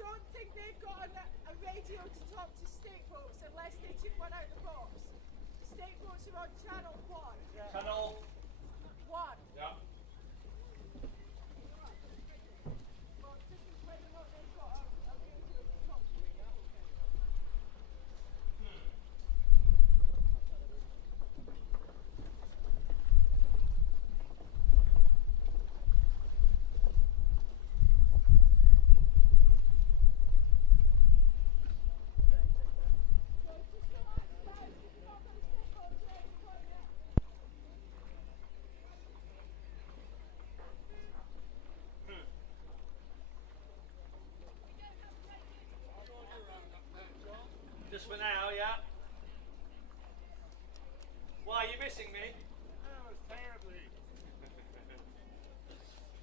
don't think they've got a radio to talk to stake boats unless they took one out of the box. The stake boats are on channel 1. Channel 1. Yeah. Well, this is whether or not they've got a radio to talk to. Just for now, yeah. Why are you missing me? Oh, terribly.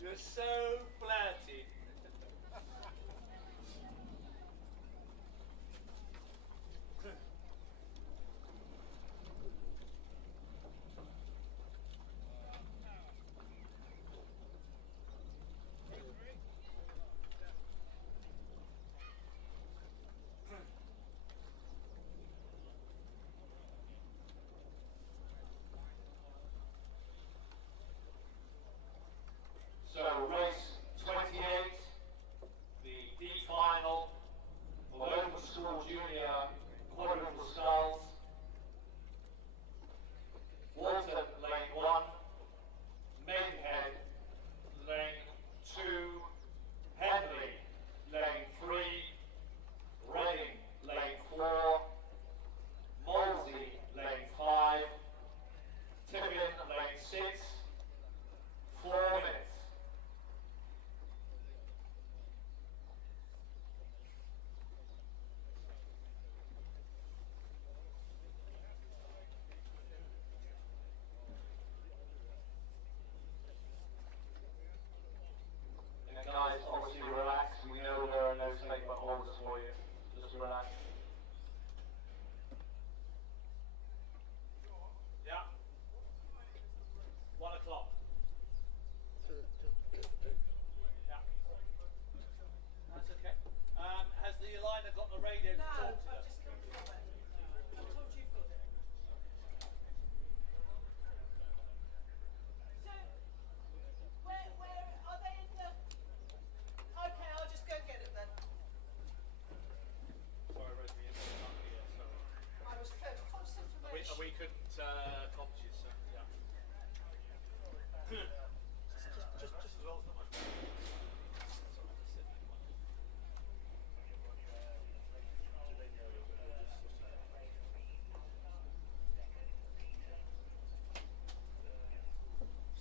You're so flirty. So race 28, the D final for the local school junior quadruple sculls. Walton lane 1, Maidenhead lane 2, Henley lane 3, Reading lane 4, Molesey lane 5, Tiffin lane 6, 4 minutes. Guys, obviously relax. We know there are no snake butt holders for you. Just relax. Yeah. 1 o'clock. Yeah. That's okay. Has the liner got the radio to talk to them? Just come from it. I told you you've got it. So, where are they in the... Okay, I'll just go get it then. Sorry, Rosemary, it's not here, so I was fed false information. we couldn't copy you, so yeah. just as well as the mic. Sorry, just sit there. Do they know that we're just sort of...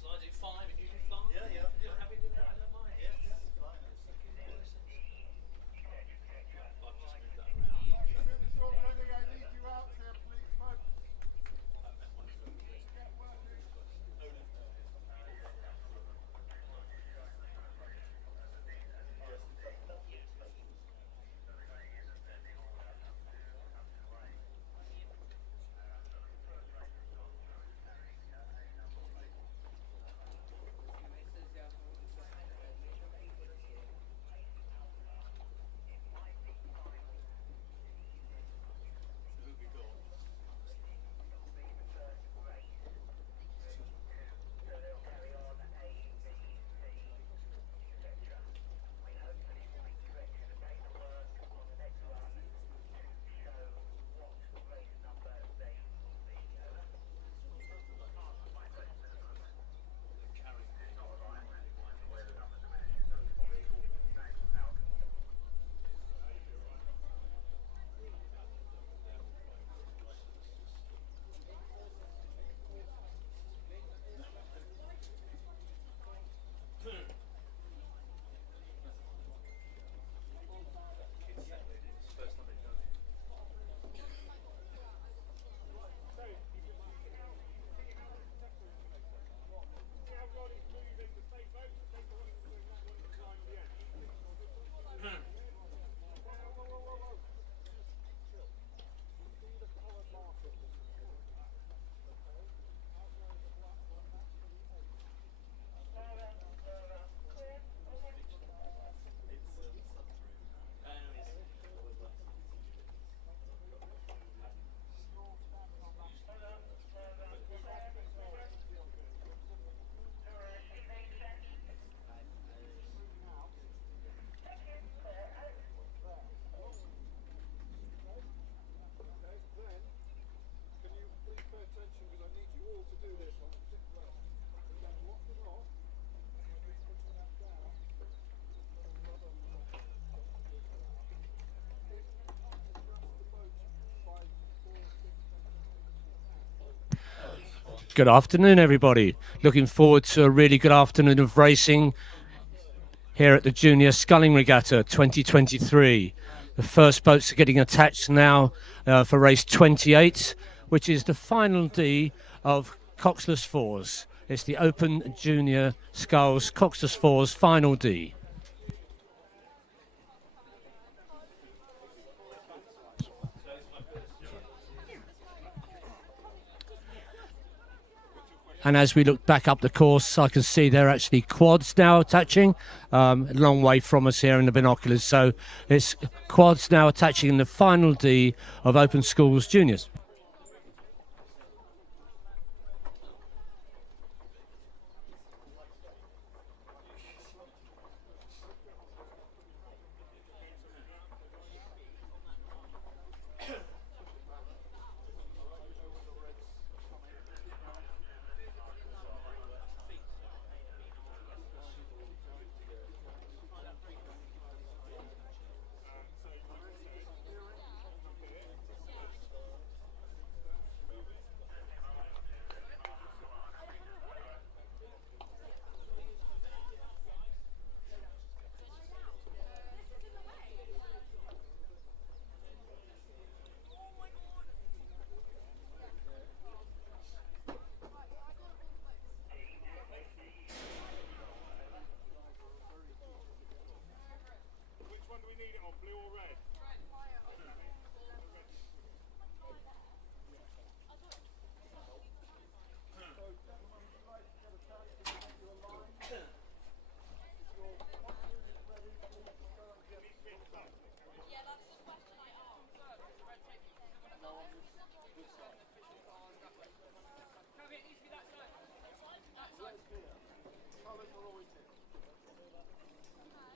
So I do 5 and you do 5? Yeah, yeah. You're happy doing that? I don't mind. Yeah, yeah, fine. I've just moved that around. Finish your ready. I need you out here, please, folks. Good afternoon, everybody. Looking forward to a really good afternoon of racing here at the Junior Sculling Regatta 2023. The first boats are getting attached now for race 28, which is the final D of coxless fours. It's the Open Junior Sculls coxless fours final D. And as we look back up the course, I can see they're actually quads now attaching, a long way from us here in the binoculars. So it's quads now attaching in the final D of Open Schools Juniors.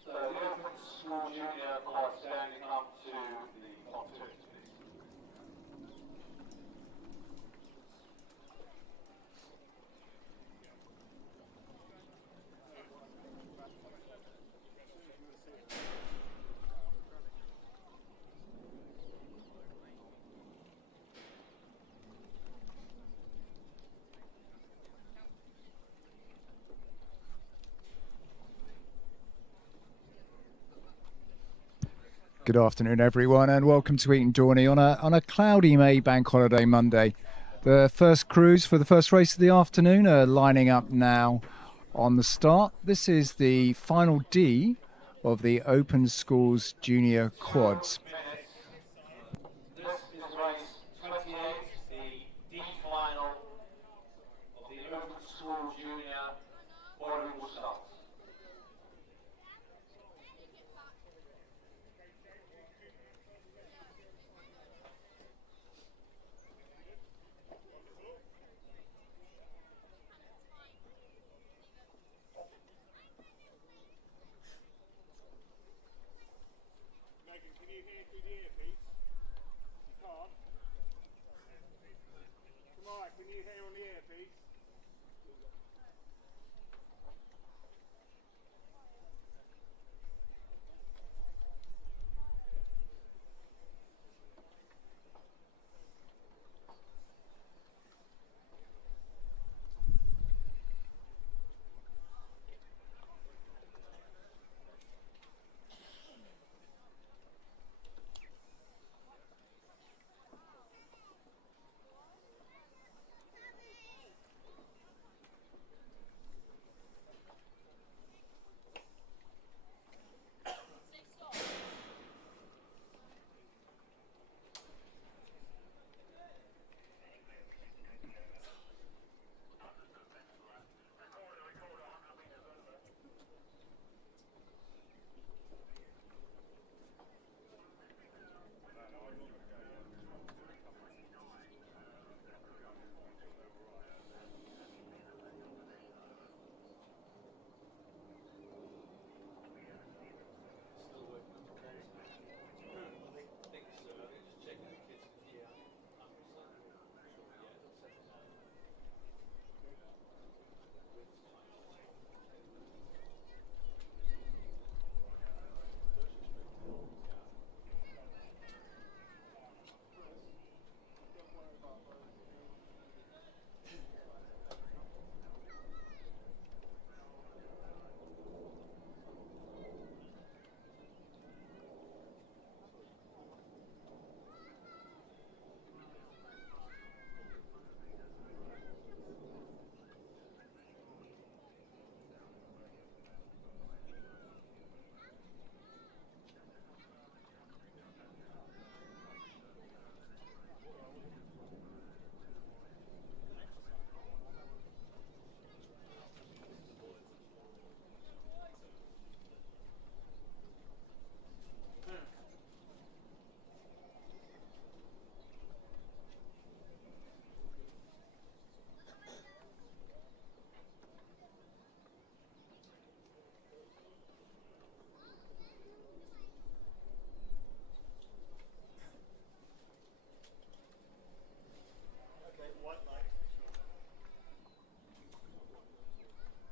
So the Open School Junior quad standing up to the octuples. Good afternoon, everyone, and welcome to Eton Dorney on a cloudy May Bank Holiday Monday. The first crews for the first race of the afternoon are lining up now on the start. This is the final D of the Open Schools Junior Quads. This is race 28, the D final of the Open School Junior quadruple sculls. Can you hear through the earpiece? You can't? Tomorrow, can you hear on the earpiece?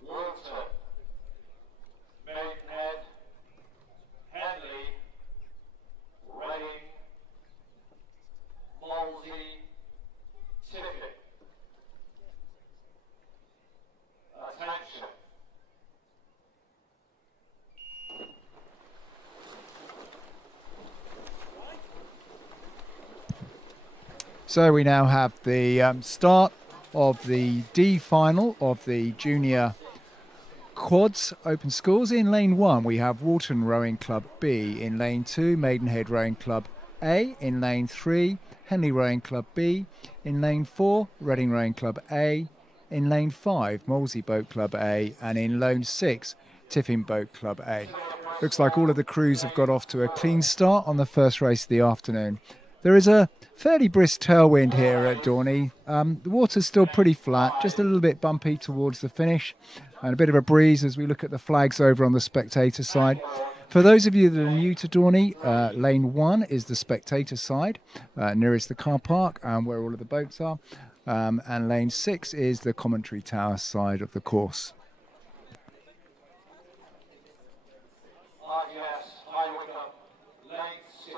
Walton, Maidenhead, Henley, Reading, Molesey, Tiffin. Attention. So we now have the start of the D final of the junior quads open schools. In lane 1 we have Walton Rowing Club B. In lane 2 Maidenhead Rowing Club A. In lane 3 Henley Rowing Club B. In lane 4 Reading Rowing Club A. In lane 5 Molesey Boat Club A. And in lane 6 Tiffin Boat Club A. Looks like all of the crews have got off to a clean start on the first race of the afternoon. There is a fairly brisk tailwind here at Dorney. The water's still pretty flat, just a little bit bumpy towards the finish, and a bit of a breeze as we look at the flags over on the spectator side. For those of you that are new to Dorney, lane 1 is the spectator side, nearest the car park and where all of the boats are, and lane 6 is the commentary tower side of the course. Yes, high Wickham, lane 6.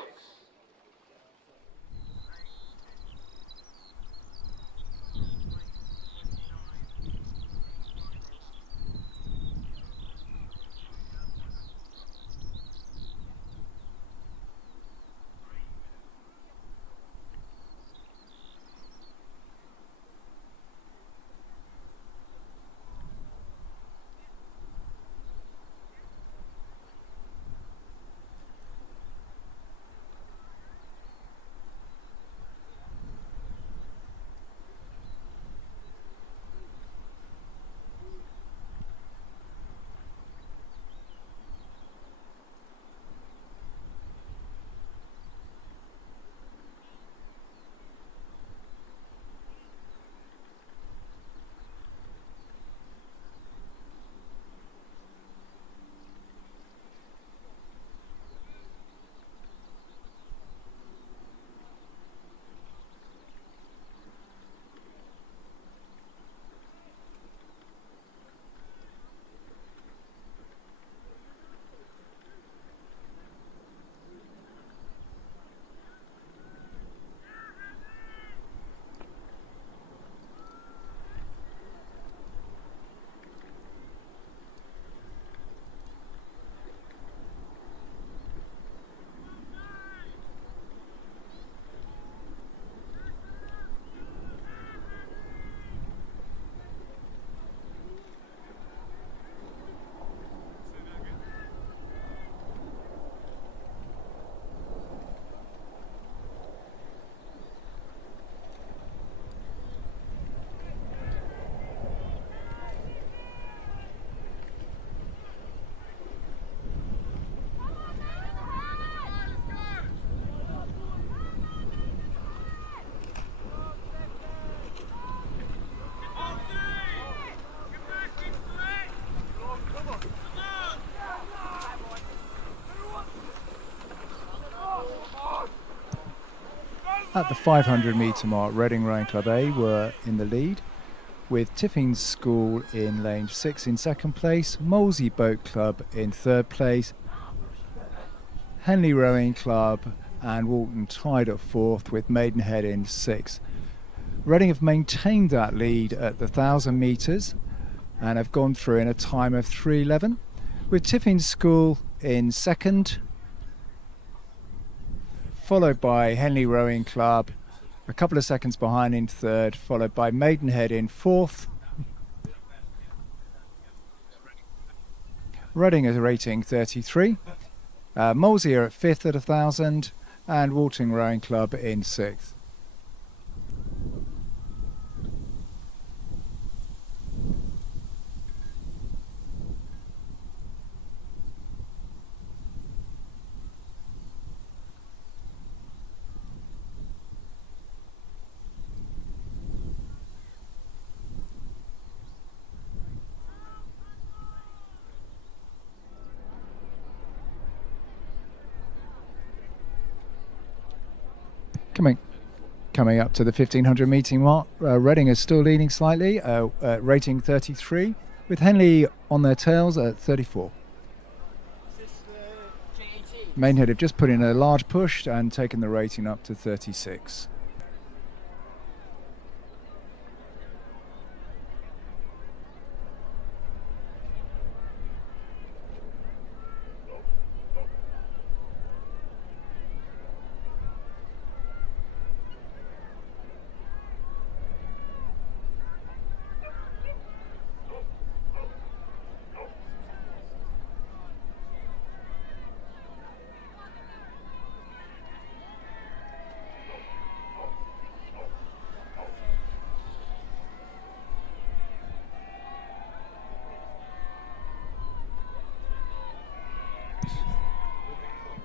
At the 500 metre mark, Reading Rowing Club A were in the lead, with Tiffin School in lane 6 in second place, Molesey Boat Club in third place, Henley Rowing Club and Walton tied at fourth with Maidenhead in sixth. Reading have maintained that lead at the 1,000 metres and have gone through in a time of 3:11, with Tiffin School in second, followed by Henley Rowing Club, a couple of seconds behind in third, followed by Maidenhead in fourth. Reading is rating 33. Molesey are at fifth at 1,000, and Walton Rowing Club in sixth. coming up to the 1500 meter mark. Reading is still leading slightly, rating 33, with Henley on their tails at 34. Maidenhead have just put in a large push and taken the rating up to 36.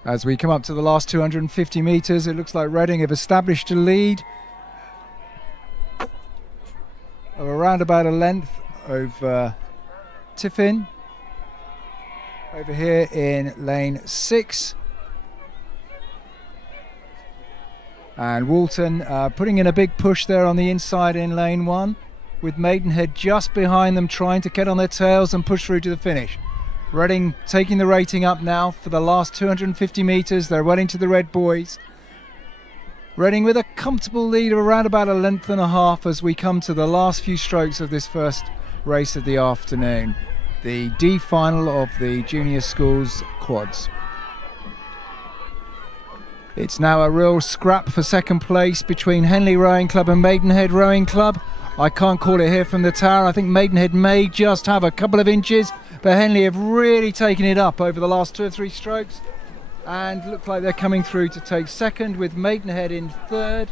As we come up to the last 250 metres, it looks like Reading have established a lead of around about a length over Tiffin over here in lane 6. And Walton putting in a big push there on the inside in lane 1, with Maidenhead just behind them trying to get on their tails and push through to the finish. Reading taking the rating up now for the last 250 metres. They're running to the Red Boys. Reading with a comfortable lead of around about a length and a half as we come to the last few strokes of this first race of the afternoon. The D final of the Junior Schools quads. It's now a real scrap for second place between Henley Rowing Club and Maidenhead Rowing Club. I can't call it here from the tower. I think Maidenhead may just have a couple of inches, but Henley have really taken it up over the last 2 or 3 strokes and look like they're coming through to take second, with Maidenhead in third,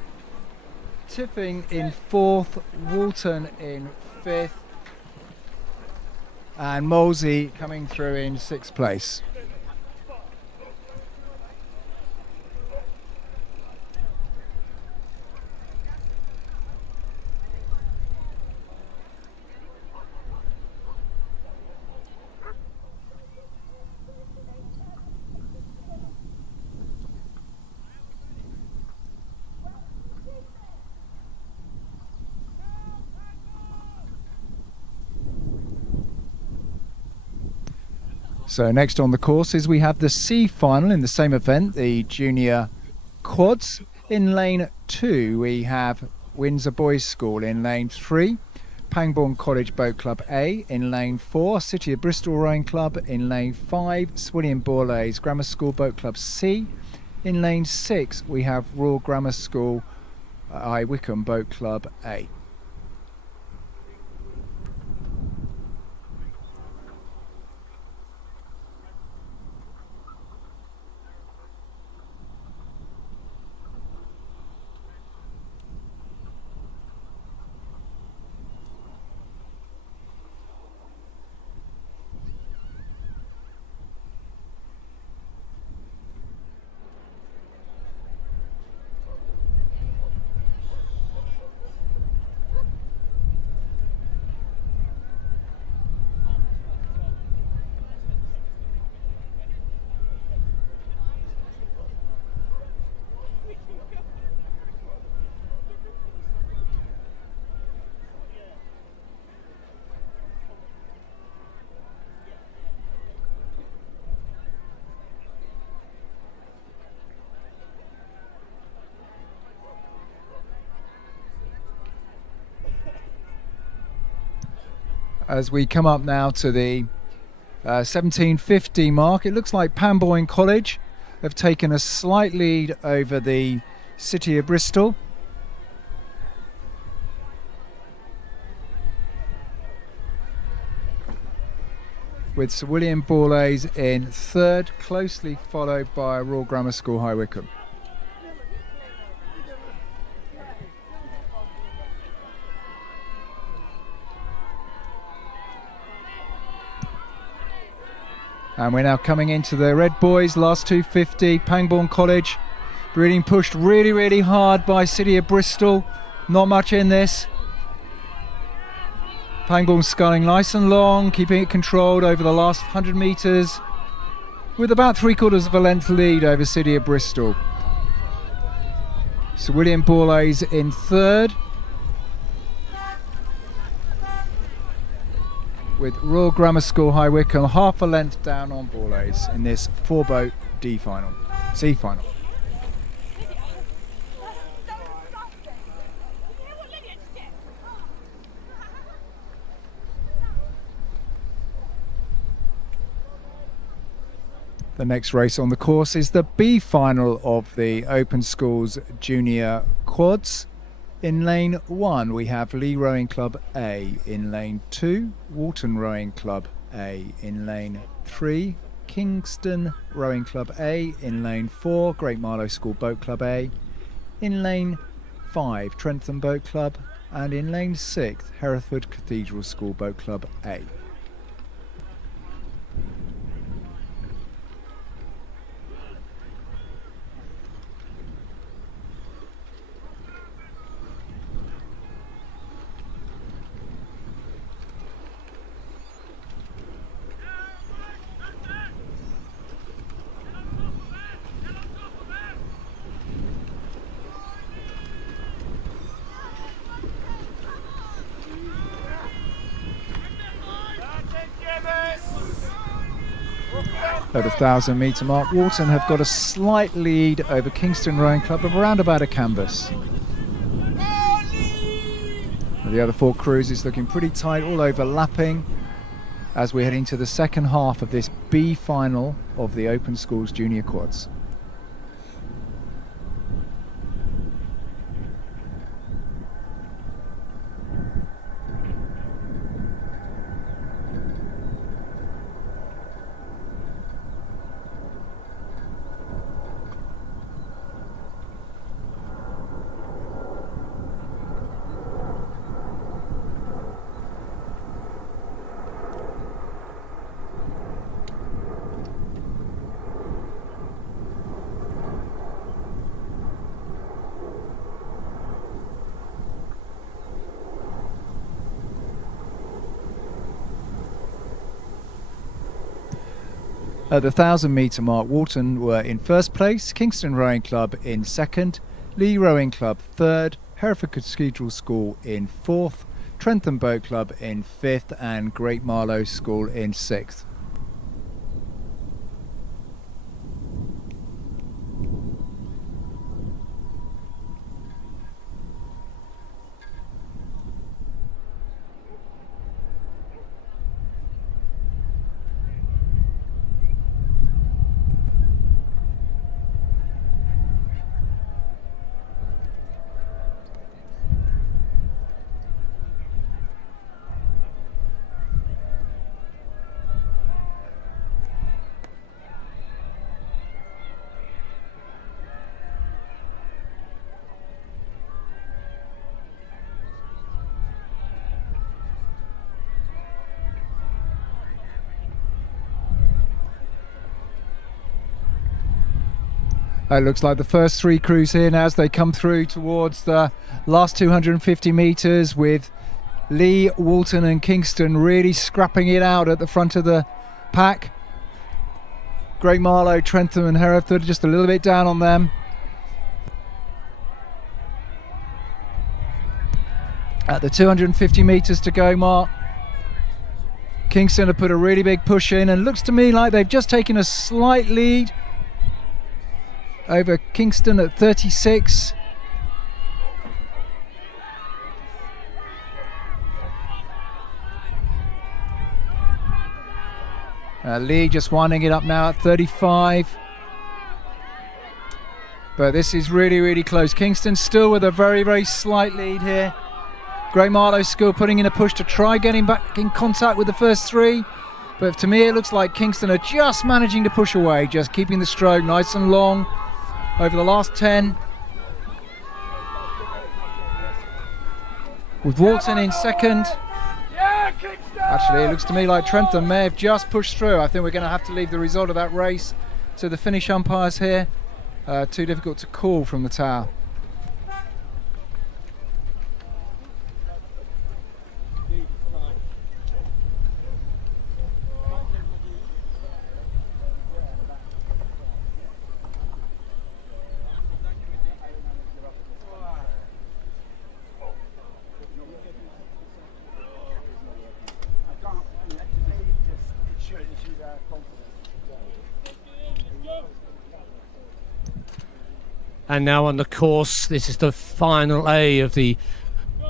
Tiffin in fourth, Walton in fifth, and Molesey coming through in sixth place. So next on the course is we have the C final in the same event, the junior quads. In lane 2 we have Windsor Boys School. In lane 3 Pangbourne College Boat Club A. In lane 4 City of Bristol Rowing Club. In lane 5 Swilliam Borlase Grammar School Boat Club C. In lane 6 we have Royal Grammar School High Wycombe Boat Club A. As we come up now to the 1750 mark, it looks like Pangbourne College have taken a slight lead over the City of Bristol. With Sir William Borlase in third, closely followed by Royal Grammar School High Wycombe. And we're now coming into the Red Boys, last 250, Pangbourne College. Being pushed really, really hard by City of Bristol. Not much in this. Pangbourne sculling nice and long, keeping it controlled over the last 100 metres, with about 3/4 of a length lead over City of Bristol. Sir William Borlase in third, with Royal Grammar School High Wycombe half a length down on Borlase in this 4-boat C final. The next race on the course is the B final of the Open Schools Junior Quads. In lane 1 we have Lee Rowing Club A. In lane 2, Walton Rowing Club A. In lane 3, Kingston Rowing Club A. In lane 4, Great Marlow School Boat Club A. In lane 5, Trentham Boat Club. And in lane 6, Hereford Cathedral School Boat Club A. At the 1,000 metre mark, Walton have got a slight lead over Kingston Rowing Club of around about a canvas. The other 4 cruises looking pretty tight, all overlapping as we're heading to the second half of this B final of the Open Schools Junior Quads. At the 1,000 metre mark, Walton were in first place, Kingston Rowing Club in second, Lee Rowing Club third, Hereford Cathedral School in fourth, Trentham Boat Club in fifth, and Great Marlow School in sixth. It looks like the first 3 crews here now as they come through towards the last 250 metres, with Lee, Walton and Kingston really scrapping it out at the front of the pack. Great Marlow, Trentham and Hereford just a little bit down on them. At the 250 metres to go mark, Kingston have put a really big push in, and looks to me like they've just taken a slight lead over Kingston at 36. Lee just winding it up now at 35. But this is really, really close. Kingston still with a very, very slight lead here. Great Marlow School putting in a push to try getting back in contact with the first 3. But to me it looks like Kingston are just managing to push away, just keeping the stroke nice and long over the last 10. With Walton in second. Actually, it looks to me like Trentham may have just pushed through. I think we're going to have to leave the result of that race to the finish umpires here. Too difficult to call from the tower. And now on the course, this is the final A of the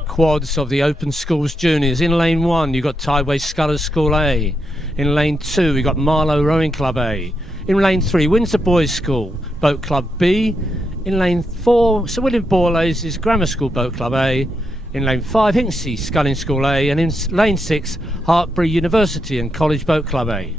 quads of the Open Schools Juniors. In lane 1, you've got Tideway Scullers School A. In lane 2, we've got Marlow Rowing Club A. In lane 3, Windsor Boys School Boat Club B. In lane 4, Sir William Borlase Grammar School Boat Club A. In lane 5, Hinksey Sculling School A. And in lane 6, Hartbury University and College Boat Club A.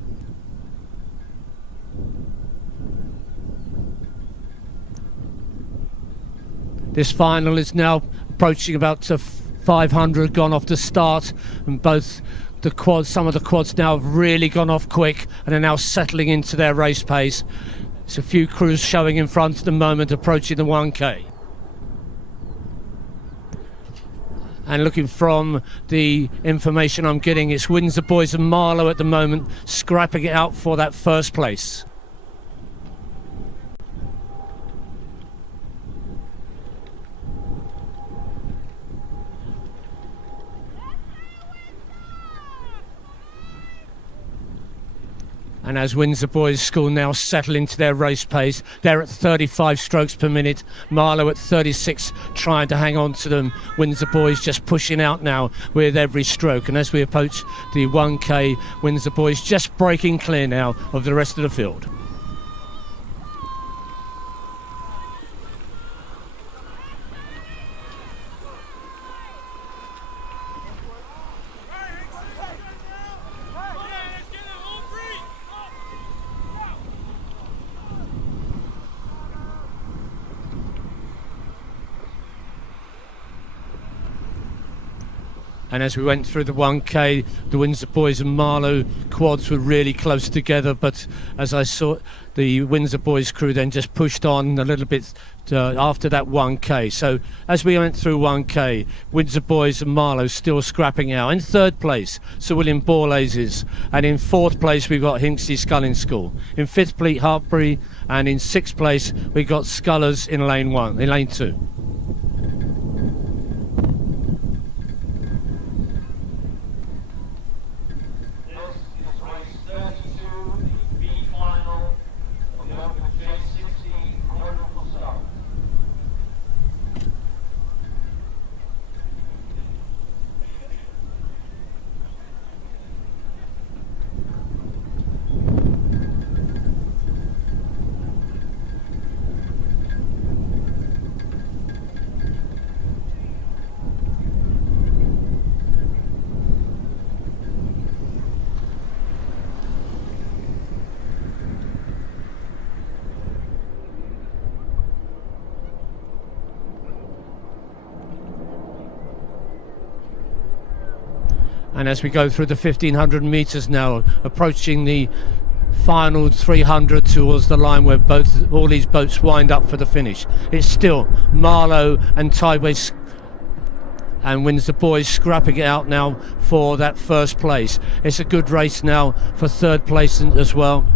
This final is now approaching about 500 gone off the start, and both the quads, some of the quads now have really gone off quick and are now settling into their race pace. There's a few crews showing in front at the moment, approaching the 1K. And looking from the information I'm getting, it's Windsor Boys and Marlow at the moment scrapping it out for that first place. And as Windsor Boys School now settle into their race pace, they're at 35 strokes per minute. Marlow at 36, trying to hang on to them. Windsor Boys just pushing out now with every stroke. And as we approach the 1K, Windsor Boys just breaking clear now of the rest of the field. And as we went through the 1K, the Windsor Boys and Marlow quads were really close together. But as I saw, the Windsor Boys crew then just pushed on a little bit after that 1K. So as we went through 1K, Windsor Boys and Marlow still scrapping out. In third place, Sir William Borlase's. And in fourth place, we've got Hinksey Sculling School. In fifth place, Hartbury. And in sixth place, we've got Scullers in lane 2. And as we go through the 1500 metres now, approaching the final 300 towards the line where all these boats wind up for the finish, it's still Marlow and Tideway and Windsor Boys scrapping it out now for that first place. It's a good race now for third place as well.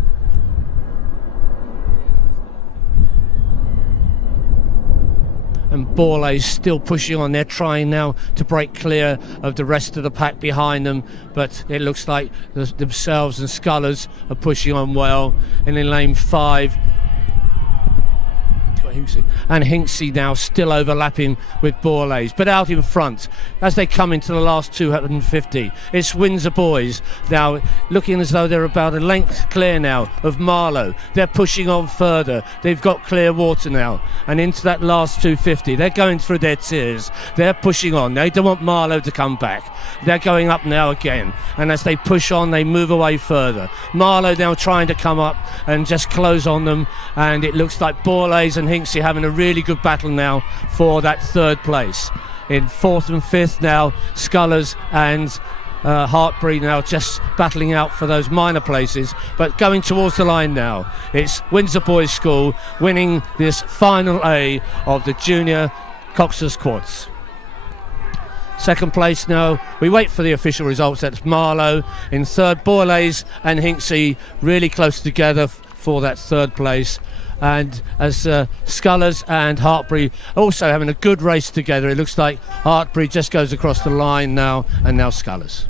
And Borlase still pushing on. They're trying now to break clear of the rest of the pack behind them, but it looks like themselves and Scullers are pushing on well. And in lane 5, and Hinksey now still overlapping with Borlase, but out in front as they come into the last 250. It's Windsor Boys now looking as though they're about a length clear now of Marlow. They're pushing on further. They've got clear water now, and into that last 250 they're going through their tiers. They're pushing on. They don't want Marlow to come back. They're going up now again, and as they push on they move away further. Marlow now trying to come up and just close on them, and it looks like Borlase and Hinksey having a really good battle now for that third place. In fourth and fifth now, Scullers and Hartbury now just battling out for those minor places, but going towards the line now. It's Windsor Boys School winning this final A of the Junior Coxers Quads. Second place now, we wait for the official results. That's Marlow. In third, Borlase and Hinksey really close together for that third place. And as Scullers and Hartbury also having a good race together, it looks like Hartbury just goes across the line now, and now Scullers.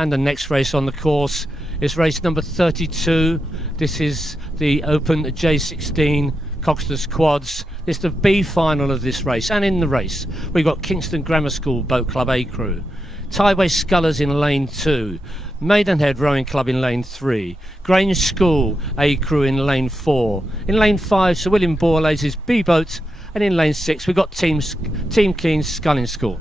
And the next race on the course is race number 32. This is the Open J16 coxed quads. It's the B final of this race, and in the race we've got Kingston Grammar School Boat Club A crew, Tideway Scullers in lane 2, Maidenhead Rowing Club in lane 3, Grange School A crew in lane 4, in lane 5 Sir William Borlase' B boat, and in lane 6 we've got Team Keen's Sculling School.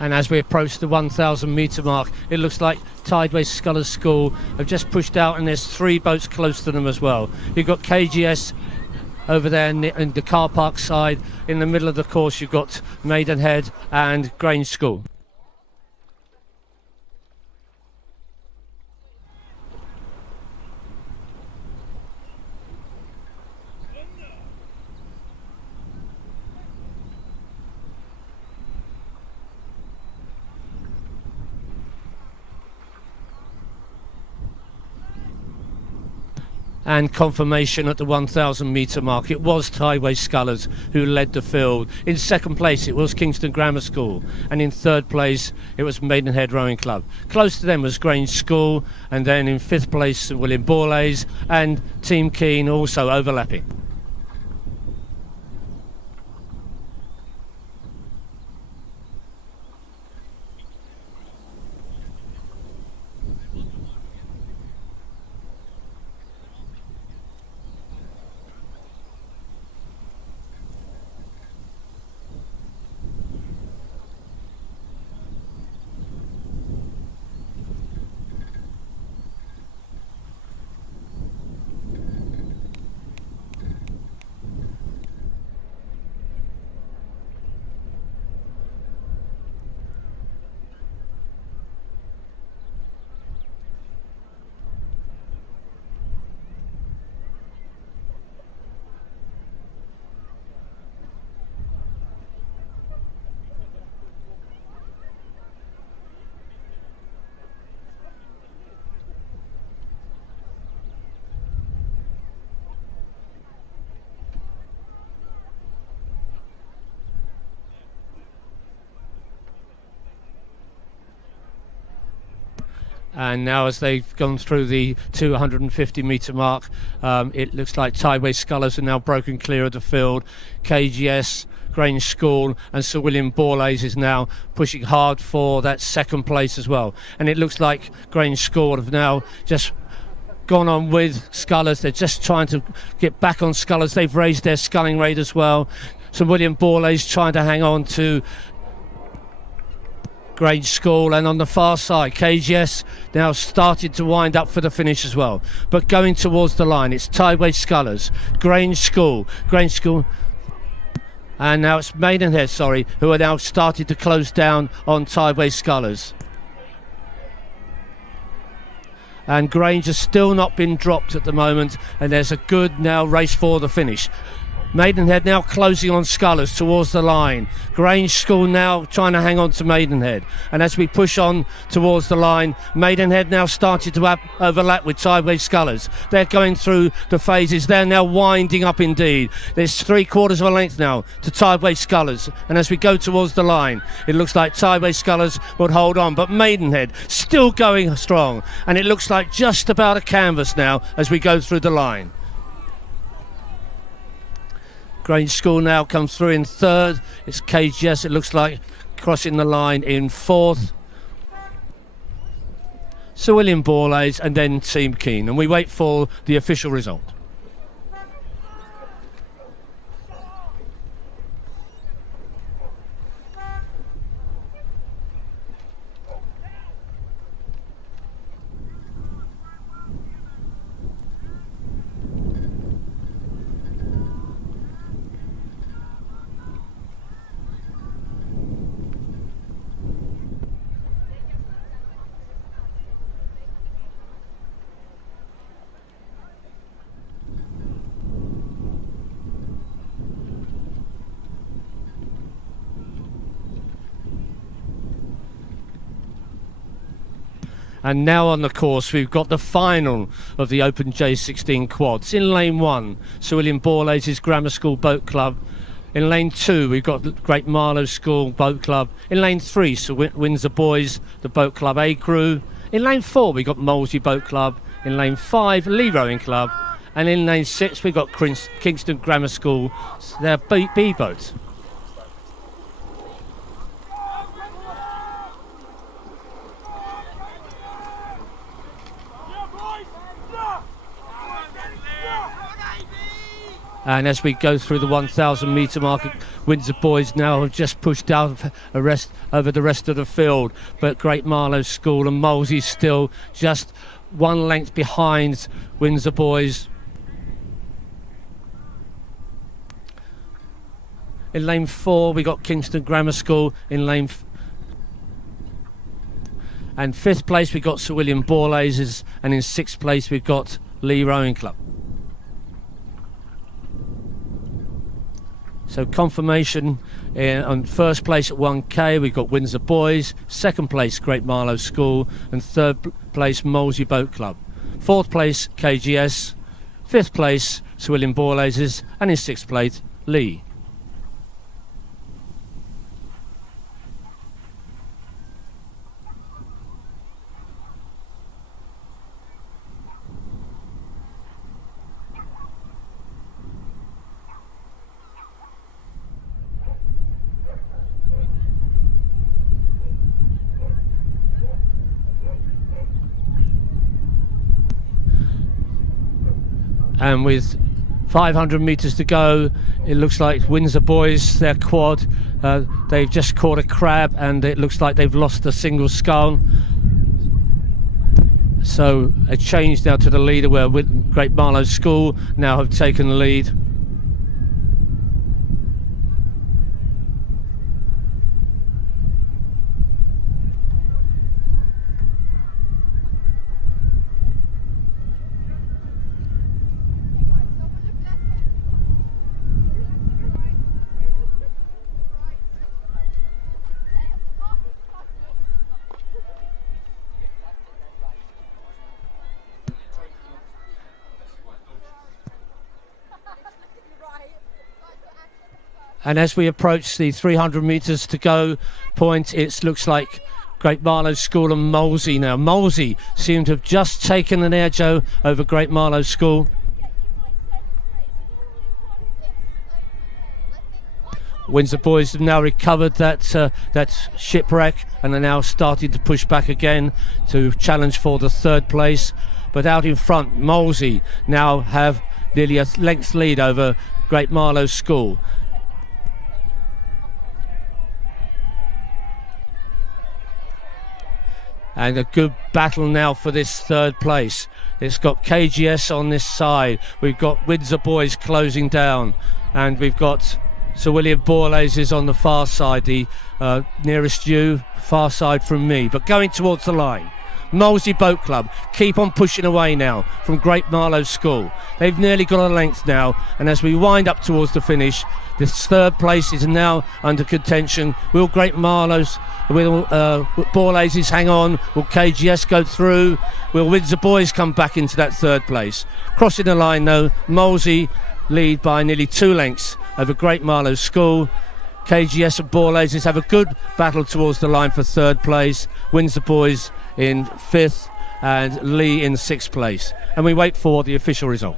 And as we approach the 1,000 metre mark, it looks like Tideway Scullers School have just pushed out, and there's 3 boats close to them as well. You've got KGS over there in the car park side. In the middle of the course, you've got Maidenhead and Grange School. And confirmation at the 1,000 metre mark. It was Tideway Scullers who led the field. In second place it was Kingston Grammar School, and in third place it was Maidenhead Rowing Club. Close to them was Grange School, and then in fifth place St William Borlase and Team Keen also overlapping. And now as they've gone through the 250 metre mark, it looks like Tideway Scullers are now broken clear of the field. KGS, Grange School and Sir William Borlase is now pushing hard for that second place as well. And it looks like Grange School have now just gone on with Scullers. They're just trying to get back on Scullers. They've raised their sculling rate as well. Sir William Borlase trying to hang on to Grange School, and on the far side KGS now started to wind up for the finish as well, but going towards the line it's Tideway Scullers, Grange School, and now it's Maidenhead, who are now started to close down on Tideway Scullers. And Grange has still not been dropped at the moment, and there's a good now race for the finish. Maidenhead now closing on Scullers towards the line. Grange School now trying to hang on to Maidenhead. And as we push on towards the line, Maidenhead now started to overlap with Tideway Scullers. They're going through the phases. They're now winding up indeed. There's 3/4 of a length now to Tideway Scullers. And as we go towards the line, it looks like Tideway Scullers would hold on. But Maidenhead still going strong. And it looks like just about a canvas now as we go through the line. Grange School now comes through in third. It's KGS, it looks like, crossing the line in fourth. Sir William Borlase, and then Team Keen. And we wait for the official result. And now on the course, we've got the final of the Open J16 quads. In lane 1, Sir William Borlase's Grammar School Boat Club. In lane 2, we've got the Great Marlow School Boat Club. In lane 3, Sir Windsor Boys, the Boat Club A Crew. In lane 4, we've got Molesey Boat Club. In lane 5, Lee Rowing Club. And in lane 6, we've got Kingston Grammar School, their B boat. And as we go through the 1,000 metre mark, Windsor Boys now have just pushed out over the rest of the field. But Great Marlow School and Molesey still just 1 length behind Windsor Boys. In lane 4, we got Kingston Grammar School. In lane and 5th place, we got Sir William Borlase's. And in 6th place, we've got Lee Rowing Club. So confirmation on 1st place at 1K, we've got Windsor Boys, 2nd place Great Marlow School, and 3rd place Molesey Boat Club. 4th place KGS, 5th place Sir William Borlase's, and in 6th place Lee. And with 500 metres to go, it looks like Windsor Boys, their quad, they've just caught a crab, and it looks like they've lost a single scull. So a change now to the leader, where Great Marlow School now have taken the lead. And as we approach the 300 metres to go point, it looks like Great Marlow School and Molesey now. Molesey seem to have just taken an air, Joe, over Great Marlow School. Windsor Boys have now recovered that shipwreck and are now starting to push back again to challenge for the 3rd place. But out in front, Molesey now have nearly a length's lead over Great Marlow School. And a good battle now for this 3rd place. It's got KGS on this side. We've got Windsor Boys closing down. And we've got Sir William Borlase's on the far side, the nearest you, far side from me. But going towards the line, Molesey Boat Club keep on pushing away now from Great Marlow School. They've nearly got a length now. And as we wind up towards the finish, this 3rd place is now under contention. Will Great Marlow's, will Borlase's hang on? Will KGS go through? Will Windsor Boys come back into that 3rd place? Crossing the line though, Molesey lead by nearly 2 lengths over Great Marlow School. KGS and Borlase's have a good battle towards the line for 3rd place. Windsor Boys in 5th and Lee in 6th place. And we wait for the official result.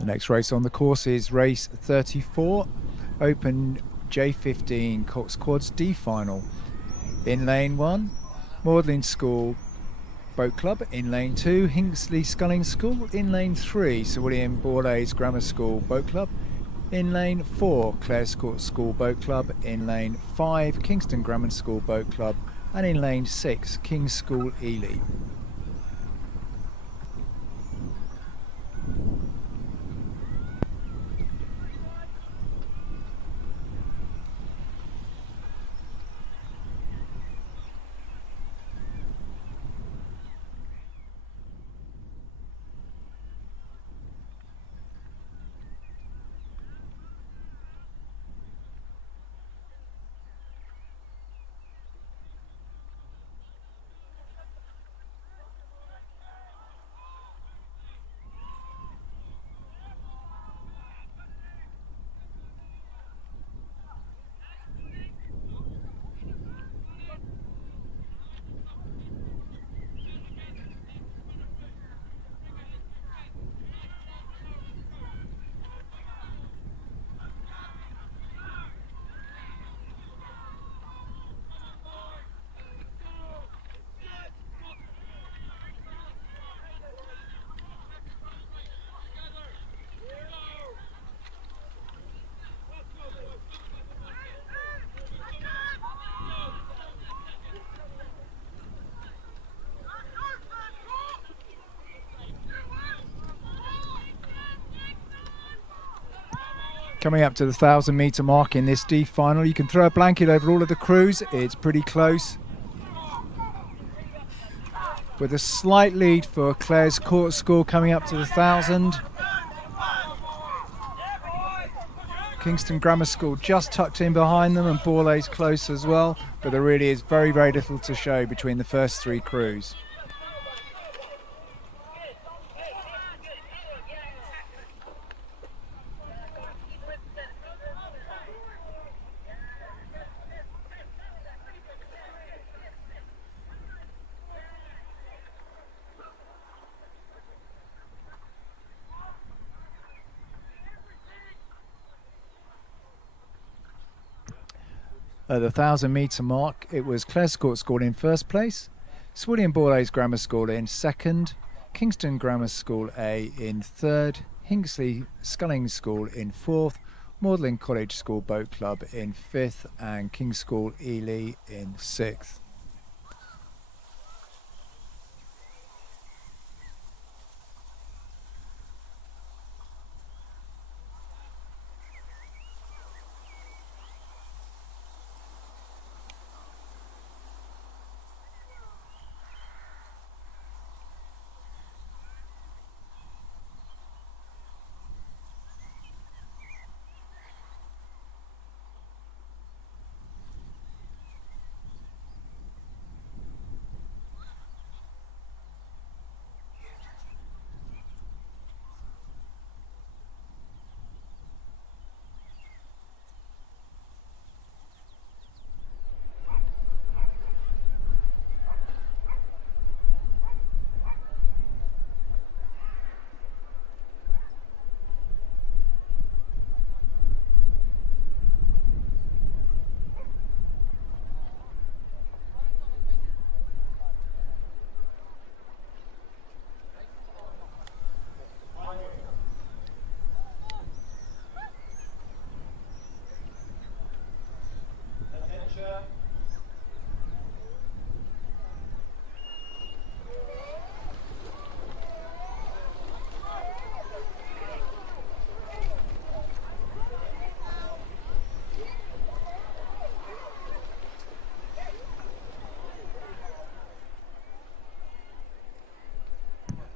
The next race on the course is race 34, Open J15 Cox Quads D final. In lane 1, Magdalen School Boat Club. In lane 2, Hinckley Sculling School. In lane 3, Sir William Borlase Grammar School Boat Club. In lane 4, Clares Court School Boat Club. In lane 5, Kingston Grammar School Boat Club. And in lane 6, King's School Ely. Coming up to the 1,000 metre mark in this D final, you can throw a blanket over all of the crews. It's pretty close, with a slight lead for Clares Court School coming up to the 1,000. Kingston Grammar School just tucked in behind them, and Borlase close as well, but there really is very, very little to show between the first three crews. At the 1,000 metre mark, it was Clares Court School in first place, Sir William Borlase Grammar School in second, Kingston Grammar School A in third, Hinckley Sculling School in fourth, Magdalen College School Boat Club in fifth, and King's School Ely in sixth.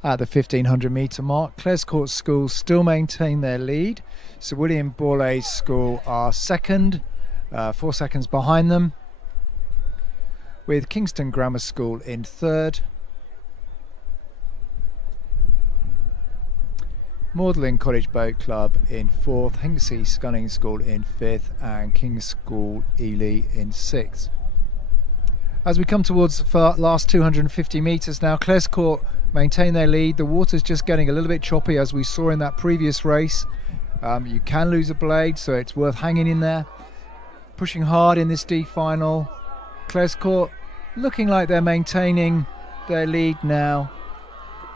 At the 1,500 metre mark, Clares Court School still maintain their lead. Sir William Borlase School are second, 4 seconds behind them, with Kingston Grammar School in third, Magdalen College Boat Club in fourth, Hinckley Sculling School in fifth, and King's School Ely in sixth. As we come towards the last 250 metres now, Clares Court maintain their lead. The water's just getting a little bit choppy, as we saw in that previous race. You can lose a blade, so it's worth hanging in there. Pushing hard in this D final. Clares Court looking like they're maintaining their lead now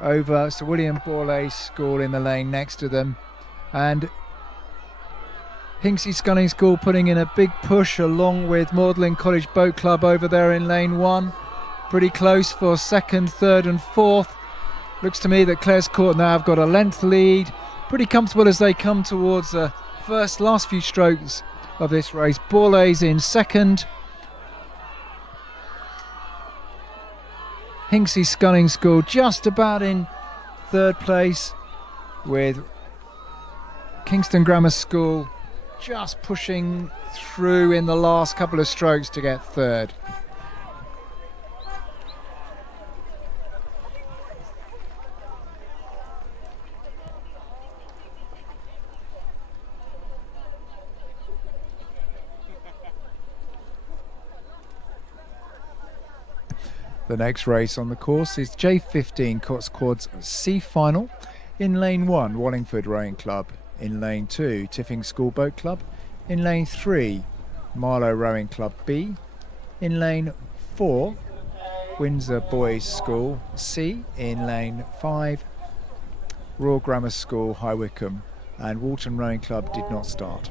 over Sir William Borlase School in the lane next to them, and Hinksey Sculling School putting in a big push along with Magdalen College Boat Club over there in lane 1. Pretty close for second, third and fourth. Looks to me that Clares Court now have got a length lead. Pretty comfortable as they come towards the last few strokes of this race. Borlase in second. Hinksey Sculling School just about in third place, with Kingston Grammar School just pushing through in the last couple of strokes to get third. The next race on the course is J15 Cots Quads C final. In lane 1, Wallingford Rowing Club. In lane 2, Tiffing School Boat Club. In lane 3, Marlow Rowing Club B. In lane 4, Windsor Boys School C. In lane 5, Royal Grammar School High Wycombe. And Walton Rowing Club did not start.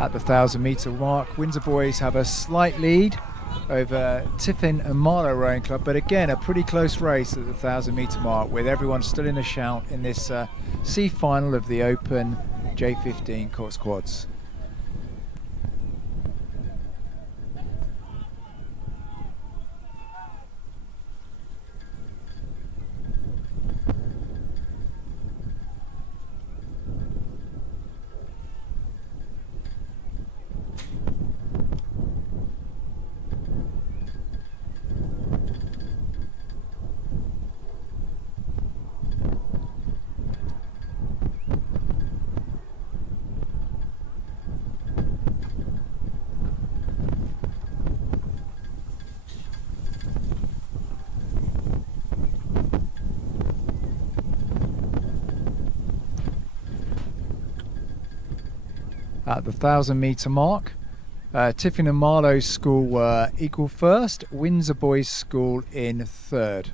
At the 1,000 metre mark, Windsor Boys have a slight lead over Tiffin and Marlow Rowing Club, but again a pretty close race at the 1,000 metre mark, with everyone still in a shout in this C final of the Open J15 Cots Quads. At the 1,000 metre mark, Tiffin and Marlow School were equal first, Windsor Boys School in third.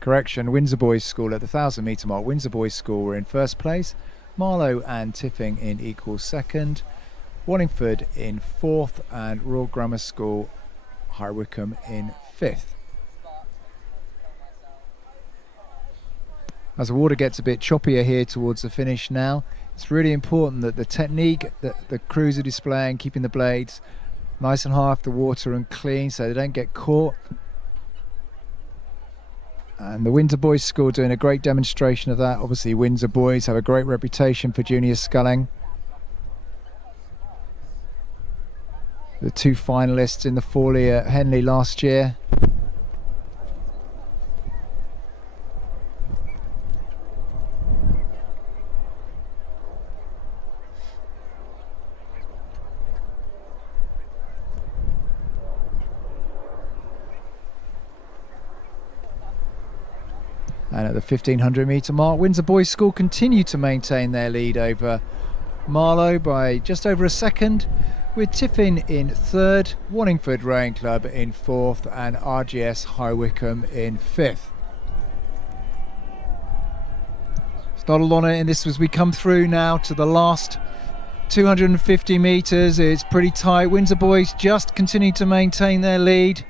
Correction, Windsor Boys School at the 1,000 metre mark. Windsor Boys School were in first place, Marlow and Tiffing in equal second, Wallingford in fourth, and Royal Grammar School High Wycombe in fifth. As the water gets a bit choppier here towards the finish now, it's really important that the technique that the crews are displaying, keeping the blades nice and high off the water and clean so they don't get caught. And the Windsor Boys School doing a great demonstration of that. Obviously Windsor Boys have a great reputation for junior sculling. The two finalists in the Fawley at Henley last year. And at the 1500 metre mark, Windsor Boys School continue to maintain their lead over Marlow by just over a second, with Tiffin in third, Wallingford Rowing Club in fourth, and RGS High Wycombe in fifth. It's not a lot in this as we come through now to the last 250 metres. It's pretty tight. Windsor Boys just continue to maintain their lead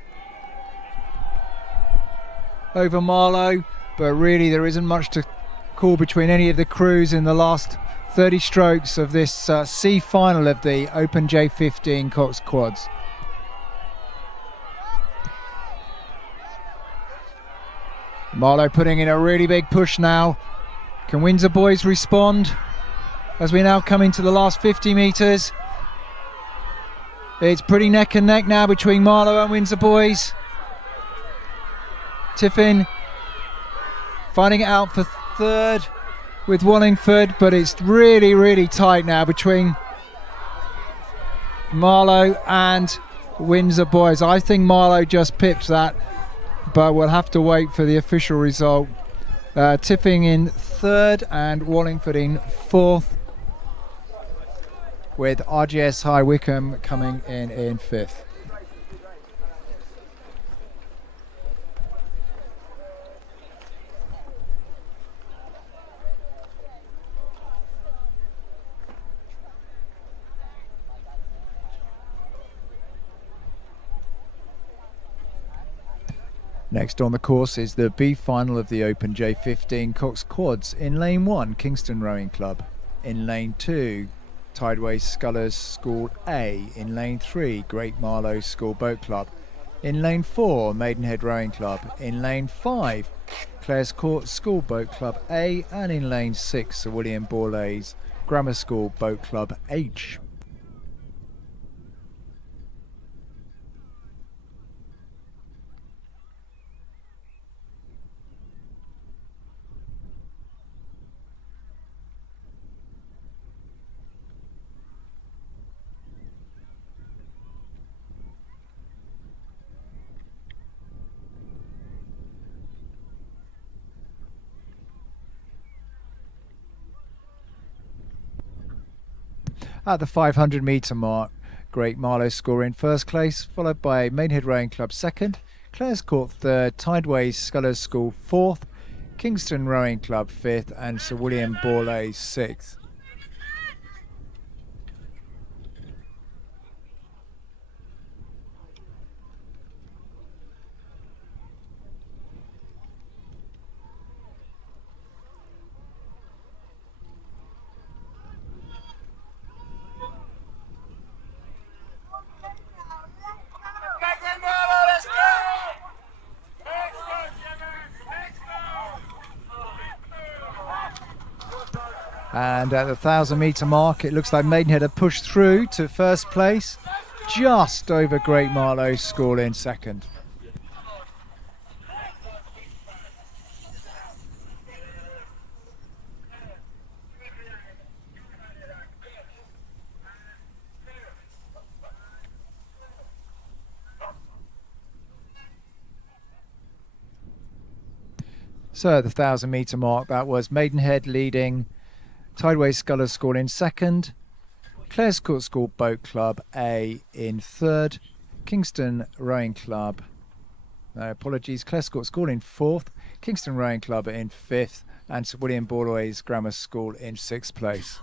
over Marlow, but really there isn't much to call between any of the crews in the last 30 strokes of this C final of the Open J15 coxed quads. Marlow putting in a really big push now. Can Windsor Boys respond as we now come into the last 50 metres? It's pretty neck and neck now between Marlow and Windsor Boys. Tiffin finding it out for third with Wallingford, but it's really, really tight now between Marlow and Windsor Boys. I think Marlow just pips that, but we'll have to wait for the official result. Tiffin in third and Wallingford in fourth, with RGS High Wycombe coming in fifth. Next on the course is the B final of the Open J15 coxed quads. In lane 1, Kingston Rowing Club. In lane 2, Tideways Scullers School A. In lane 3, Great Marlow School Boat Club. In lane 4, Maidenhead Rowing Club. In lane 5, Clares Court School Boat Club A. And in lane 6, Sir William Borlase Grammar School Boat Club H. At the 500 metre mark, Great Marlow School in first place, followed by Maidenhead Rowing Club second, Clares Court third, Tideways Scullers School fourth, Kingston Rowing Club fifth, and Sir William Borlase sixth. And at the 1,000 metre mark, it looks like Maidenhead have pushed through to first place, just over Great Marlow School in second. So at the 1,000 metre mark, that was Maidenhead leading Tideways Scullers School in second, Clares Court School Boat Club A in third, Kingston Rowing Club, Clares Court School in fourth, Kingston Rowing Club in fifth, and Sir William Borlase Grammar School in sixth place.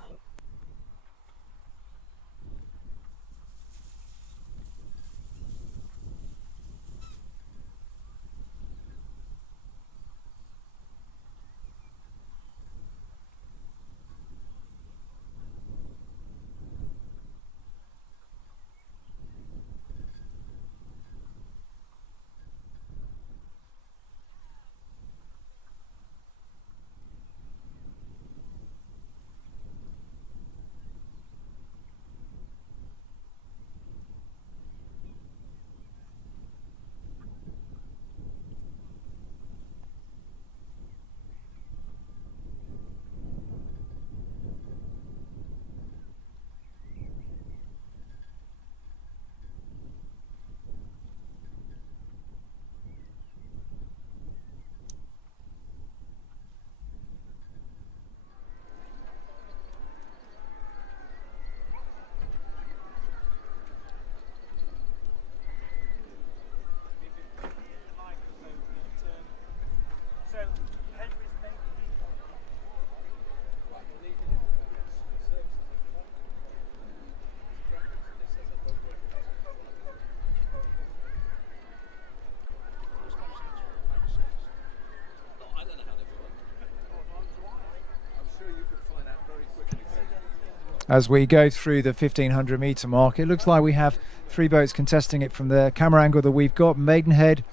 as we go through the 1500 metre mark. It looks like we have 3 boats contesting it from the camera angle that we've got. Maidenhead,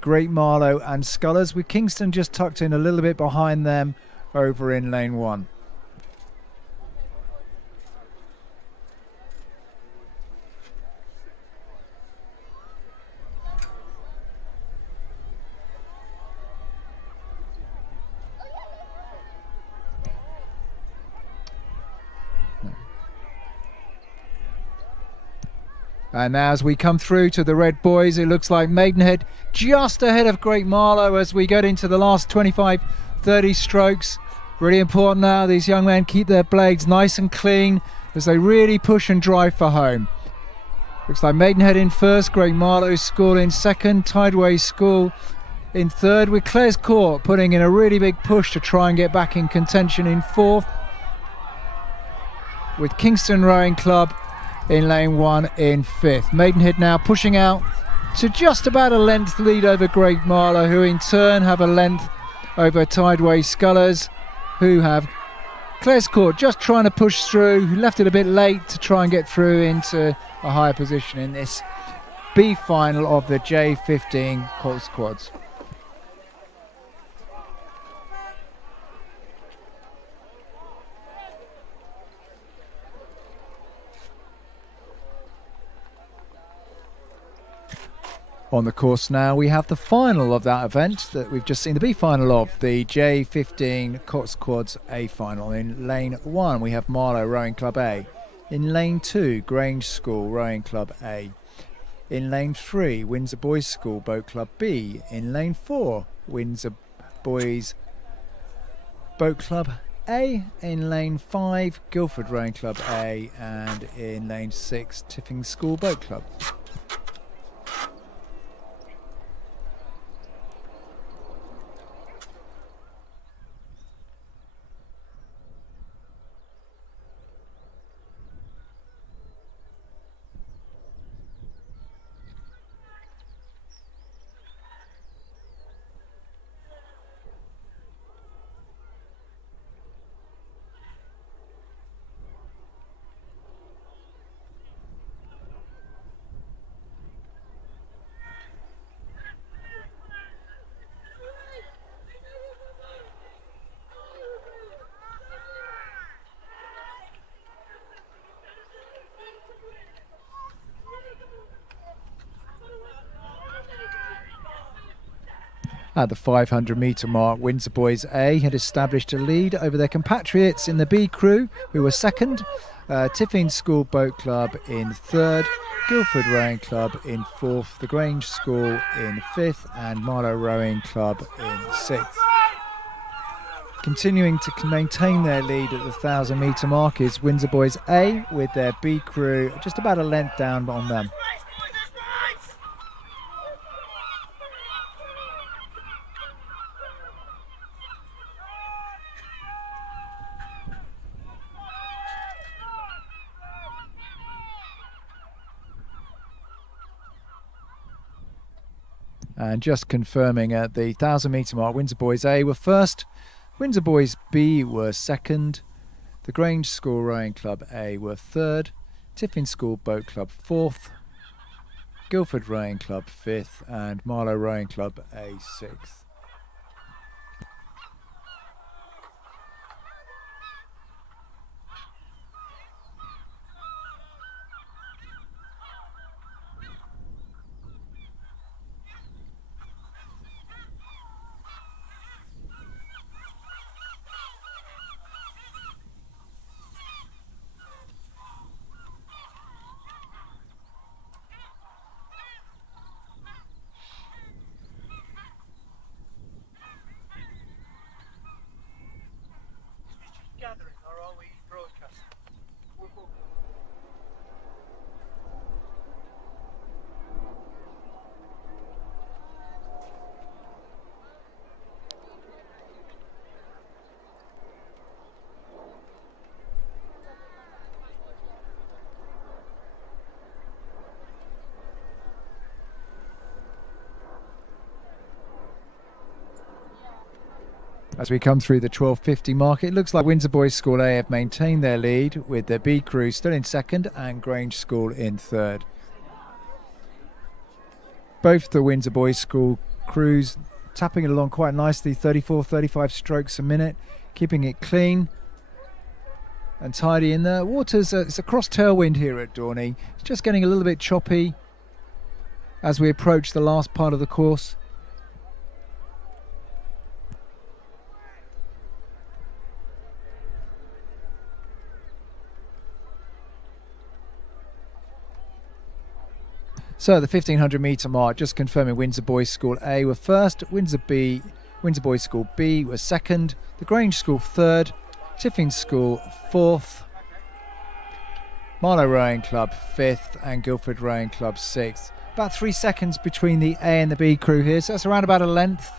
Great Marlow and Scullers, with Kingston just tucked in a little bit behind them over in lane 1. And now as we come through to the Red Boys, it looks like Maidenhead just ahead of Great Marlow as we get into the last 25-30 strokes. Really important now, these young men keep their blades nice and clean as they really push and drive for home. Looks like Maidenhead in first, Great Marlow School in second, Tideway School in third, with Clare's Court putting in a really big push to try and get back in contention in fourth, with Kingston Rowing Club in lane 1 in fifth. Maidenhead now pushing out to just about a length lead over Great Marlow, who in turn have a length over Tideway Scullers, who have Clare's Court just trying to push through, who left it a bit late to try and get through into a higher position in this B final of the J15 coxed quads. On the course now, we have the final of that event that we've just seen, the B final of the J15 coxed quads A final. In lane 1 we have Marlow Rowing Club A. In lane 2, Grange School Rowing Club A. In lane 3, Windsor Boys School Boat Club B. In lane 4, Windsor Boys Boat Club A. In lane 5, Guildford Rowing Club A. And in lane 6, Tiffin School Boat Club. At the 500 metre mark, Windsor Boys A had established a lead over their compatriots in the B crew, who were second, Tiffin School Boat Club in third, Guildford Rowing Club in fourth, the Grange School in fifth, and Marlow Rowing Club in sixth. Continuing to maintain their lead at the 1,000 metre mark is Windsor Boys A, with their B crew just about a length down on them. And just confirming, at the 1,000 metre mark, Windsor Boys A were first, Windsor Boys B were second, the Grange School Rowing Club A were third, Tiffin School Boat Club fourth, Guildford Rowing Club fifth, and Marlow Rowing Club A sixth. As we come through the 12:50 mark, it looks like Windsor Boys School A have maintained their lead with their B crew still in second and Grange School in third. Both the Windsor Boys School crews tapping it along quite nicely, 34-35 strokes a minute, keeping it clean and tidy in the waters. It's a cross tailwind here at Dorney. It's just getting a little bit choppy as we approach the last part of the course. So the 1500 metre mark, just confirming Windsor Boys School A were first, Windsor Boys School B were second, the Grange School third, Tiffin School fourth, Marlow Rowing Club fifth and Guildford Rowing Club sixth. About 3 seconds between the A and the B crew here, so that's around about a length.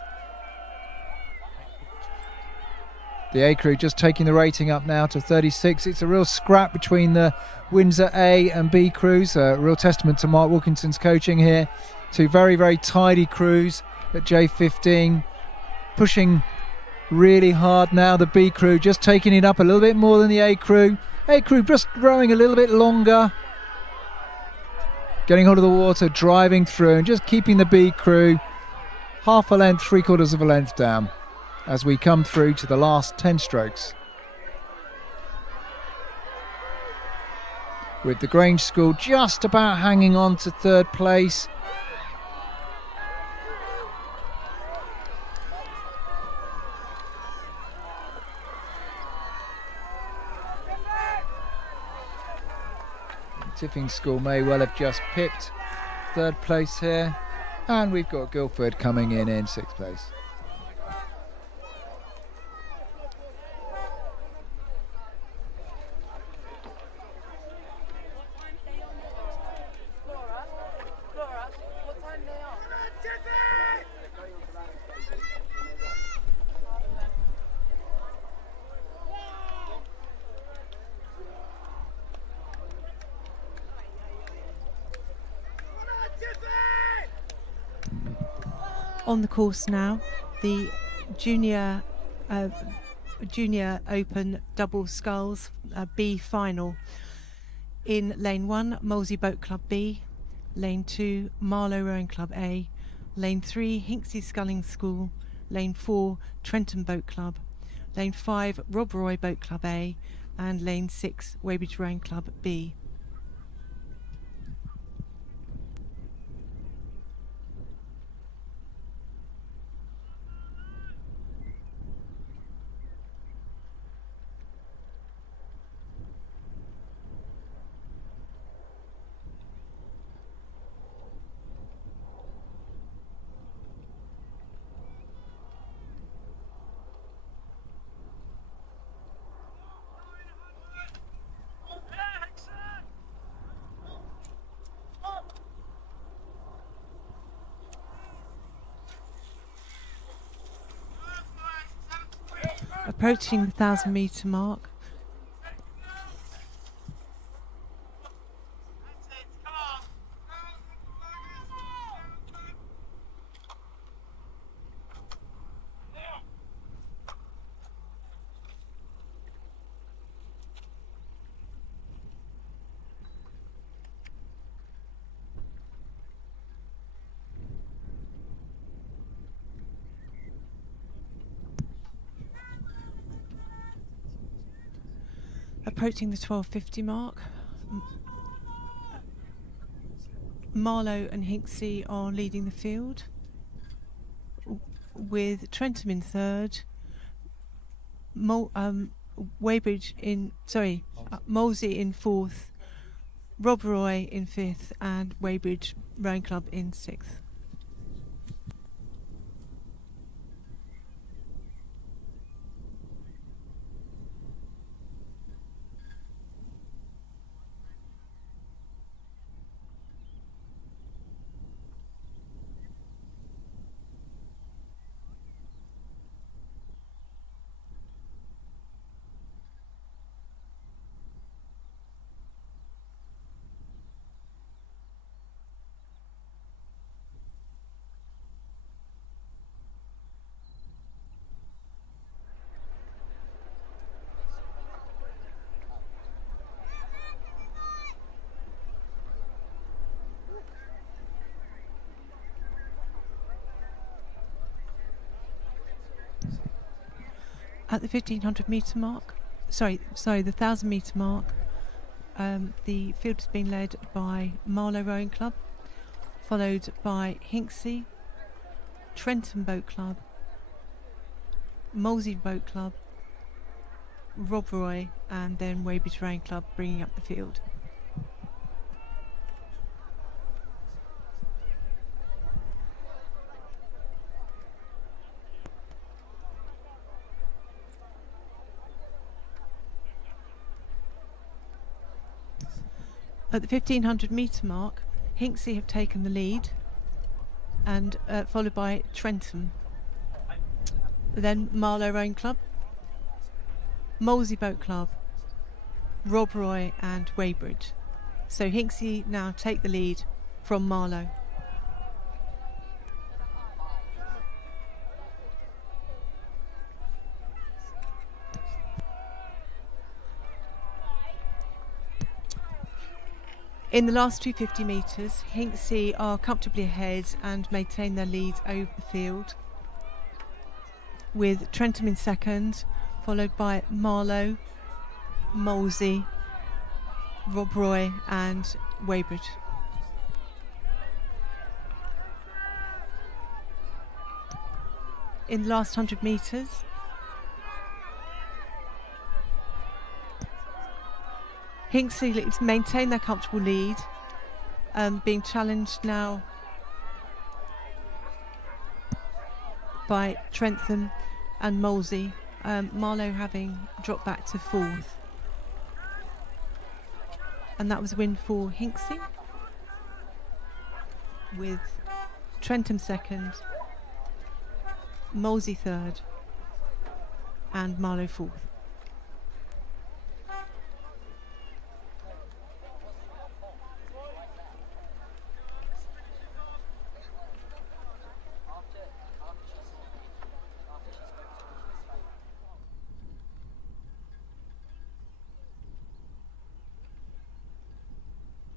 The A crew just taking the rating up now to 36. It's a real scrap between the Windsor A and B crews. A real testament to Mark Wilkinson's coaching here. Two very, very tidy crews at J15. Pushing really hard now. The B crew just taking it up a little bit more than the A crew. A crew just rowing a little bit longer. Getting hold of the water, driving through and just keeping the B crew half a length, 3/4 of a length down as we come through to the last 10 strokes. With the Grange School just about hanging on to third place. Tiffin School may well have just pipped third place here. And we've got Guildford coming in sixth place. On the course now, the junior open double sculls B final. In lane 1, Molesey Boat Club B, lane 2, Marlow Rowing Club A, lane 3, Hinksey Sculling School, lane 4, Trenton Boat Club, lane 5, Rob Roy Boat Club A, and lane 6, Weybridge Rowing Club B. Approaching the 1,000 metre mark. Approaching the 12:50 mark. Marlow and Hinksey are leading the field, with Trentham in third, Molesey in fourth, Rob Roy in fifth, and Weybridge Rowing Club in sixth. At the 1500 metre mark, the 1000 metre mark, the field has been led by Marlow Rowing Club, followed by Hinksey, Trenton Boat Club, Molesey Boat Club, Rob Roy, and then Weybridge Rowing Club bringing up the field. At the 1500 metre mark, Hinksey have taken the lead, and followed by Trenton. Then Marlow Rowing Club, Molesey Boat Club, Rob Roy and Weybridge. So Hinksey now take the lead from Marlow. In the last 250 metres, Hinksey are comfortably ahead and maintain their lead over the field, with Trentham in second, followed by Marlow, Molesey, Rob Roy and Weybridge. In the last 100 metres, Hinksey maintain their comfortable lead, being challenged now by Trentham and Molesey, Marlow having dropped back to fourth. And that was a win for Hinksey, with Trentham second, Molesey third and Marlow fourth.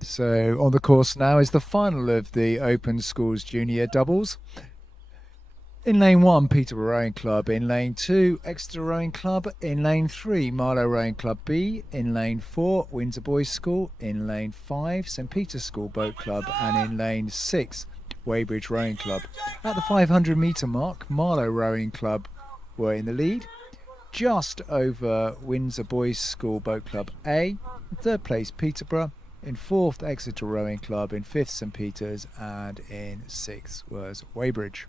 So on the course now is the final of the Open Schools Junior Doubles. In lane 1, Peterborough Rowing Club. In lane 2, Exeter Rowing Club. In lane 3, Marlow Rowing Club B. In lane 4, Windsor Boys School. In lane 5, St Peter's School Boat Club. And in lane 6, Weybridge Rowing Club. At the 500 metre mark, Marlow Rowing Club were in the lead, just over Windsor Boys School Boat Club A. In third place, Peterborough. In fourth, Exeter Rowing Club. In fifth, St Peter's. And in sixth was Weybridge.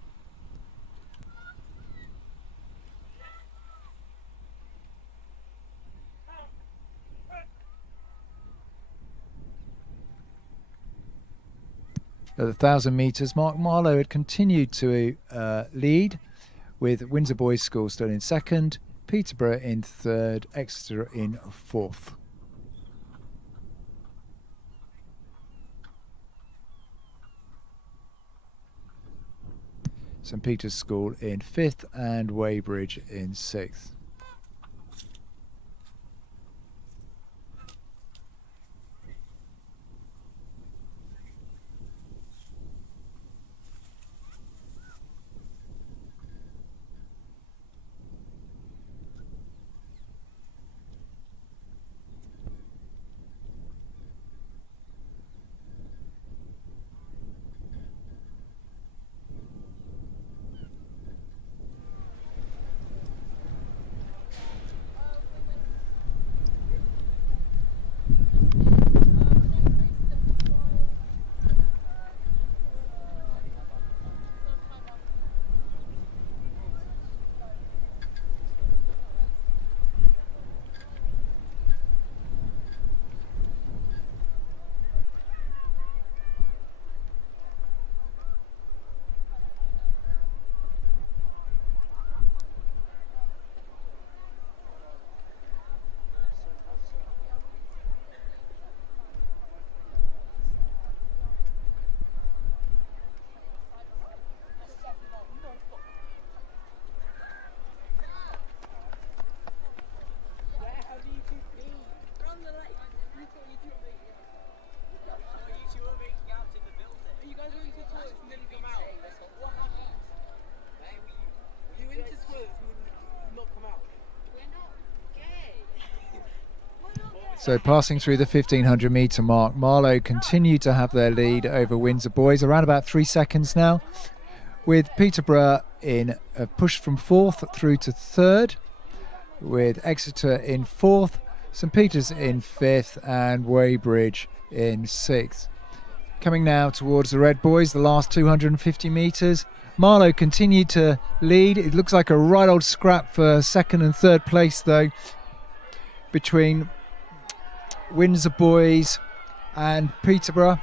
At the 1000 metres mark, Marlow had continued to lead, with Windsor Boys School still in second, Peterborough in third, Exeter in fourth. St Peter's School in fifth and Weybridge in sixth. So passing through the 1500 metre mark, Marlow continue to have their lead over Windsor Boys, around about 3 seconds now, with Peterborough in a push from 4th through to 3rd, with Exeter in 4th, St Peter's in 5th and Weybridge in 6th. Coming now towards the Red Boys, the last 250 metres. Marlow continued to lead. It looks like a right old scrap for 2nd and 3rd place though, between Windsor Boys and Peterborough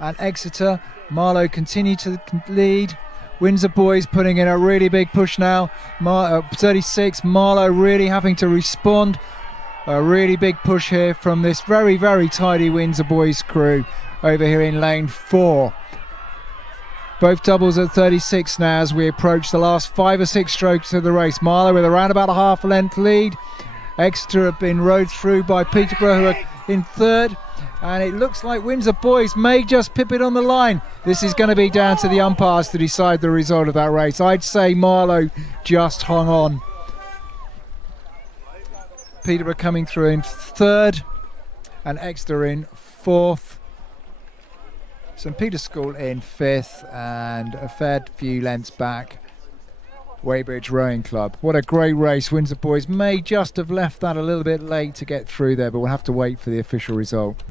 and Exeter. Marlow continue to lead. Windsor Boys putting in a really big push now. 36, Marlow really having to respond. A really big push here from this very, very tidy Windsor Boys crew over here in lane 4. Both doubles at 36 now as we approach the last 5 or 6 strokes of the race. Marlow with around about a half length lead. Exeter have been rode through by Peterborough, who are in 3rd, and it looks like Windsor Boys may just pip it on the line. This is going to be down to the umpires to decide the result of that race. I'd say Marlow just hung on. Peterborough coming through in 3rd and Exeter in 4th. St Peter's School in 5th and a fair few lengths back, Weybridge Rowing Club. What a great race. Windsor Boys may just have left that a little bit late to get through there, but we'll have to wait for the official result.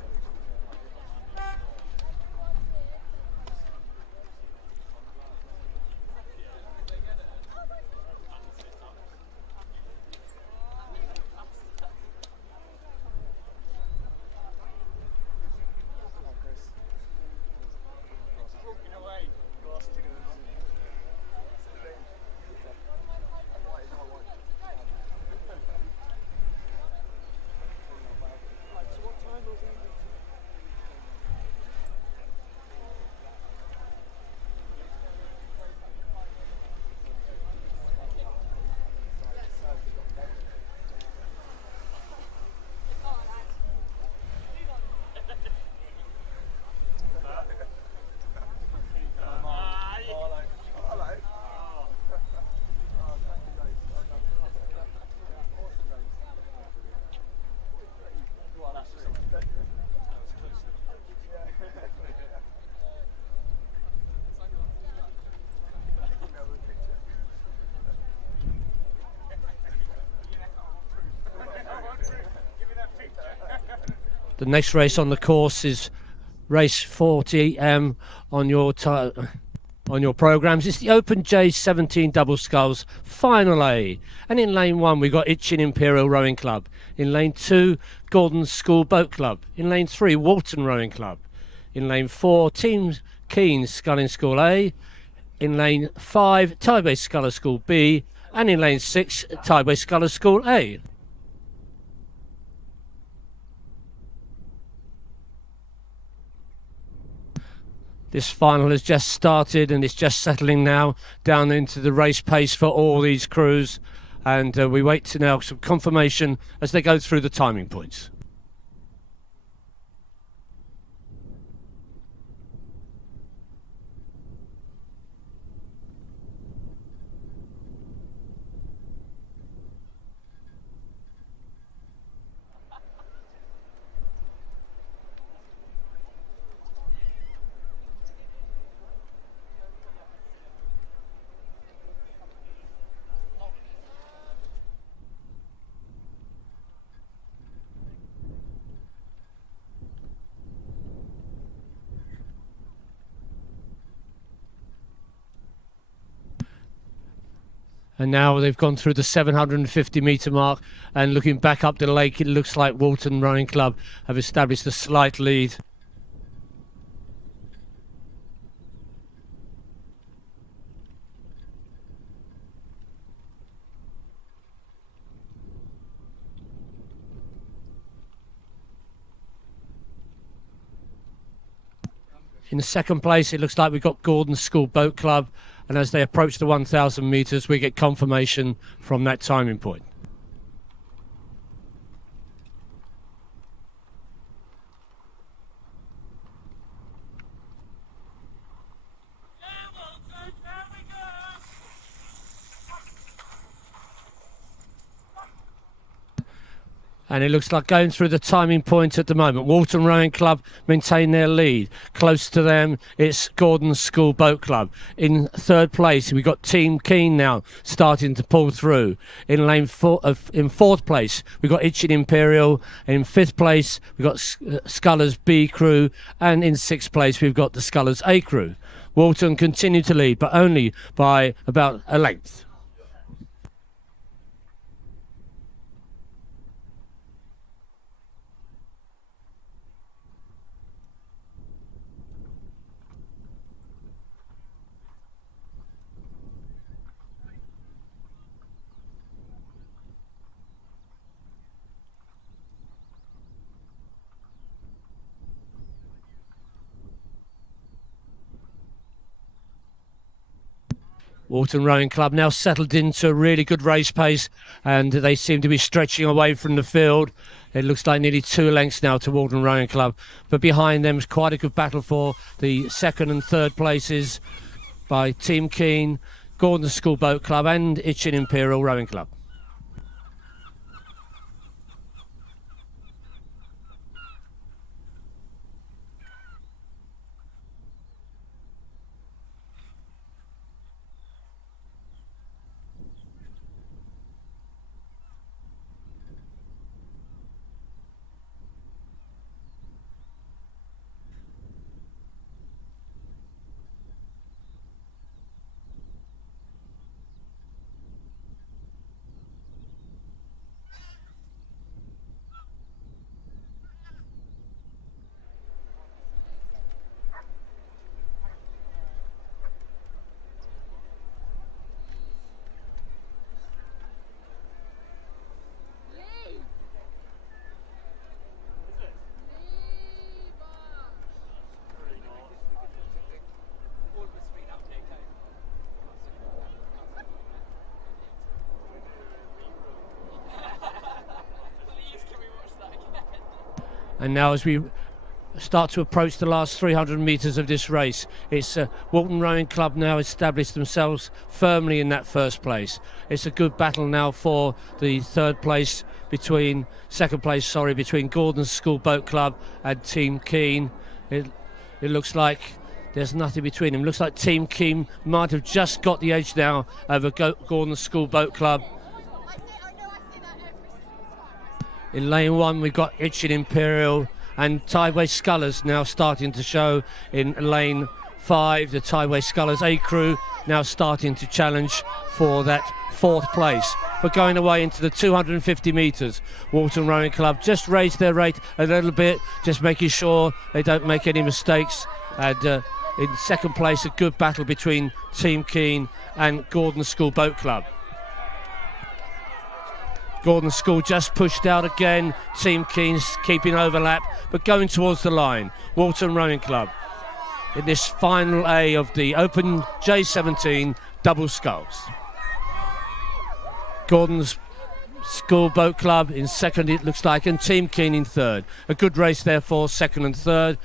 The next race on the course is race 40 on your programmes. It's the Open J17 Double Sculls Final A. And in lane 1 we've got Itchin Imperial Rowing Club. In lane 2, Gordon School Boat Club. In lane 3, Walton Rowing Club. In lane 4, Team Keynes Sculling School A. In lane 5, Tideway Sculler School B. And in lane 6, Tideway Sculler School A. This final has just started and it's just settling now down into the race pace for all these crews, and we wait to now some confirmation as they go through the timing points. And now they've gone through the 750 metre mark, and looking back up the lake, it looks like Walton Rowing Club have established a slight lead. In the second place, it looks like we've got Gordon School Boat Club, and as they approach the 1,000 metres, we get confirmation from that timing point. And it looks like going through the timing point at the moment. Walton Rowing Club maintain their lead. Close to them, it's Gordon School Boat Club. In third place, we've got Team Keen now starting to pull through. In in fourth place, we've got Itchin Imperial. In fifth place, we've got Scullers B Crew. And in sixth place, we've got the Scullers A Crew. Walton continue to lead, but only by about a length. Walton Rowing Club now settled into a really good race pace, and they seem to be stretching away from the field. It looks like nearly 2 lengths now to Walton Rowing Club, but behind them is quite a good battle for the second and third places by Team Keen, Gordon School Boat Club and Itchin Imperial Rowing Club. And now as we start to approach the last 300 metres of this race, it's Walton Rowing Club now established themselves firmly in that first place. It's a good battle now for the second place between Gordon School Boat Club and Team Keen. It looks like there's nothing between them. It looks like Team Keen might have just got the edge now over Gordon School Boat Club. In lane 1, we've got Itchin Imperial and Tideway Scullers now starting to show. In lane 5, the Tideway Scullers A Crew now starting to challenge for that 4th place. But going away into the 250 metres, Walton Rowing Club just raised their rate a little bit, just making sure they don't make any mistakes. And in 2nd place, a good battle between Team Keen and Gordon School Boat Club. Gordon School just pushed out again. Team Keen's keeping overlap, but going towards the line. Walton Rowing Club in this final A of the Open J17 double sculls. Gordon's School Boat Club in 2nd, it looks like, and Team Keen in 3rd. A good race there for 2nd and 3rd.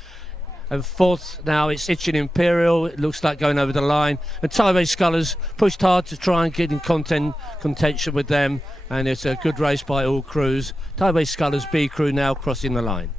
And 4th now, it's Itchin Imperial. It looks like going over the line. And Tideway Scullers pushed hard to try and get in contention with them. And it's a good race by all crews. Tideway Scullers B Crew now crossing the line.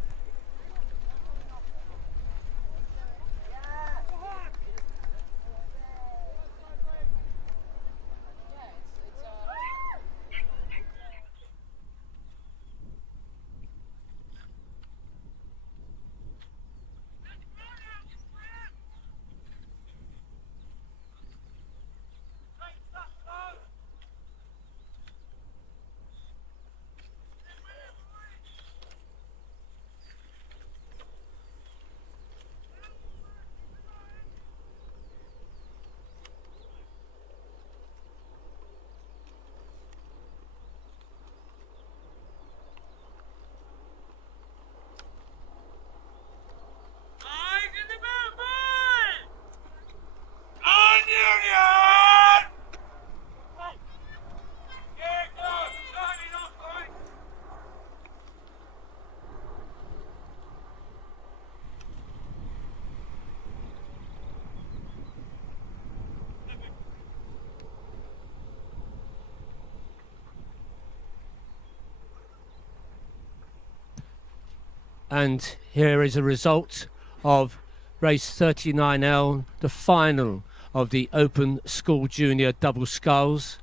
And here is a result of race 39L, the final of the Open School Junior Double Sculls.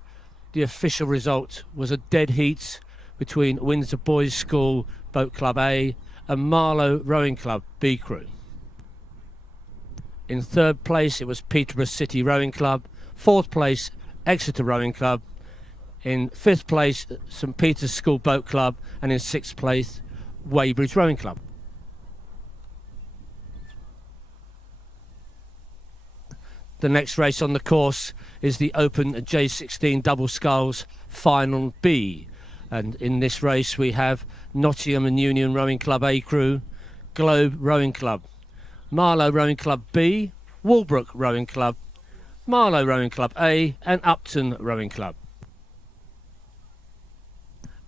The official result was a dead heat between Windsor Boys School Boat Club A and Marlow Rowing Club B crew. In third place it was Peterborough City Rowing Club, fourth place Exeter Rowing Club, in fifth place St Peter's School Boat Club, and in sixth place Weybridge Rowing Club. The next race on the course is the Open J16 Double Sculls Final B, and in this race we have Nottingham and Union Rowing Club A crew, Globe Rowing Club, Marlow Rowing Club B, Walbrook Rowing Club, Marlow Rowing Club A and Upton Rowing Club.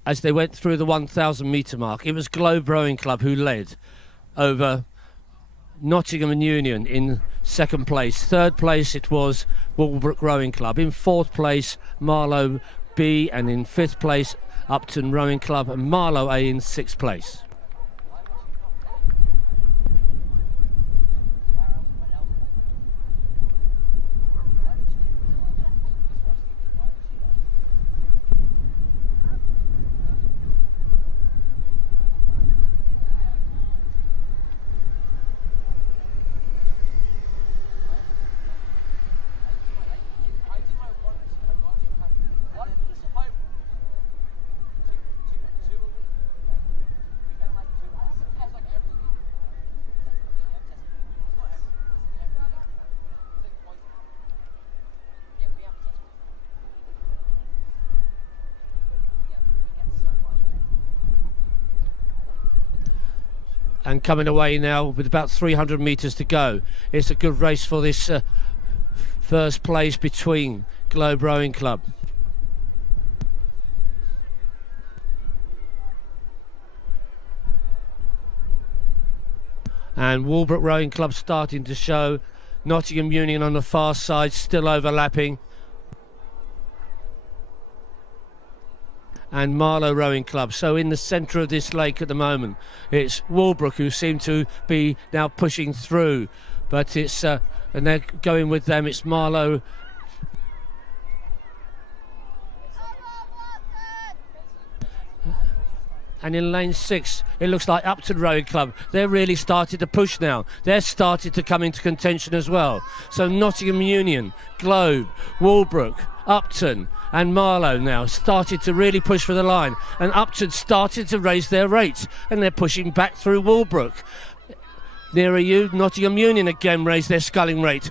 As they went through the 1,000 metre mark, it was Globe Rowing Club who led over Nottingham and Union in second place. Third place it was Walbrook Rowing Club. In fourth place Marlow B, and in fifth place Upton Rowing Club, and Marlow A in sixth place. And coming away now with about 300 metres to go. It's a good race for this first place between Globe Rowing Club and Walbrook Rowing Club starting to show. Nottingham Union on the far side still overlapping, and Marlow Rowing Club. So in the centre of this lake at the moment, it's Walbrook who seem to be now pushing through, but it's and they're going with them. It's Marlow. And in lane 6, it looks like Upton Rowing Club. They're really started to push now. They're started to come into contention as well. So Nottingham Union, Globe, Walbrook, Upton and Marlow now started to really push for the line. And Upton started to raise their rates, and they're pushing back through Walbrook. Nearer you, Nottingham Union again raised their sculling rate.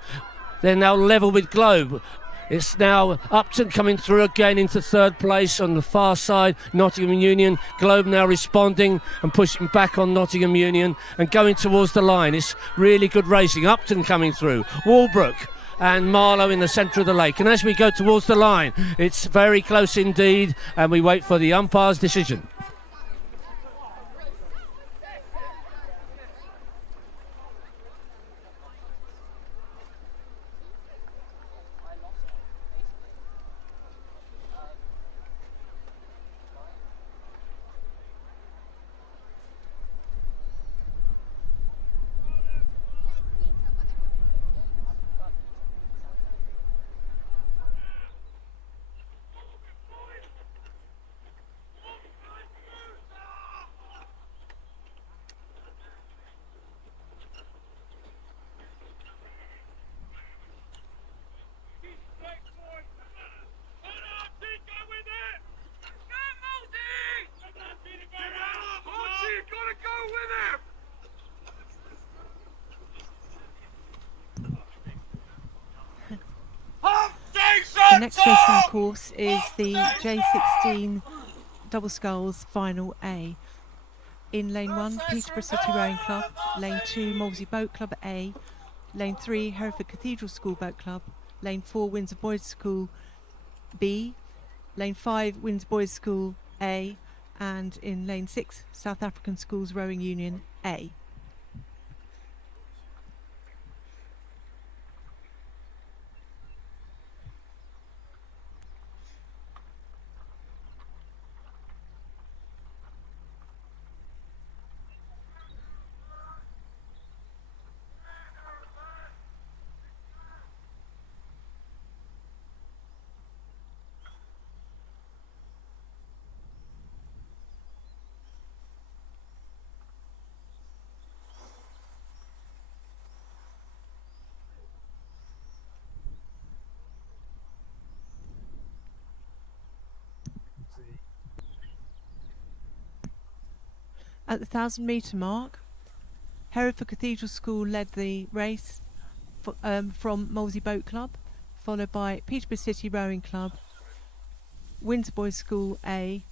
They're now level with Globe. It's now Upton coming through again into third place on the far side. Nottingham Union, Globe now responding and pushing back on Nottingham Union and going towards the line. It's really good racing. Upton coming through, Walbrook and Marlow in the centre of the lake. And as we go towards the line, it's very close indeed, and we wait for the umpire's decision. The next race on the course is the J16 Double Sculls Final A. In lane 1, Peterborough City Rowing Club. Lane 2, Molesey Boat Club A. Lane 3, Hereford Cathedral School Boat Club. Lane 4, Windsor Boys School B. Lane 5, Windsor Boys School A. And in lane 6, South African Schools Rowing Union A. At the 1,000 metre mark, Hereford Cathedral School led the race from Molesey Boat Club, followed by Peterborough City Rowing Club, Windsor Boys School A,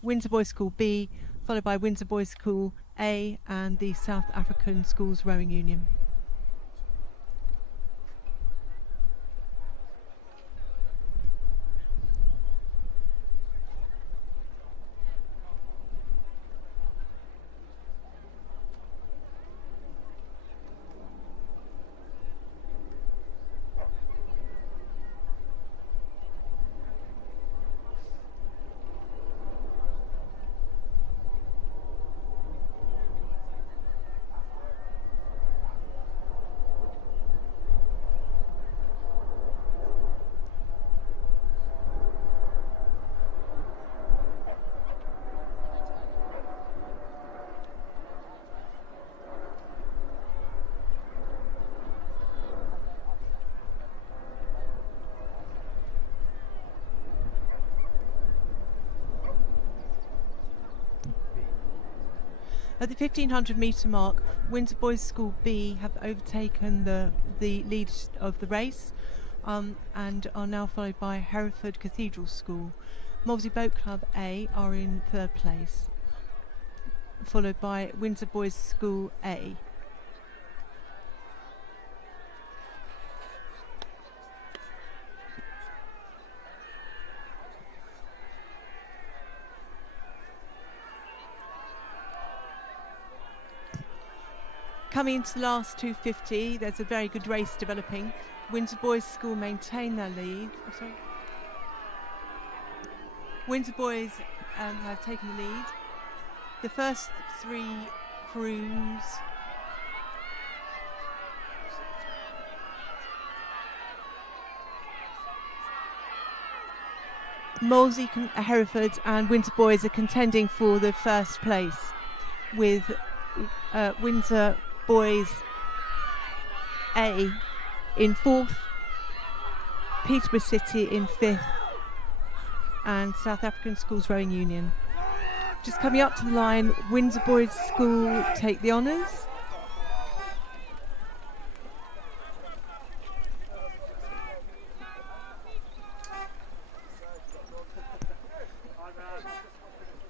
Windsor Boys School B, followed by Windsor Boys School A and the South African Schools Rowing Union. At the 1,500 metre mark, Windsor Boys School B have overtaken the lead of the race and are now followed by Hereford Cathedral School. Molesey Boat Club A are in third place, followed by Windsor Boys School A. Coming into the last 250, there's a very good race developing. Windsor Boys School maintain their lead. Windsor Boys have taken the lead. The first three crews Molesey, Hereford and Windsor Boys are contending for the first place, with Windsor Boys A in fourth, Peterborough City in fifth, and South African Schools Rowing Union. Just coming up to the line, Windsor Boys School take the honours.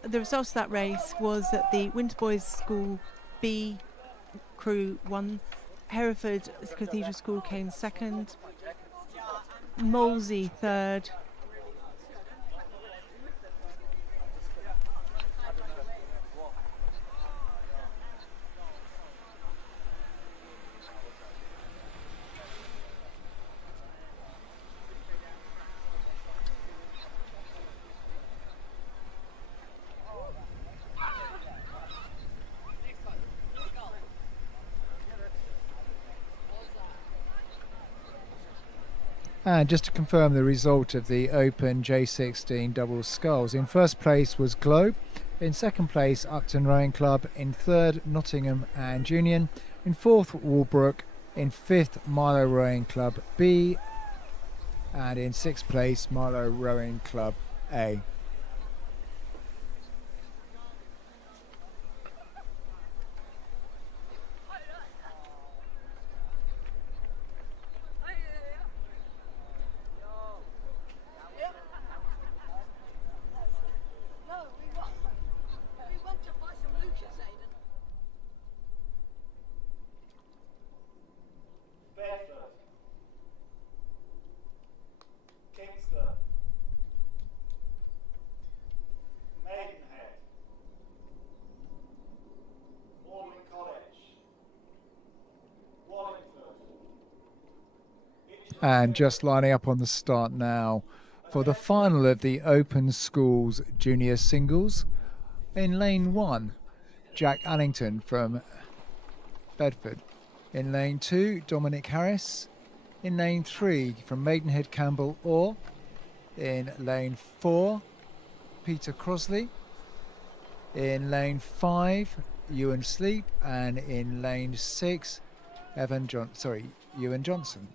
The result of that race was that the Windsor Boys School B crew won, Hereford Cathedral School came second, Molesey third, And just to confirm the result of the Open J16 double sculls, in first place was Globe, in second place Upton Rowing Club, in third Nottingham and Union, in fourth Walbrook, in fifth Milo Rowing Club B, and in sixth place Milo Rowing Club A. And just lining up on the start now for the final of the Open Schools Junior Singles. In lane 1, Jack Allington from Bedford. In lane 2, Dominic Harris. In lane 3, from Maidenhead Campbell Orr. In lane 4, Peter Crosley. In lane 5, Ewan Sleep. And in lane 6, Ewan Johnson.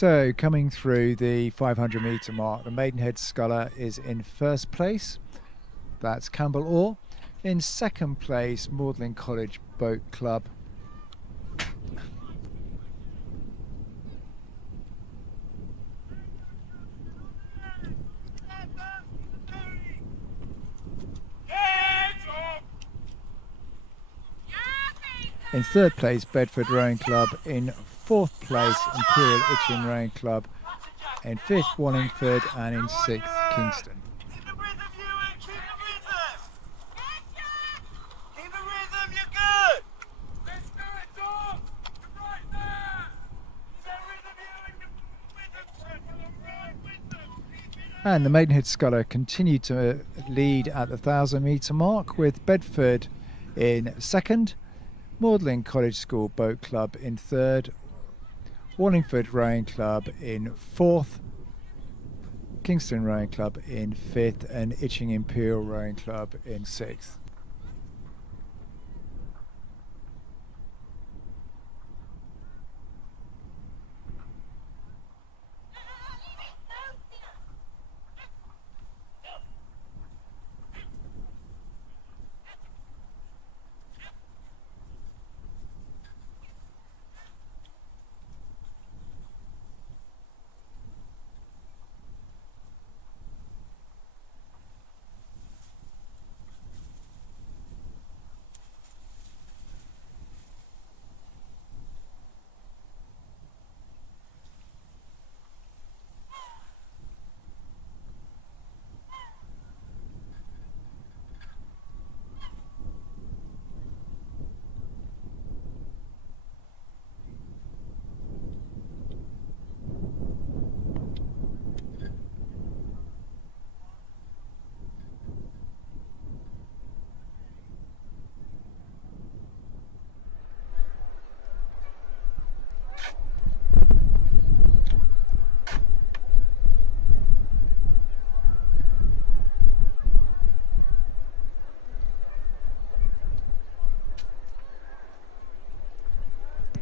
So coming through the 500 metre mark, the Maidenhead Sculler is in first place. That's Campbell Orr. In second place, Magdalen College Boat Club. In third place, Bedford Rowing Club. In fourth place, Imperial Itchen Rowing Club. In fifth, Wallingford, and in sixth, Kingston. Keep the rhythm, Ewan! Keep the rhythm! Keep the rhythm, you're good! Let's do it, Dom! You're right there! Set rhythm, Ewan! Rhythm, circle, right with them! Keep it up! And the Maidenhead Sculler continued to lead at the 1,000 metre mark, with Bedford in second, Magdalen College School Boat Club in third, Wallingford Rowing Club in fourth, Kingston Rowing Club in fifth, and Itching Imperial Rowing Club in sixth.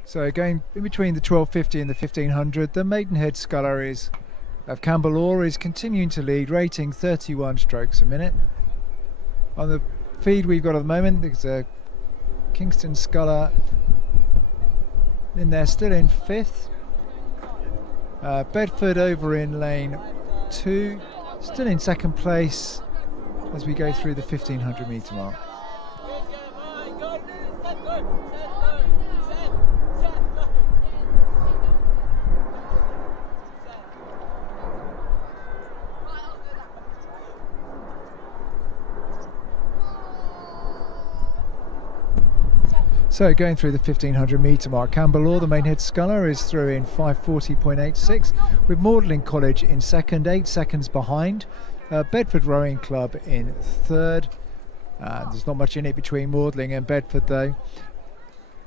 So going in between the 1250 and the 1500, the Maidenhead Sculler of Campbell Orr is continuing to lead, rating 31 strokes a minute. On the feed we've got at the moment, there's a Kingston Sculler in there, still in fifth. Bedford over in lane 2, still in second place as we go through the 1500 metre mark. So going through the 1500 metre mark, Campbell Orr, the Maidenhead Sculler, is through in 5:40.86, with Magdalen College in second, 8 seconds behind. Bedford Rowing Club in third. There's not much in it between Magdalen and Bedford though.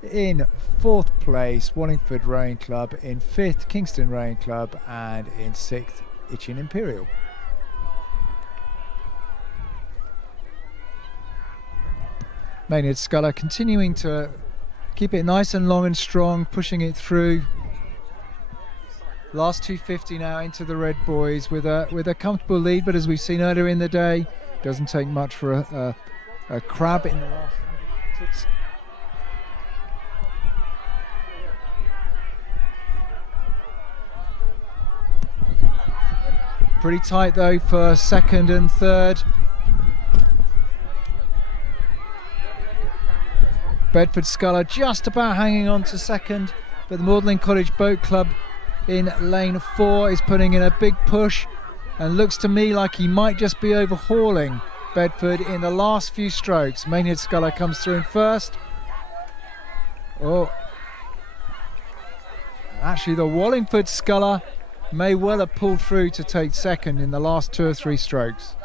In fourth place, Wallingford Rowing Club. In fifth, Kingston Rowing Club, and in sixth, Itchen Imperial. Maidenhead Sculler continuing to keep it nice and long and strong, pushing it through. Last 250 now into the Red Boys with a comfortable lead, but as we've seen earlier in the day, doesn't take much for a crab in the last 100 meters. Pretty tight though for second and third. Bedford Sculler just about hanging on to second, but the Magdalen College Boat Club in lane 4 is putting in a big push and looks to me like he might just be overhauling Bedford in the last few strokes. Maidenhead Sculler comes through in first. Oh, actually the Wallingford Sculler may well have pulled through to take second in the last 2 or 3 strokes.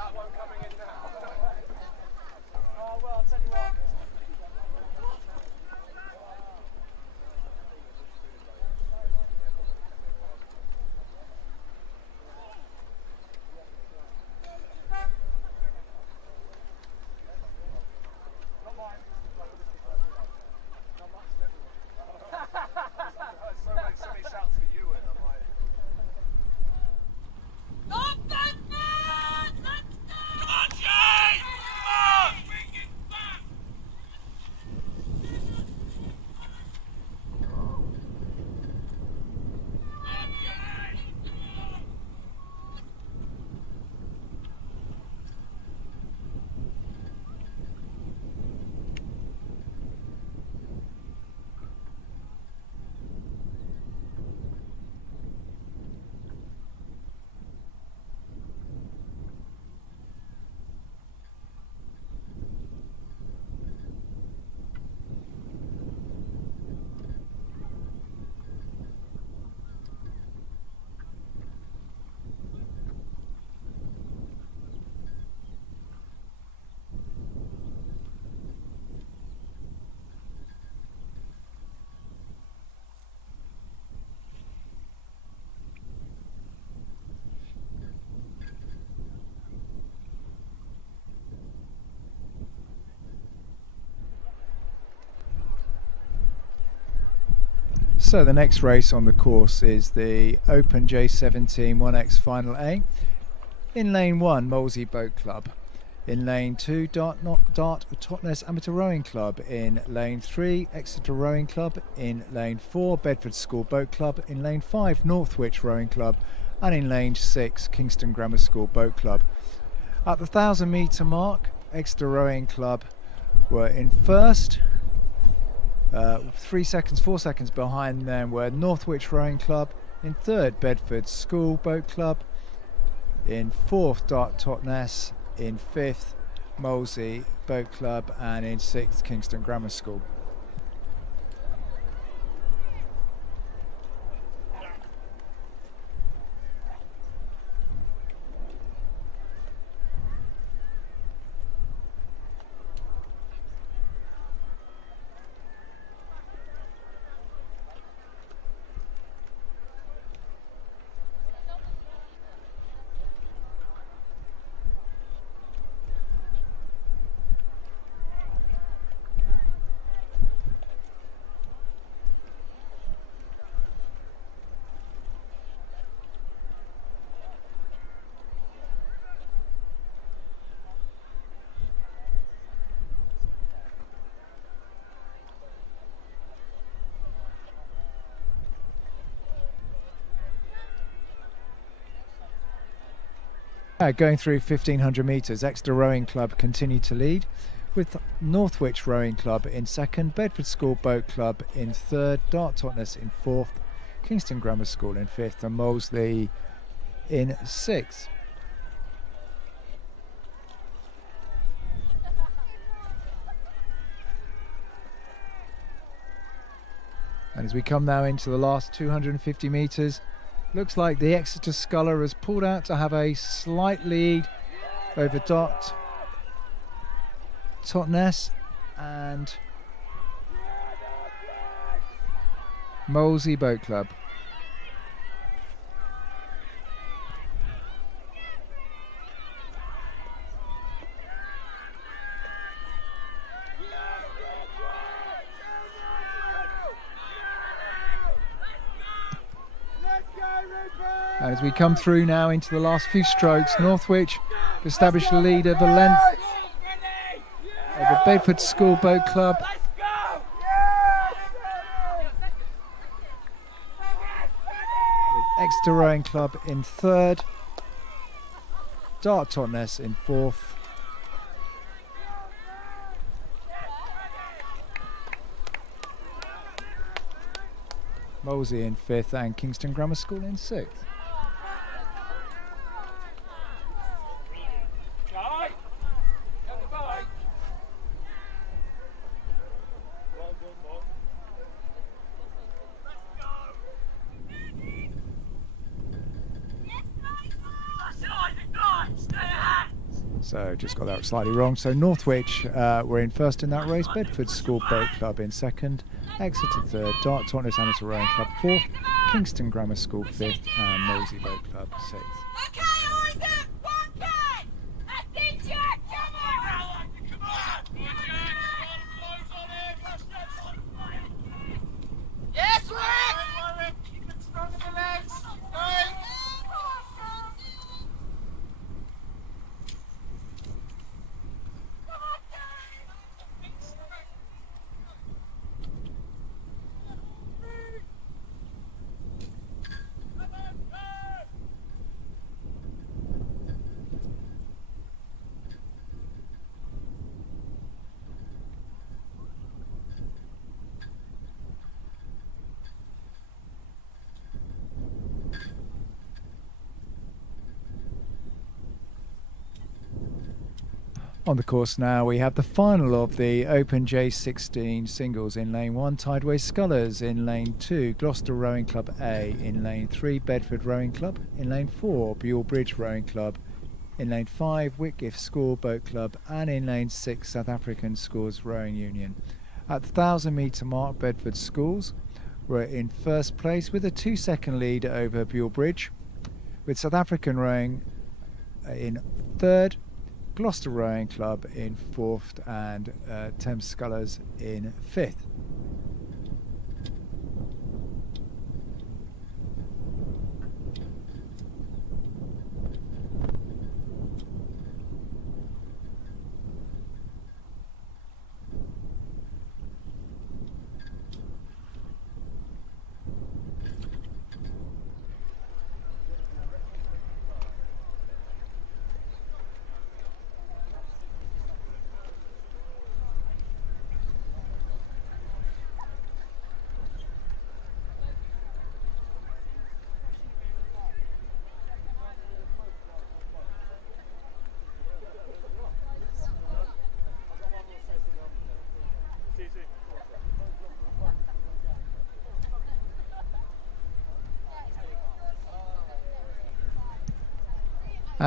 So the next race on the course is the Open J17 1X Final A. In lane 1, Molesey Boat Club. In lane 2, Dart Totnes Amateur Rowing Club. In lane 3, Exeter Rowing Club. In lane 4, Bedford School Boat Club. In lane 5, Northwich Rowing Club. And in lane 6, Kingston Grammar School Boat Club. At the 1,000 metre mark, Exeter Rowing Club were in first. 4 seconds behind them were Northwich Rowing Club. In third, Bedford School Boat Club. In fourth, Dart Totnes. In fifth, Molesey Boat Club. And in sixth, Kingston Grammar School. Going through 1,500 metres, Exeter Rowing Club continue to lead, with Northwich Rowing Club in second, Bedford School Boat Club in third, Dart Totnes in fourth, Kingston Grammar School in fifth, and Molesey in sixth. And as we come now into the last 250 metres, looks like the Exeter Sculler has pulled out to have a slight lead over Dart Totnes and Molesey Boat Club. And as we come through now into the last few strokes, Northwich established a lead of a length over Bedford School Boat Club. With Exeter Rowing Club in third, Dart Totnes in fourth, Molesey in fifth, and Kingston Grammar School in sixth. So just got that slightly wrong. So Northwich were in first in that race, Bedford School Boat Club in second, Exeter third, Dart Totnes Amateur Rowing Club fourth, Kingston Grammar School fifth, and Molesey Boat Club sixth. Okay, Isaac, one game! That's it, Jack, come on! Come on! Yes, Rick! Keep it strong in the legs. On the course now, we have the final of the Open J16 singles. In lane 1, Tideway Scullers. In lane 2, Gloucester Rowing Club A. In lane 3, Bedford Rowing Club. In lane 4, Buell Bridge Rowing Club. In lane 5, Whitgift School Boat Club. And in lane 6, South African Schools Rowing Union. At the 1,000 metre mark, Bedford Schools were in first place with a 2-second lead over Buell Bridge, with South African Rowing in third, Gloucester Rowing Club in fourth, and Thames Scullers in fifth.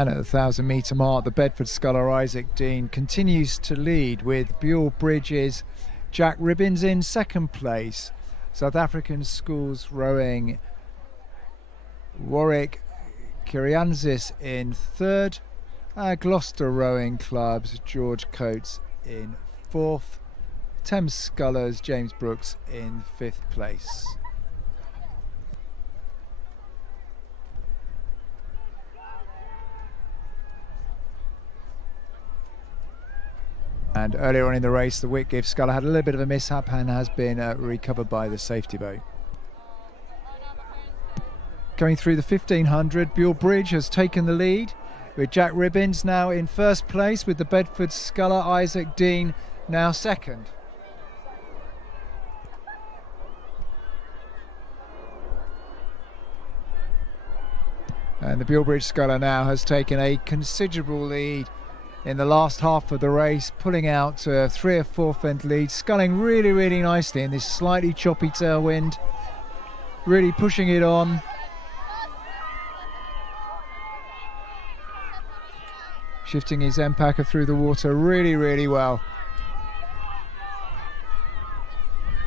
And at the 1,000 metre mark, the Bedford sculler Isaac Dean continues to lead with Buell Bridges, Jack Ribbins in second place. South African schools rowing Warwick Kirianzis in third. Gloucester rowing clubs George Coates in fourth. Thames scullers James Brooks in fifth place. And earlier on in the race, the Whitgift sculler had a little bit of a mishap and has been recovered by the safety boat. Going through the 1500, Buell Bridge has taken the lead, with Jack Ribbins now in first place, with the Bedford sculler Isaac Dean now second. And the Buell Bridge sculler now has taken a considerable lead in the last half of the race, pulling out 3 or 4 fent lead, sculling really, really nicely in this slightly choppy tailwind, really pushing it on. Shifting his end packer through the water really, really well.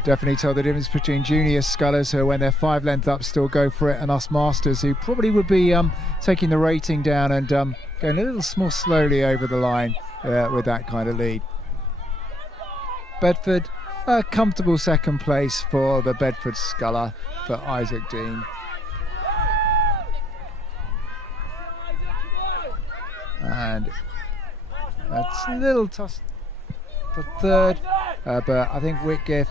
Definitely tell the difference between junior scullers who, when they're 5 length up, still go for it, and us masters who probably would be taking the rating down and going a little more slowly over the line with that kind of lead. Bedford, a comfortable second place for the Bedford sculler for Isaac Dean. And it's a little tough for third, but I think Whitgift,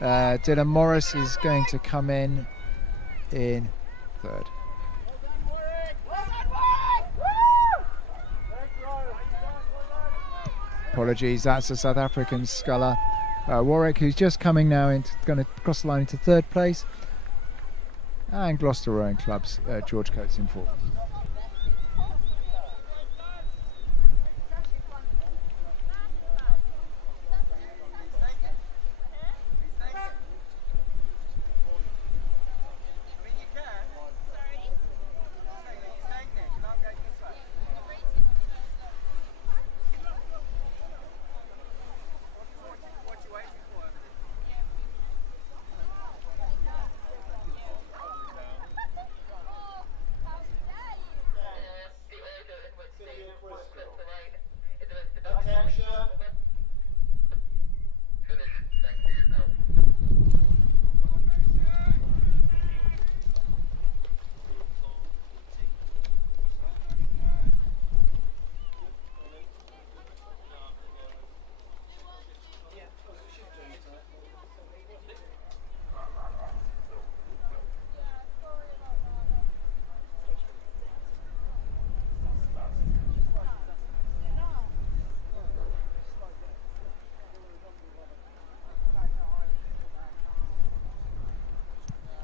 Dylan Morris is going to come in third. Apologies, that's the South African sculler Warwick, who's just coming now into, going to cross the line into third place, and Gloucester rowing clubs George Coates in fourth.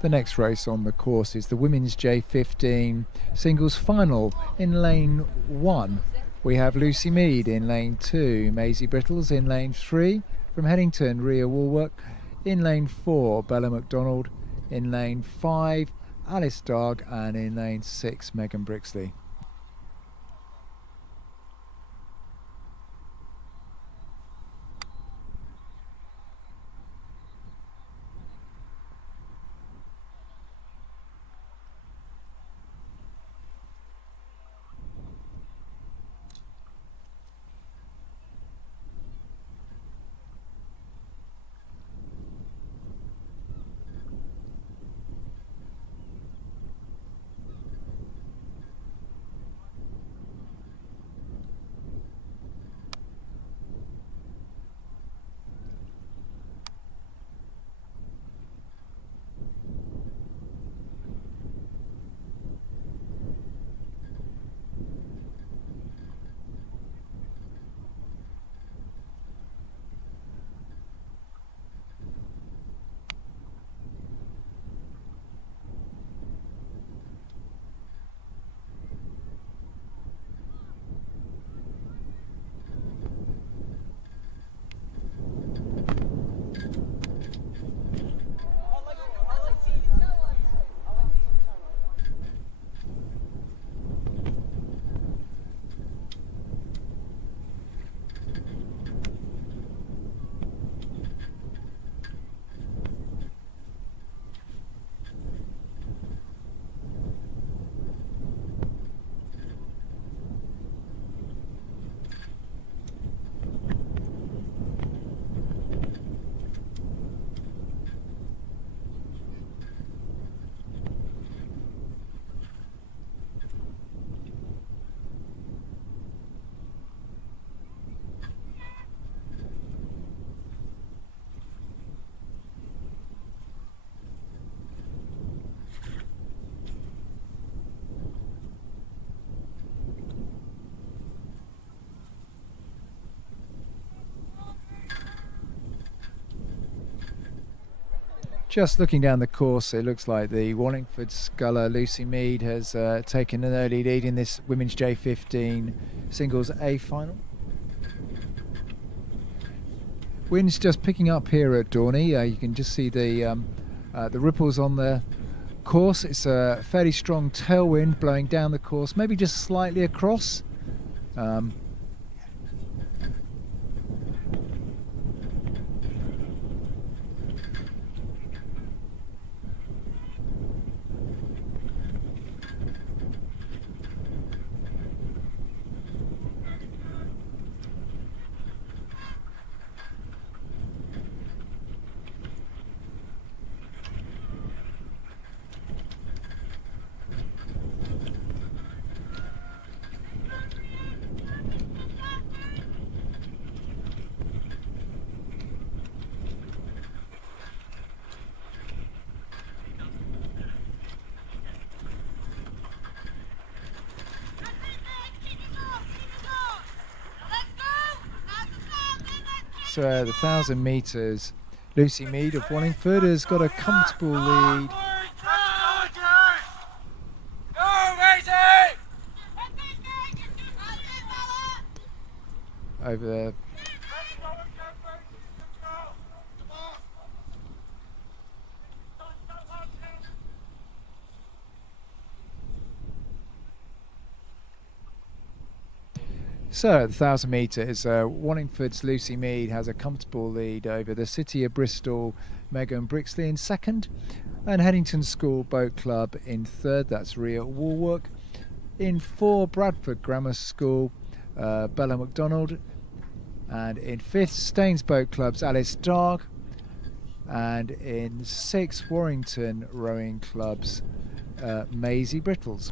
The next race on the course is the Women's J15 singles final in lane 1. We have Lucy Mead in lane 2, Maisie Brittles in lane 3, from Headington, Rhea Woolwork in lane 4, Bella McDonald in lane 5, Alice Darg, and in lane 6, Megan Brixley. Just looking down the course, it looks like the Wallingford sculler Lucy Mead has taken an early lead in this women's J15 singles A final. Wind's just picking up here at Dorney. You can just see the ripples on the course. It's a fairly strong tailwind blowing down the course, maybe just slightly across. So the 1,000 metres, Lucy Mead of Wallingford has got a comfortable lead. Over there. So at the 1,000 metres, Wallingford's Lucy Mead has a comfortable lead over the City of Bristol Megan Brixley in second, and Headington School Boat Club in third. That's Rhea Woolwork. In four, Bradford Grammar School Bella MacDonald, and in fifth, Staines Boat Club's Alice Darg, and in sixth, Warrington Rowing Club's Maisie Brittles.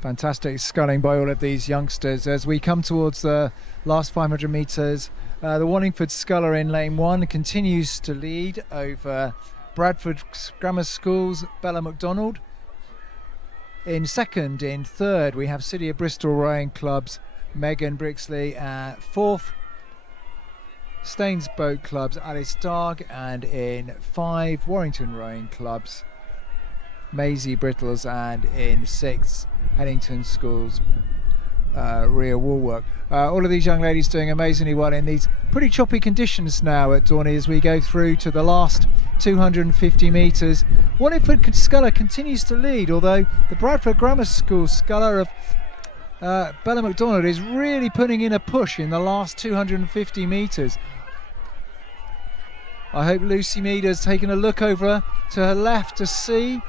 Fantastic sculling by all of these youngsters. As we come towards the last 500 metres, the Wallingford sculler in lane 1 continues to lead over Bradford Grammar School's Bella MacDonald. In second, in third, we have City of Bristol Rowing Club's Megan Brixley. Fourth, Staines Boat Club's Alice Darg, and in 5, Warrington Rowing Club's Maisie Brittles, and in 6th, Headington School's Rhea Woolwork. All of these young ladies doing amazingly well in these pretty choppy conditions now at Dorney as we go through to the last 250 metres. Wallingford sculler continues to lead, although the Bradford Grammar School sculler of Bella MacDonald is really putting in a push in the last 250 metres. I hope Lucy Mead has taken a look over to her left to see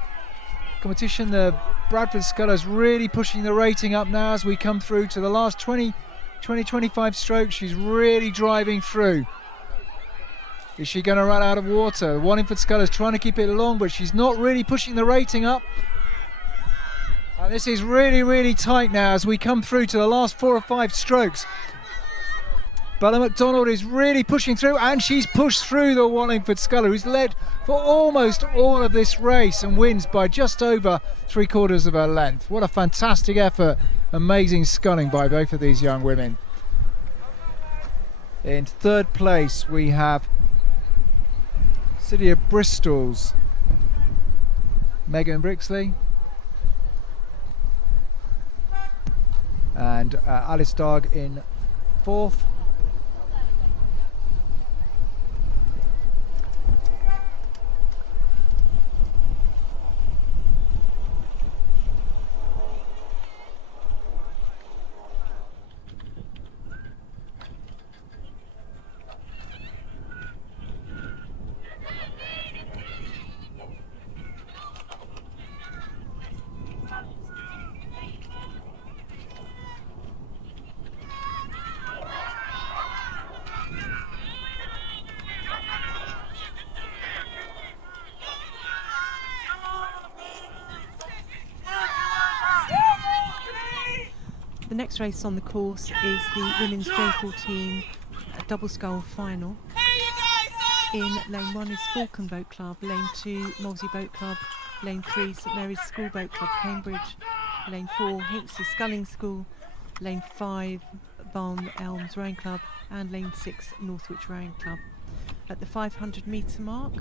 competition. The Bradford sculler is really pushing the rating up now as we come through to the last 25 strokes. She's really driving through. Is she going to run out of water? The Wallingford sculler is trying to keep it long, but she's not really pushing the rating up. And this is really, really tight now as we come through to the last 4 or 5 strokes. Bella MacDonald is really pushing through, and she's pushed through the Wallingford sculler, who's led for almost all of this race and wins by just over 3/4 of her length. What a fantastic effort. Amazing sculling by both of these young women. In third place we have City of Bristol's Megan Brixley and Alice Darg in fourth. The next race on the course is the women's J14 double scull final. In lane 1 is Falcon Boat Club, lane 2 Molesey Boat Club, lane 3 St Mary's School Boat Club Cambridge, lane 4 Hinksey Sculling School, lane 5 Barn Elms Rowing Club, and lane 6 Northwich Rowing Club. At the 500 metre mark,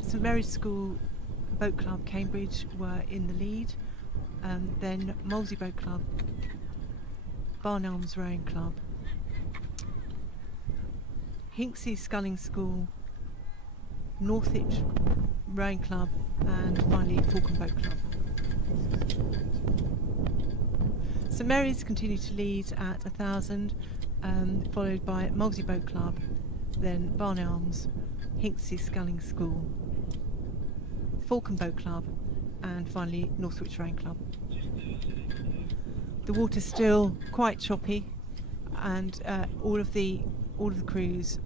St Mary's School Boat Club Cambridge were in the lead, then Molesey Boat Club, Barn Elms Rowing Club, Hinksey Sculling School, Northwich Rowing Club, and finally Falcon Boat Club. St Mary's continued to lead at 1,000, followed by Molesey Boat Club, then Barn Elms, Hinksey Sculling School, Falcon Boat Club, and finally Northwich Rowing Club. The water's still quite choppy, and all of the crews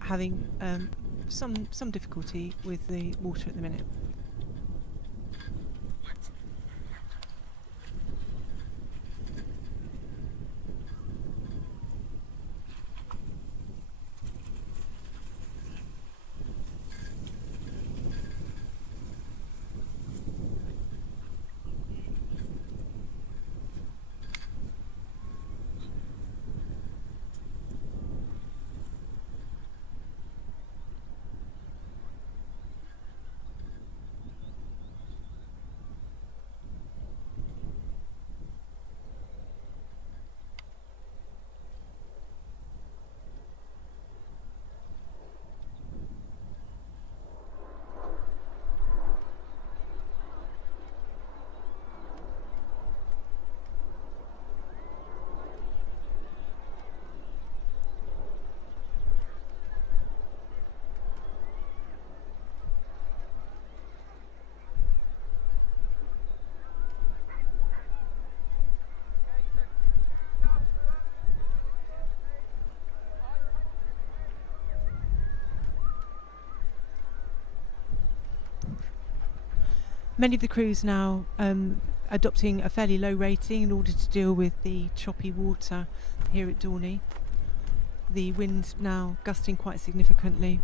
having some difficulty with the water at the minute. Many of the crews now adopting a fairly low rating in order to deal with the choppy water here at Dorney. The wind now gusting quite significantly.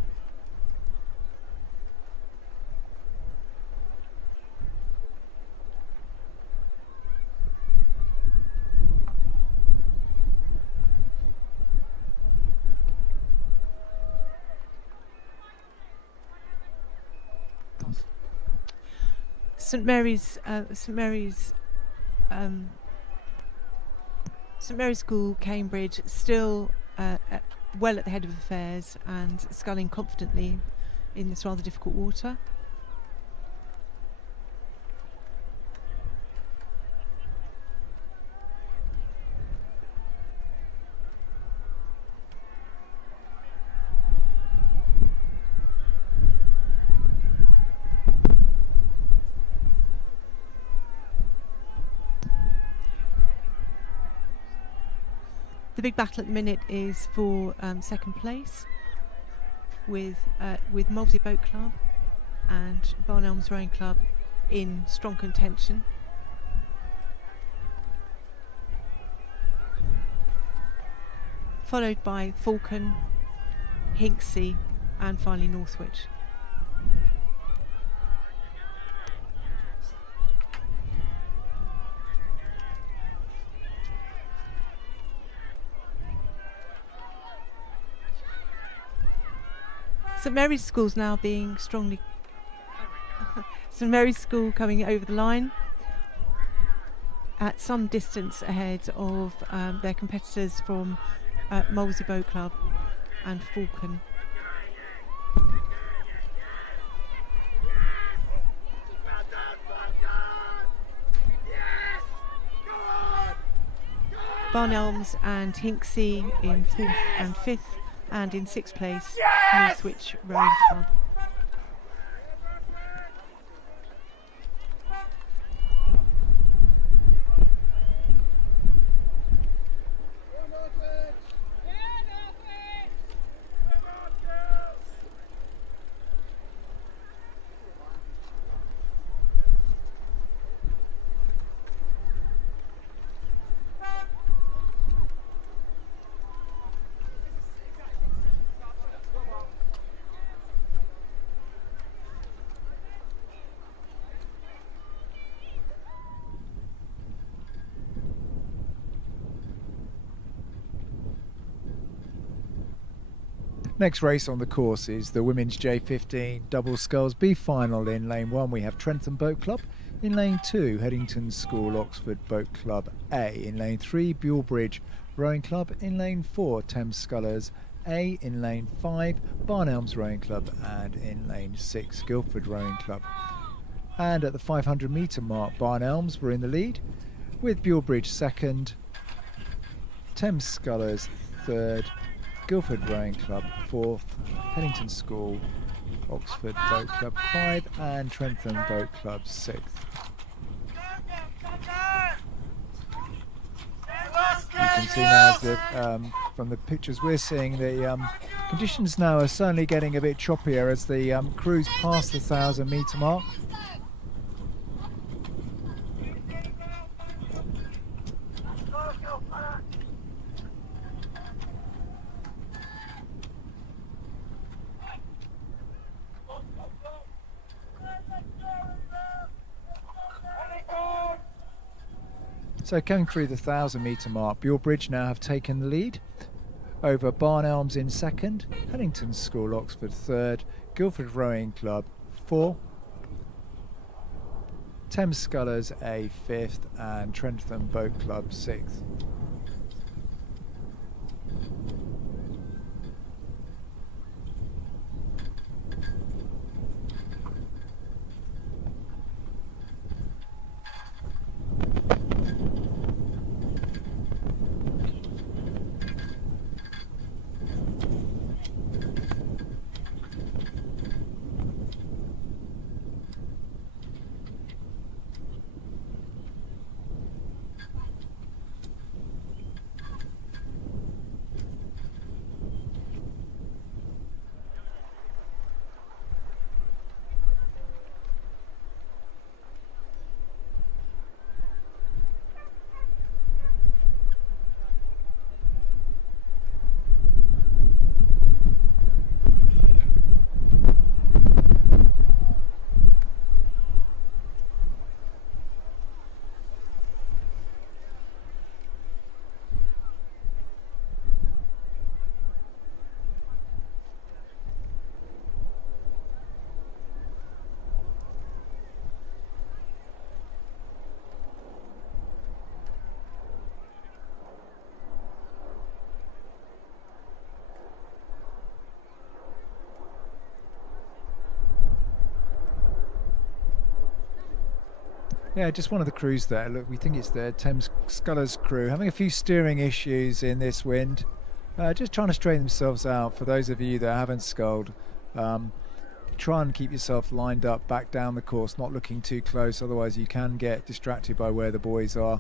St Mary's School Cambridge still well at the head of affairs and sculling confidently in this rather difficult water. The big battle at the minute is for second place with Molesey Boat Club and Barn Elms Rowing Club in strong contention. Followed by Falcon, Hinksey and finally Northwich. St Mary's School's now being strongly St Mary's School coming over the line at some distance ahead of their competitors from Molesey Boat Club and Falcon. Barn Elms and Hinksey in 4th and 5th, and in 6th place, Northwich Rowing Club. Next race on the course is the women's J15 double sculls B final. In lane 1 we have Trentham Boat Club. In lane 2 Headington School Oxford Boat Club A. In lane 3 Bulebridge Rowing Club. In lane 4 Thames Scullers A. In lane 5 Barn Elms Rowing Club, and in lane 6 Guildford Rowing Club. And at the 500 metre mark, Barn Elms were in the lead with Bulebridge second, Thames Scullers third, Guildford Rowing Club 4th, Headington School Oxford Boat Club 5, and Trentham Boat Club 6th. You can see now that from the pictures we're seeing, the conditions now are certainly getting a bit choppier as the crews pass the 1,000 metre mark. So coming through the 1,000 metre mark, Bulebridge now have taken the lead over Barn Elms in second, Headington School Oxford third, Guildford Rowing Club 4, Thames Scullers A 5th, and Trentham Boat Club 6th. Yeah, just one of the crews there. Look, we think it's the Thames Scullers crew having a few steering issues in this wind. Just trying to straighten themselves out. For those of you that haven't sculled, try and keep yourself lined up back down the course, not looking too close, otherwise you can get distracted by where the buoys are.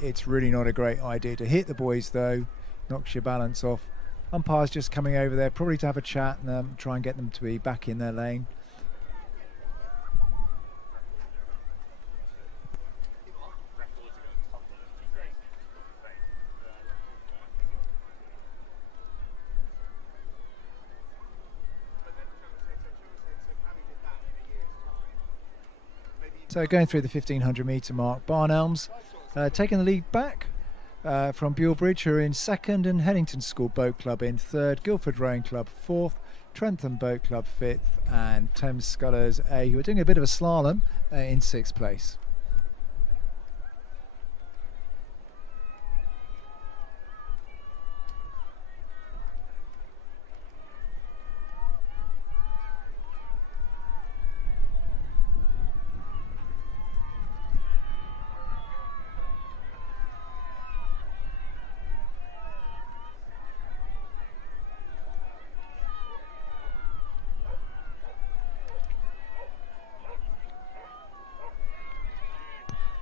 It's really not a great idea to hit the buoys though, knocks your balance off. Umpire's just coming over there, probably to have a chat and try and get them to be back in their lane. So going through the 1500 metre mark, Barnelms taking the lead back from Bulebridge, who are in second, and Headington School Boat Club in third, Guildford Rowing Club fourth, Trentham Boat Club fifth, and Thames Scullers A, who are doing a bit of a slalom, in sixth place.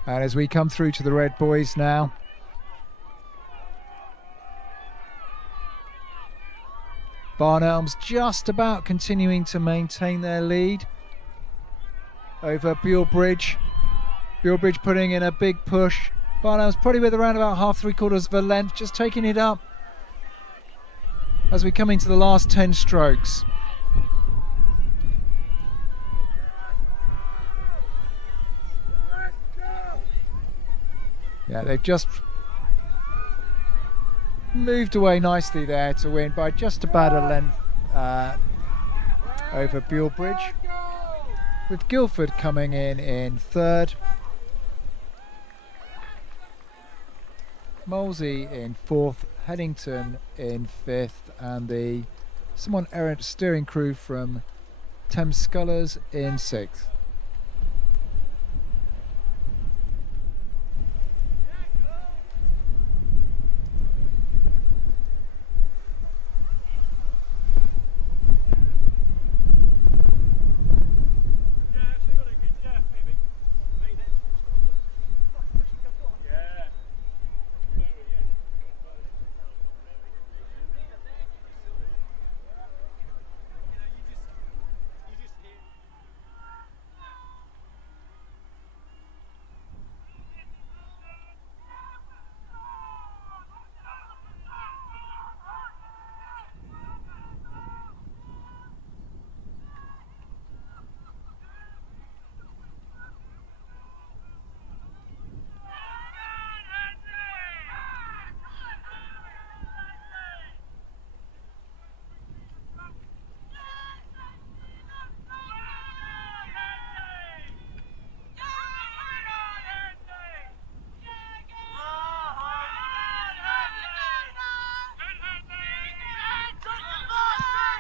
And as we come through to the red buoys now, Barnelms just about continuing to maintain their lead over Bulebridge. Bulebridge putting in a big push. Barnelms probably with around about half, 3/4 of a length, just taking it up as we come into the last 10 strokes. Yeah, they've just moved away nicely there to win by just about a length over Bulebridge, with Guildford coming in third, Molesey in fourth, Headington in fifth, and the somewhat errant steering crew from Thames Scullers in sixth.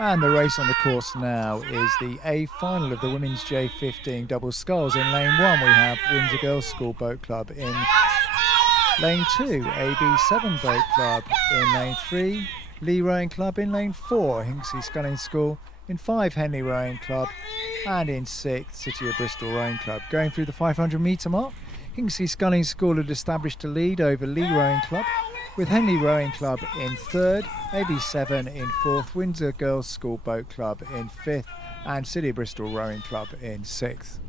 And the race on the course now is the A final of the Women's J15 double sculls. In lane 1 we have Windsor Girls School Boat Club. In lane 2, AB7 Boat Club. In lane 3, Lee Rowing Club. In lane 4, Hinksey Sculling School. In 5, Henley Rowing Club. And in 6th, City of Bristol Rowing Club. Going through the 500 metre mark, Hinksey Sculling School had established a lead over Lee Rowing Club, with Henley Rowing Club in third, AB7 in fourth, Windsor Girls School Boat Club in fifth, and City of Bristol Rowing Club in sixth.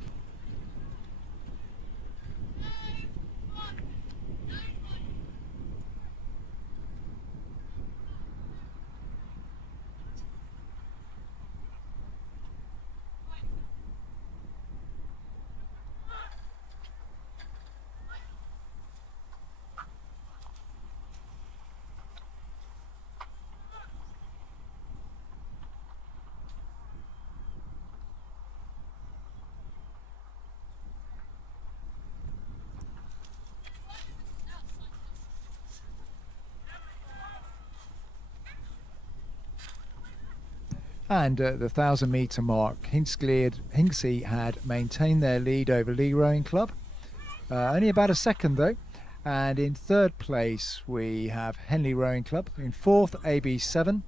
And at the 1,000 metre mark, Hinksey had maintained their lead over Lee Rowing Club, Only about a second though. And in third place we have Henley Rowing Club. In fourth, AB7.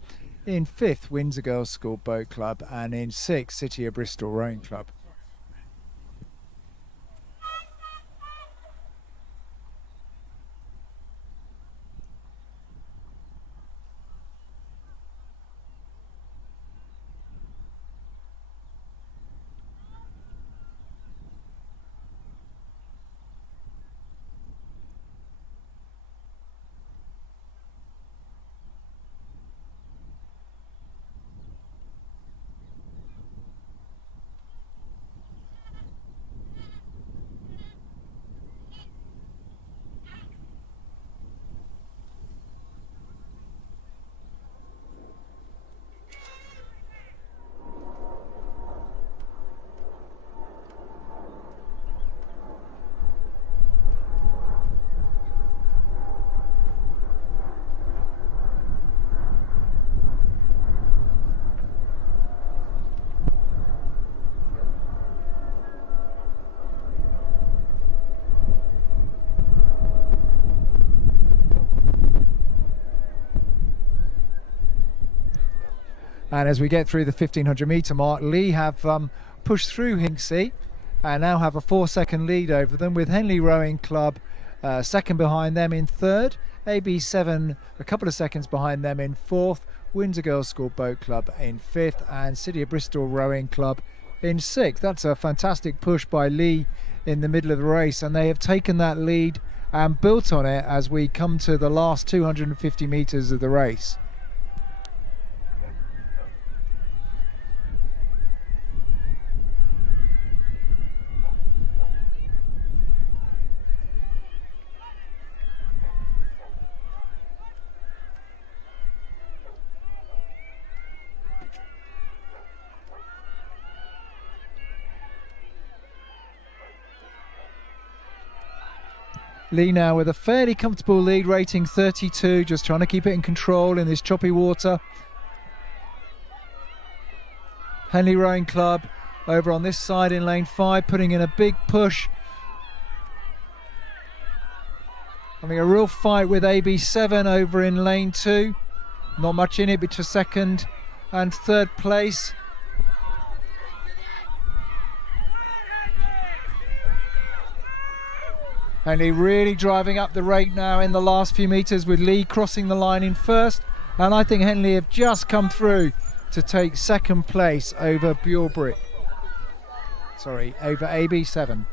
In fifth, Windsor Girls School Boat Club. And in sixth, City of Bristol Rowing Club. And as we get through the 1500 metre mark, Lee have pushed through Hinksey and now have a 4-second lead over them, with Henley Rowing Club second behind them in third, AB7 a couple of seconds behind them in fourth, Windsor Girls School Boat Club in fifth, and City of Bristol Rowing Club in sixth. That's a fantastic push by Lee in the middle of the race, and they have taken that lead and built on it as we come to the last 250 metres of the race. Lee now with a fairly comfortable lead, rating 32, just trying to keep it in control in this choppy water. Henley Rowing Club over on this side in lane 5, putting in a big push. Having a real fight with AB7 over in lane 2. Not much in it between second and third place. Henley really driving up the rate now in the last few metres, with Lee crossing the line in first. And I think Henley have just come through to take second place over over AB7.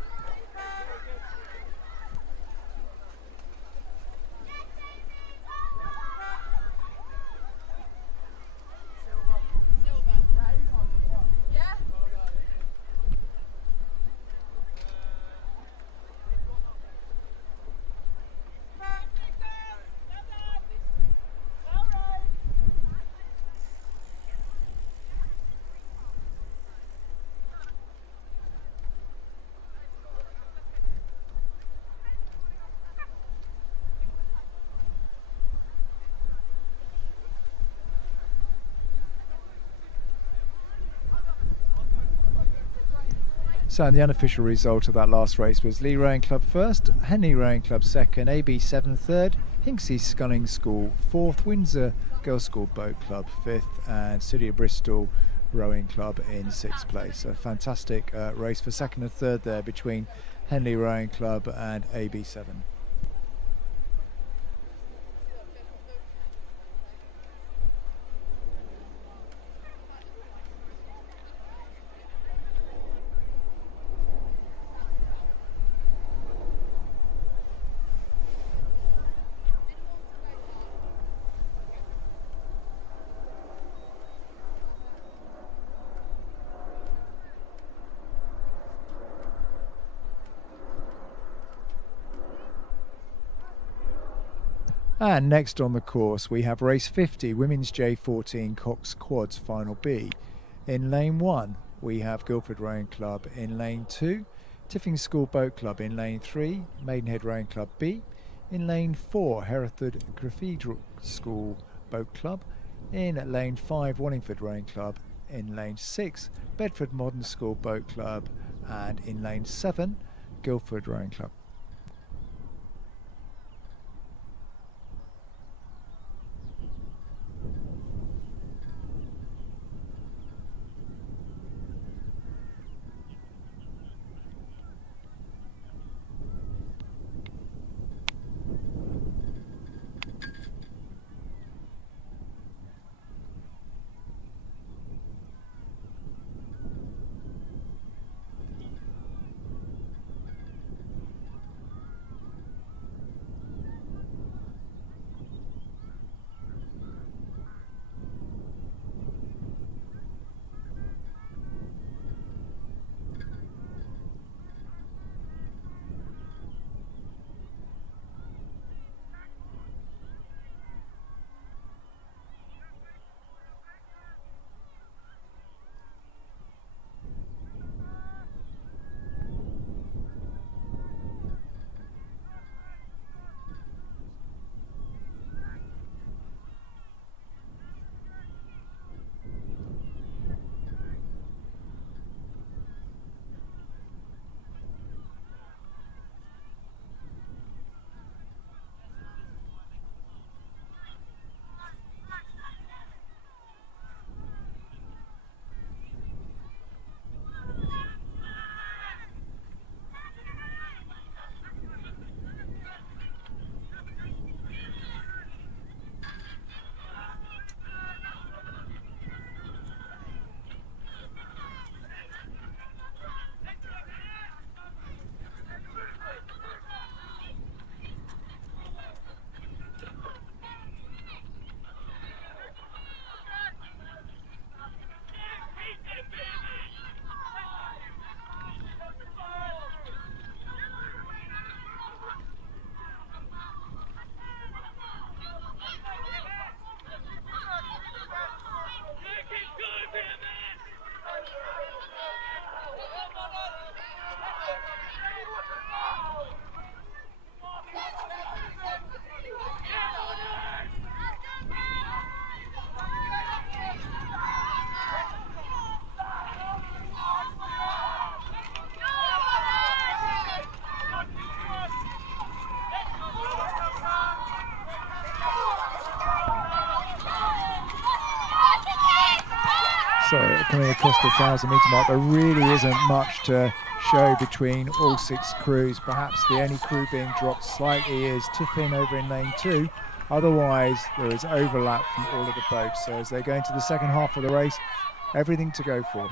So, and the unofficial result of that last race was Lee Rowing Club first, Henley Rowing Club second, AB7 third, Hinksey Sculling School fourth, Windsor Girls School Boat Club fifth, and City of Bristol Rowing Club in sixth place. A fantastic race for second and third there between Henley Rowing Club and AB7. And next on the course we have race 50, Women's J14 Coxed Quads Final B. In lane 1 we have Guildford Rowing Club. In lane 2, Tiffin School Boat Club. In lane 3, Maidenhead Rowing Club B. In lane 4, Hereford Cathedral School Boat Club. In lane 5, Wallingford Rowing Club. In lane 6, Bedford Modern School Boat Club. And in lane 7, Guildford Rowing Club. So coming across the 1,000-metre mark, there really isn't much to show between all 6 crews. Perhaps the only crew being dropped slightly is Tiffin over in lane 2. Otherwise, there is overlap from all of the boats. So as they go into the second half of the race, everything to go for.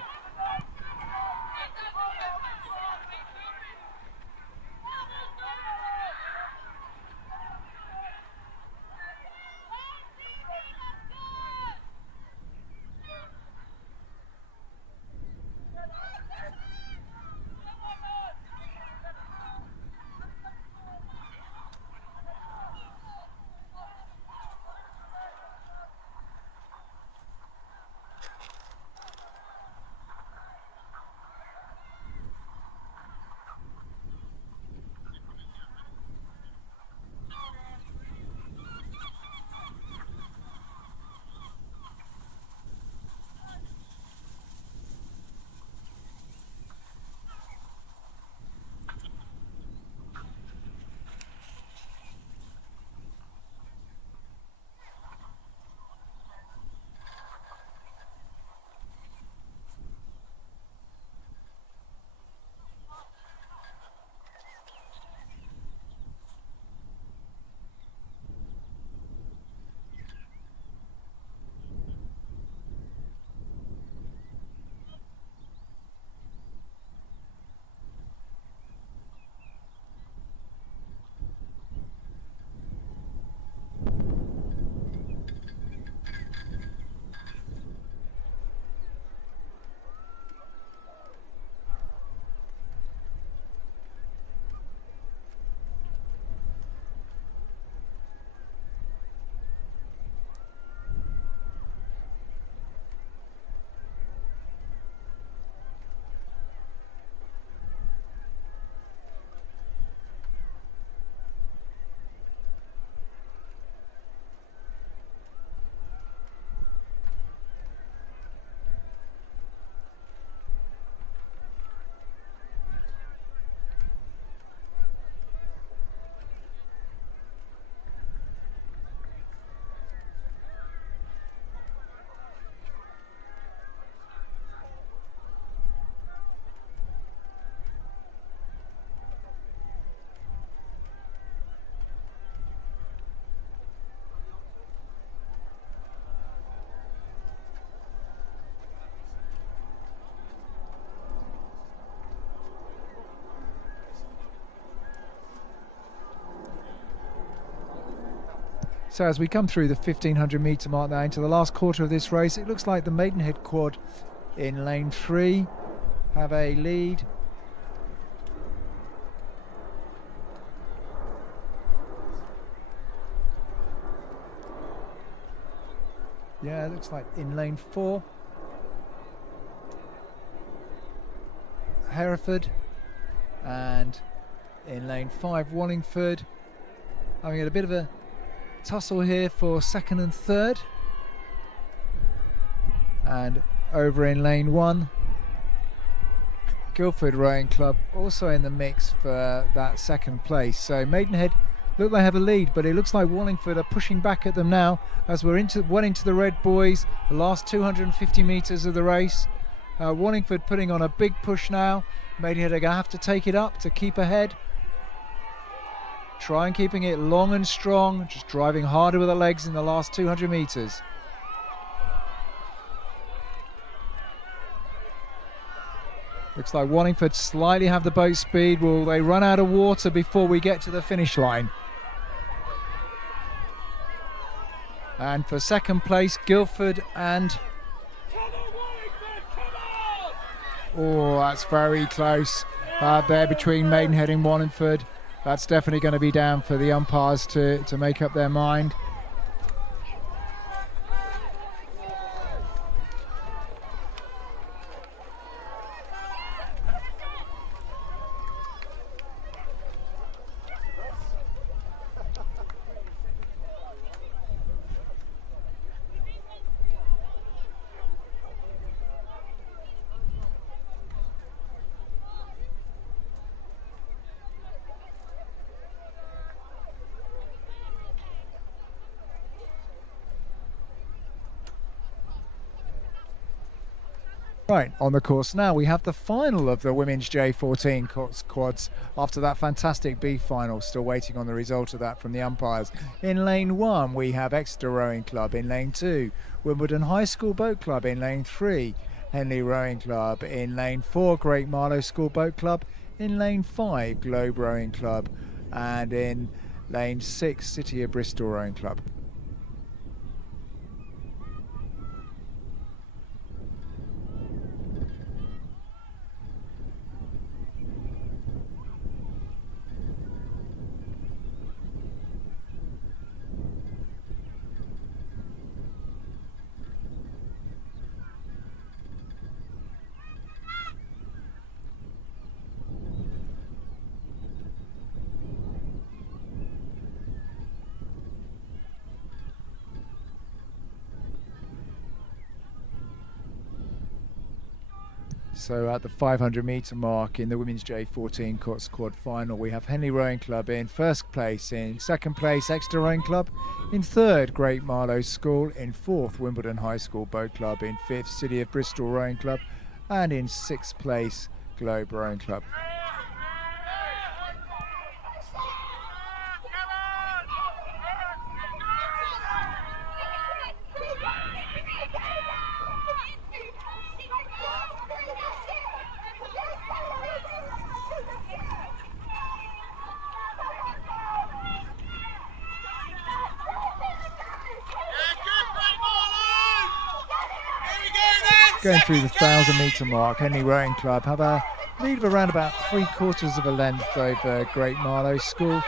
So as we come through the 1,500-metre mark now into the last quarter of this race, it looks like the Maidenhead quad in lane 3 have a lead. Yeah, it looks like in lane 4, Hereford, and in lane 5, Wallingford, having a bit of a tussle here for second and third. And over in lane 1, Guildford Rowing Club also in the mix for that second place. So Maidenhead look they have a lead, but it looks like Wallingford are pushing back at them now as we're well into the red buoys, the last 250 metres of the race. Wallingford putting on a big push now. Maidenhead are going to have to take it up to keep ahead. Try and keeping it long and strong, just driving harder with the legs in the last 200 metres. Looks like Wallingford slightly have the boat speed. Will they run out of water before we get to the finish line? And for second place, Guildford and... Oh, that's very close there between Maidenhead and Wallingford. That's definitely going to be down for the umpires to make up their mind. Right, on the course now we have the final of the women's J14 quads after that fantastic B final. Still waiting on the result of that from the umpires. In lane 1 we have Exeter Rowing Club. In lane 2 Wimbledon High School Boat Club. In lane 3 Henley Rowing Club. In lane 4 Great Marlow School Boat Club. In lane 5 Globe Rowing Club. And in lane 6 City of Bristol Rowing Club. So at the 500 metre mark in the women's J14 quad final, we have Henley Rowing Club in first place. In second place, Exeter Rowing Club. In third, Great Marlow School. In fourth, Wimbledon High School Boat Club. In fifth, City of Bristol Rowing Club. And in sixth place, Globe Rowing Club. Going through the 1,000 metre mark, Henley Rowing Club have a lead of around about 3/4 of a length over Great Marlow School.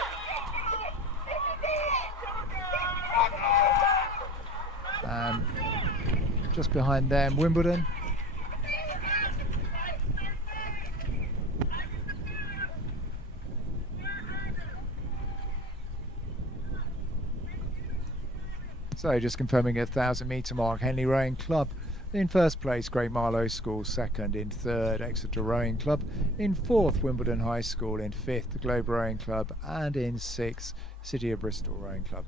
And just behind them, Wimbledon. So just confirming at 1,000 metre mark, Henley Rowing Club. In first place, Great Marlow School. Second, in third, Exeter Rowing Club. In fourth, Wimbledon High School. In fifth, the Globe Rowing Club. And in sixth, City of Bristol Rowing Club.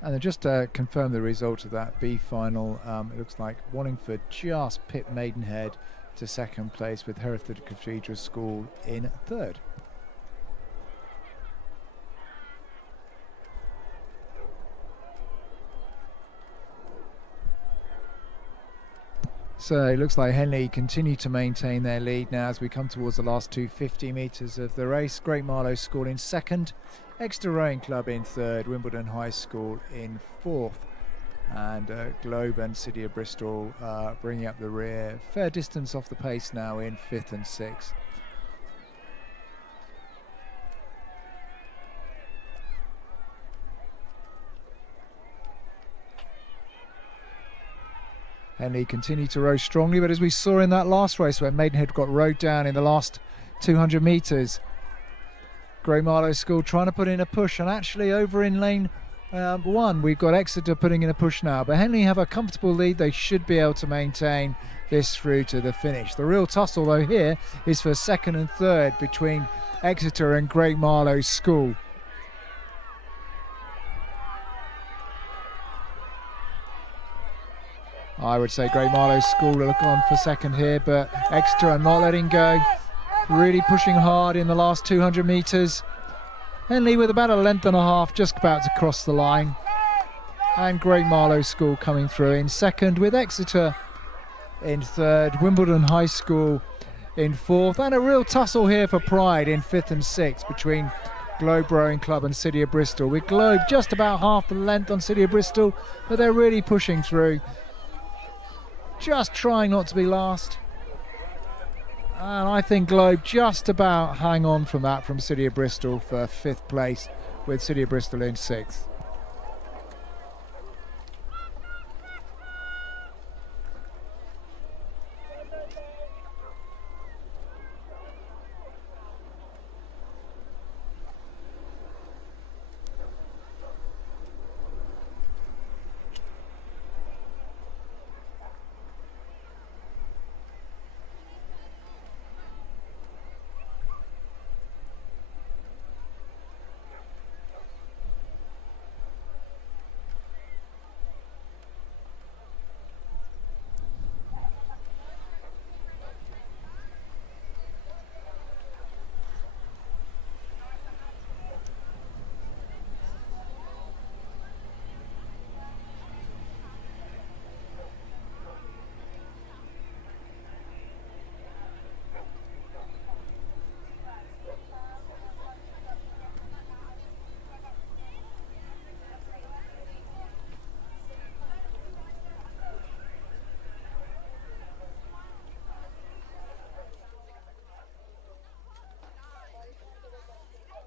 And then just to confirm the result of that B final, it looks like Wallingford just pipped Maidenhead to second place, with Hereford Cathedral School in third. So it looks like Henley continue to maintain their lead now as we come towards the last 250 metres of the race. Great Marlow School in second, Exeter Rowing Club in third, Wimbledon High School in fourth, and Globe and City of Bristol bringing up the rear. Fair distance off the pace now in fifth and sixth. Henley continued to row strongly, but as we saw in that last race where Maidenhead got rowed down in the last 200 metres, Great Marlow School trying to put in a push, and actually over in lane 1 we've got Exeter putting in a push now, but Henley have a comfortable lead. They should be able to maintain this through to the finish. The real tussle though here is for second and third between Exeter and Great Marlow School. I would say Great Marlow School will look on for second here, but Exeter are not letting go, really pushing hard in the last 200 metres. Henley with about a length and a half, just about to cross the line, and Great Marlow School coming through in second, with Exeter in third, Wimbledon High School in fourth, and a real tussle here for pride in fifth and sixth between Globe Rowing Club and City of Bristol, with Globe just about half the length on City of Bristol, but they're really pushing through, just trying not to be last. And I think Globe just about hang on from that from City of Bristol for fifth place, with City of Bristol in sixth.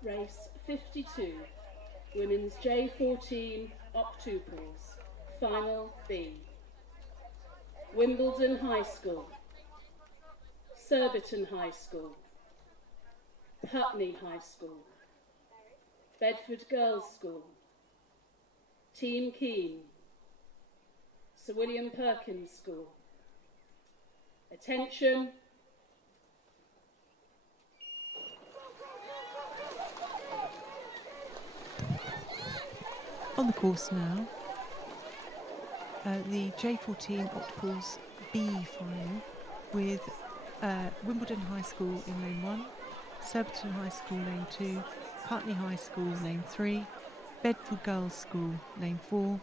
Race 52, Women's J14 octuples, Final B. Wimbledon High School, Surbiton High School, Putney High School, Bedford Girls School, Team Keene, Sir William Perkins School. Attention. On the course now, the J14 octuples B final, with Wimbledon High School in lane 1, Surbiton High School lane 2, Putney High School lane 3, Bedford Girls School lane 4,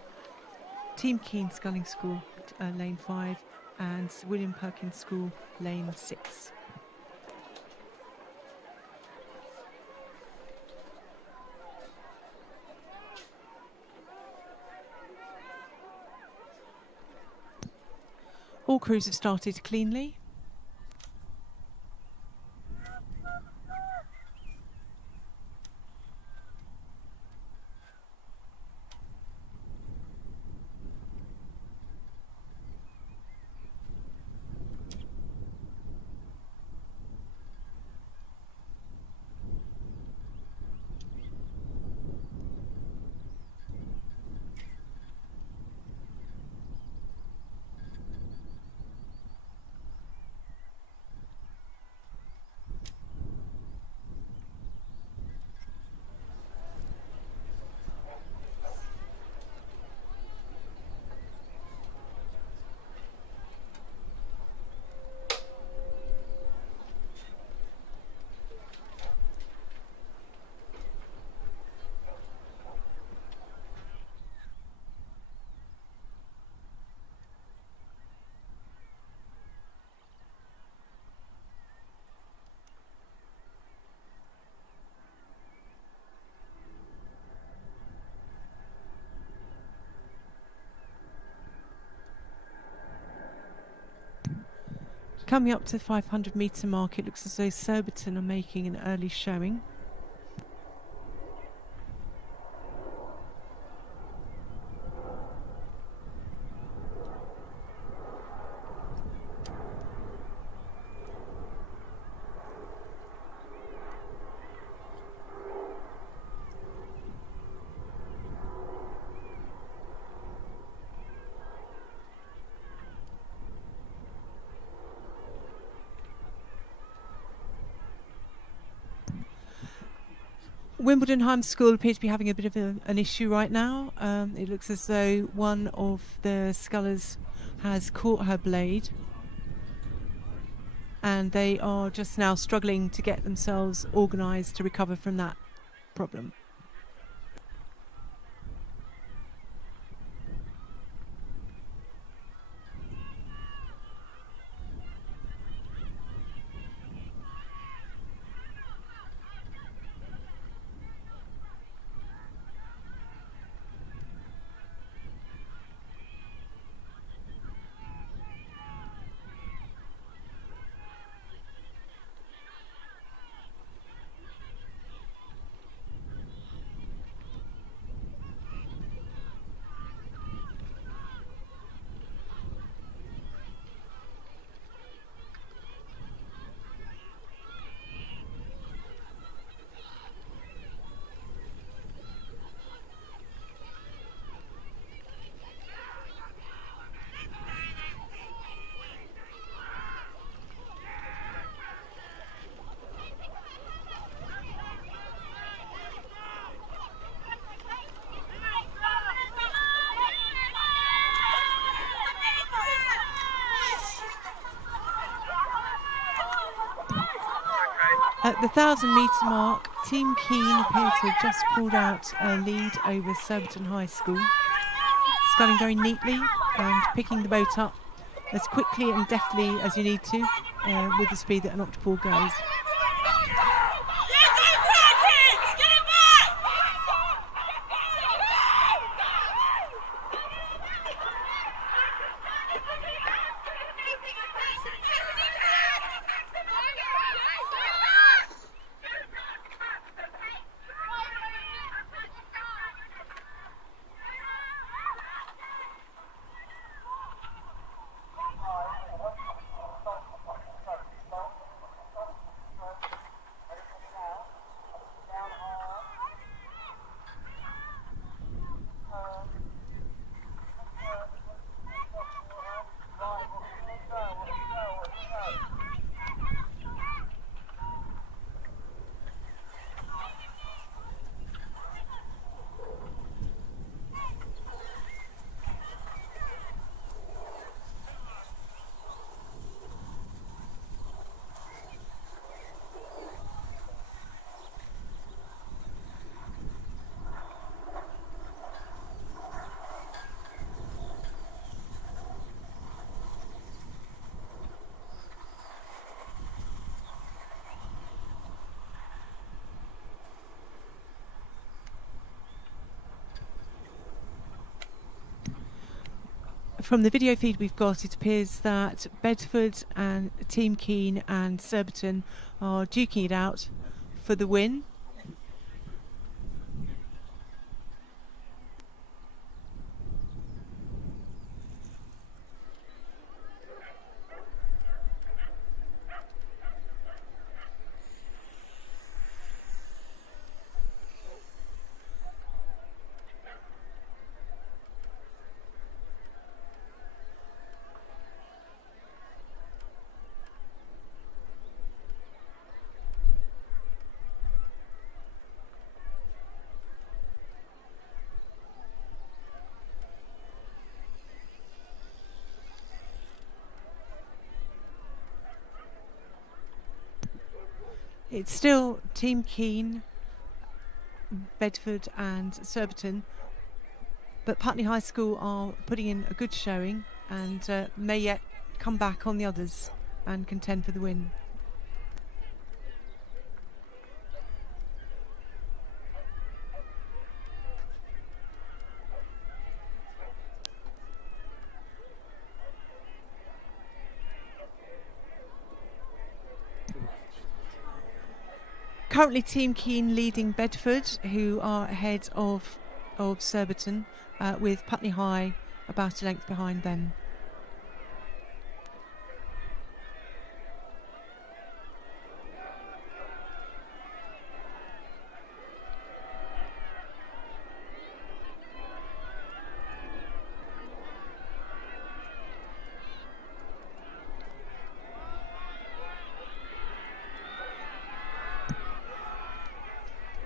Team Keene Sculling School lane 5, and Sir William Perkins School lane 6. All crews have started cleanly. Coming up to the 500 metre mark, it looks as though Surbiton are making an early showing. Wimbledon High School appear to be having a bit of an issue right now. It looks as though one of the scullers has caught her blade, and they are just now struggling to get themselves organised to recover from that problem. At the 1,000-metre mark, Team Keen appear to have just pulled out a lead over Surbiton High School. Sculling very neatly and picking the boat up as quickly and deftly as you need to with the speed that an octuple goes. From the video feed we've got, it appears that Bedford and Team Keen and Surbiton are duking it out for the win. It's still Team Keen, Bedford and Surbiton, but Putney High School are putting in a good showing and may yet come back on the others and contend for the win. Currently Team Keen leading Bedford, who are ahead of Surbiton, with Putney High about a length behind them.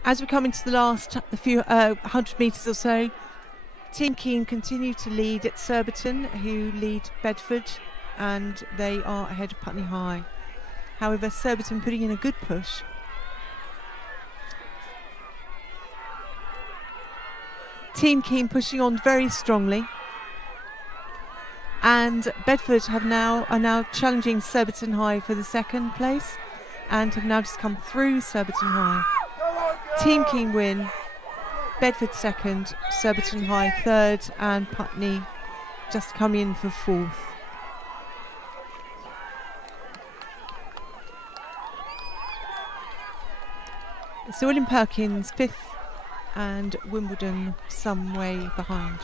As we come into the last few 100 metres or so, Team Keene continue to lead at Surbiton, who lead Bedford, and they are ahead of Putney High. However, Surbiton putting in a good push. Team Keene pushing on very strongly, and Bedford are now challenging Surbiton High for the second place, and have now just come through Surbiton High. Team Keene win, Bedford second, Surbiton High third, and Putney just come in for fourth. So William Perkins fifth, and Wimbledon some way behind.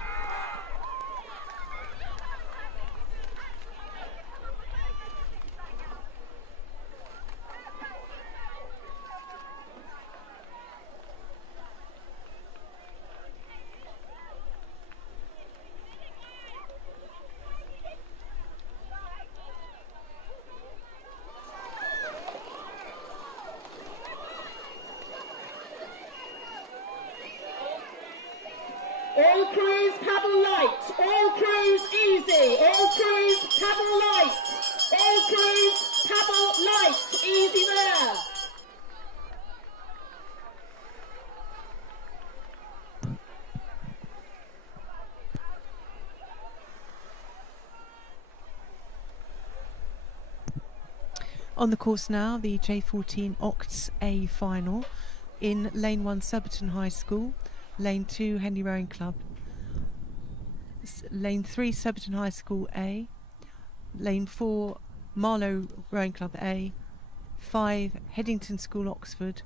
All crews paddle light, all crews easy, all crews paddle light, all crews paddle light, easy there. On the course now, the J14 Octs A final in Lane 1 Surbiton High School, Lane 2 Henley Rowing Club, Lane 3 Surbiton High School A, Lane 4 Marlow Rowing Club A, 5 Headington School Oxford,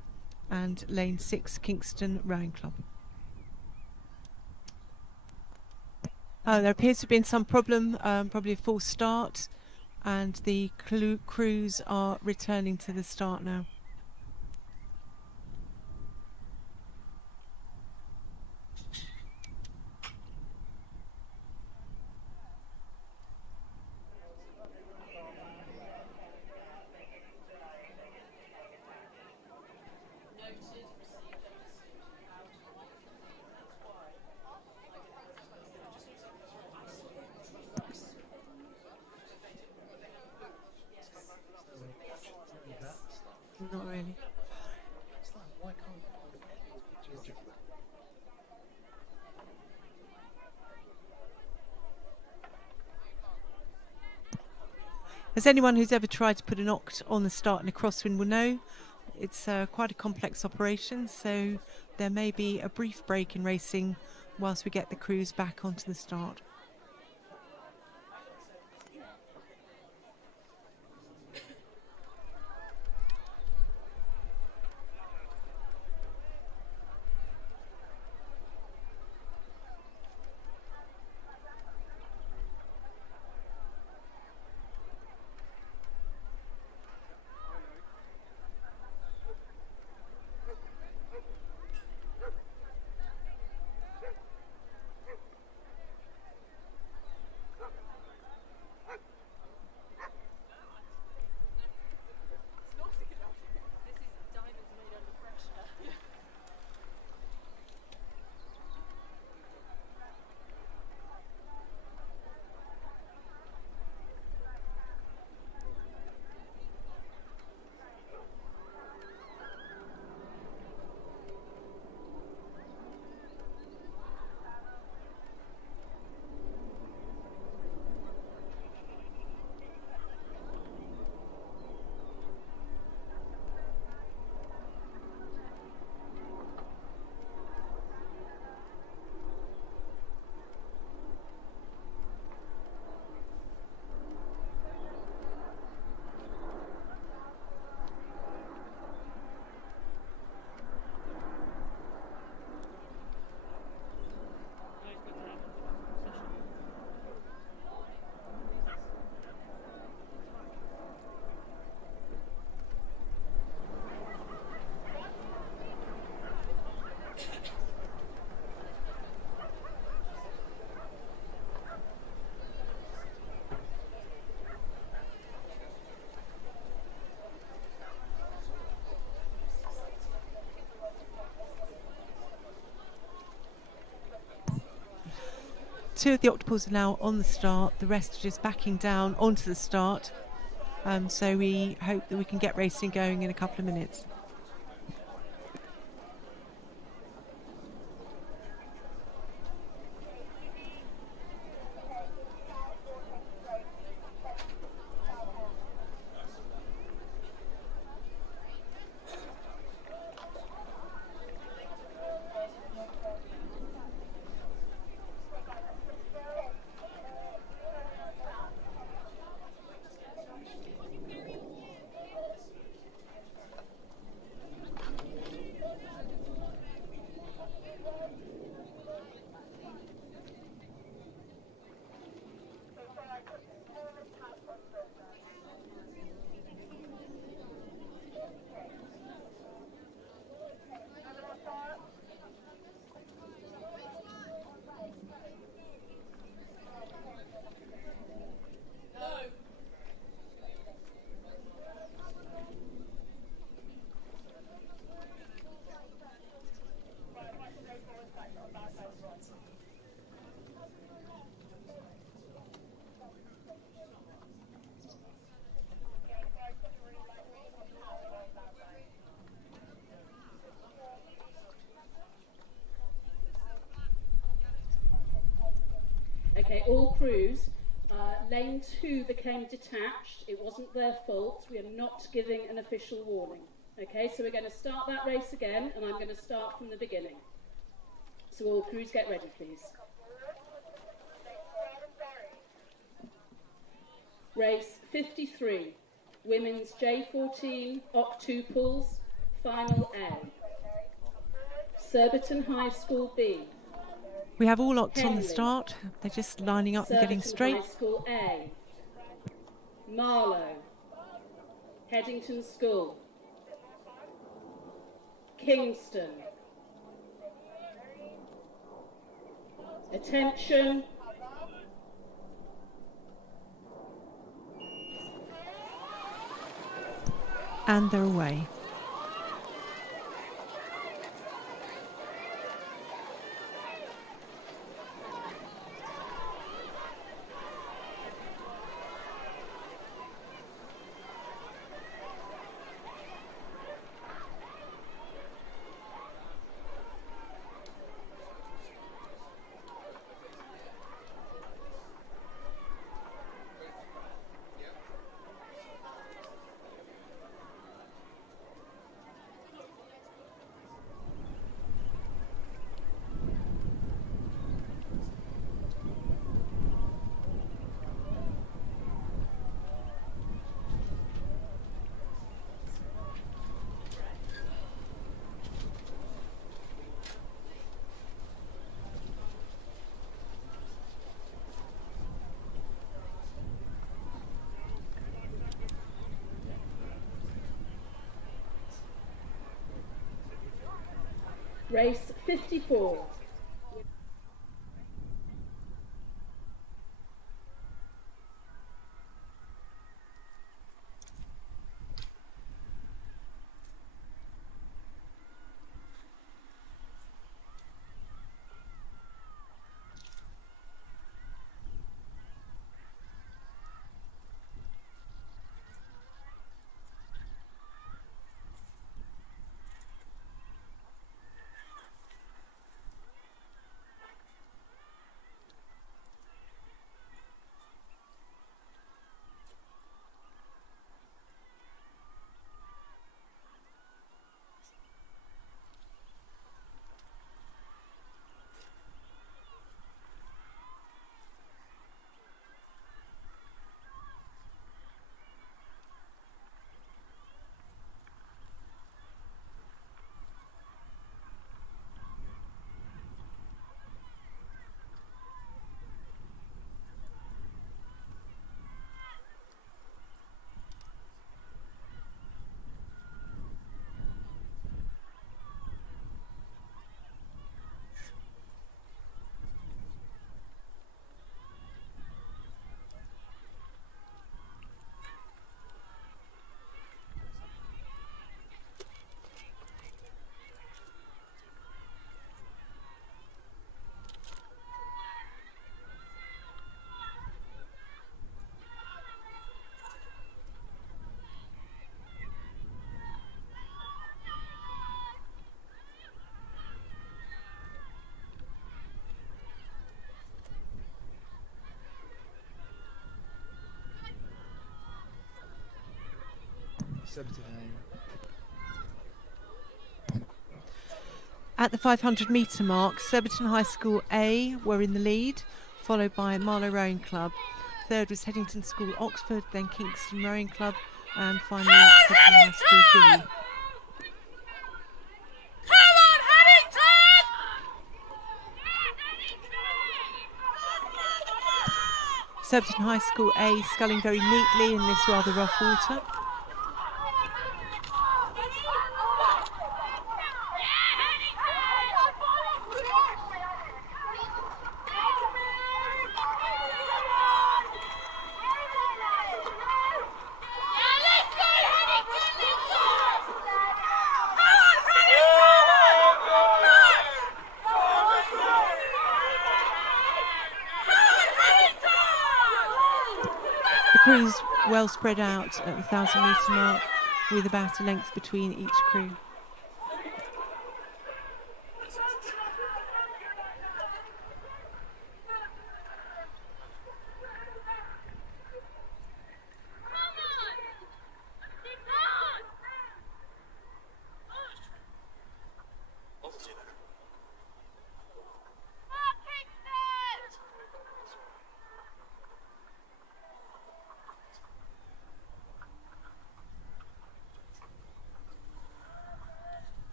and Lane 6 Kingston Rowing Club. There appears to have been some problem, probably a false start, and the crews are returning to the start now. Not really. As anyone who's ever tried to put an oct on the start in a crosswind will know, it's quite a complex operation, so there may be a brief break in racing whilst we get the crews back onto the start. 2 of the octuples are now on the start. The rest are just backing down onto the start. So we hope that we can get racing going in a couple of minutes. Okay, all crews, lane 2 became detached. It wasn't their fault. We are not giving an official warning. Okay, so we're going to start that race again, and I'm going to start from the beginning. So all crews get ready, please. Race 53, women's J14 octuples, final A. Surbiton High School B. We have all octs on the start. They're just lining up and getting straight. High School A. Marlow. Headington School. Kingston. Attention. And they're away. Race 54. At the 500 metre mark, Surbiton High School A were in the lead, followed by Marlow Rowing Club. Third was Headington School Oxford, then Kingston Rowing Club, and finally Surbiton High School B. Come on, Headington! Surbiton High School A sculling very neatly in this rather rough water. Crews well spread out at the 1,000 metre mark, with about a length between each crew.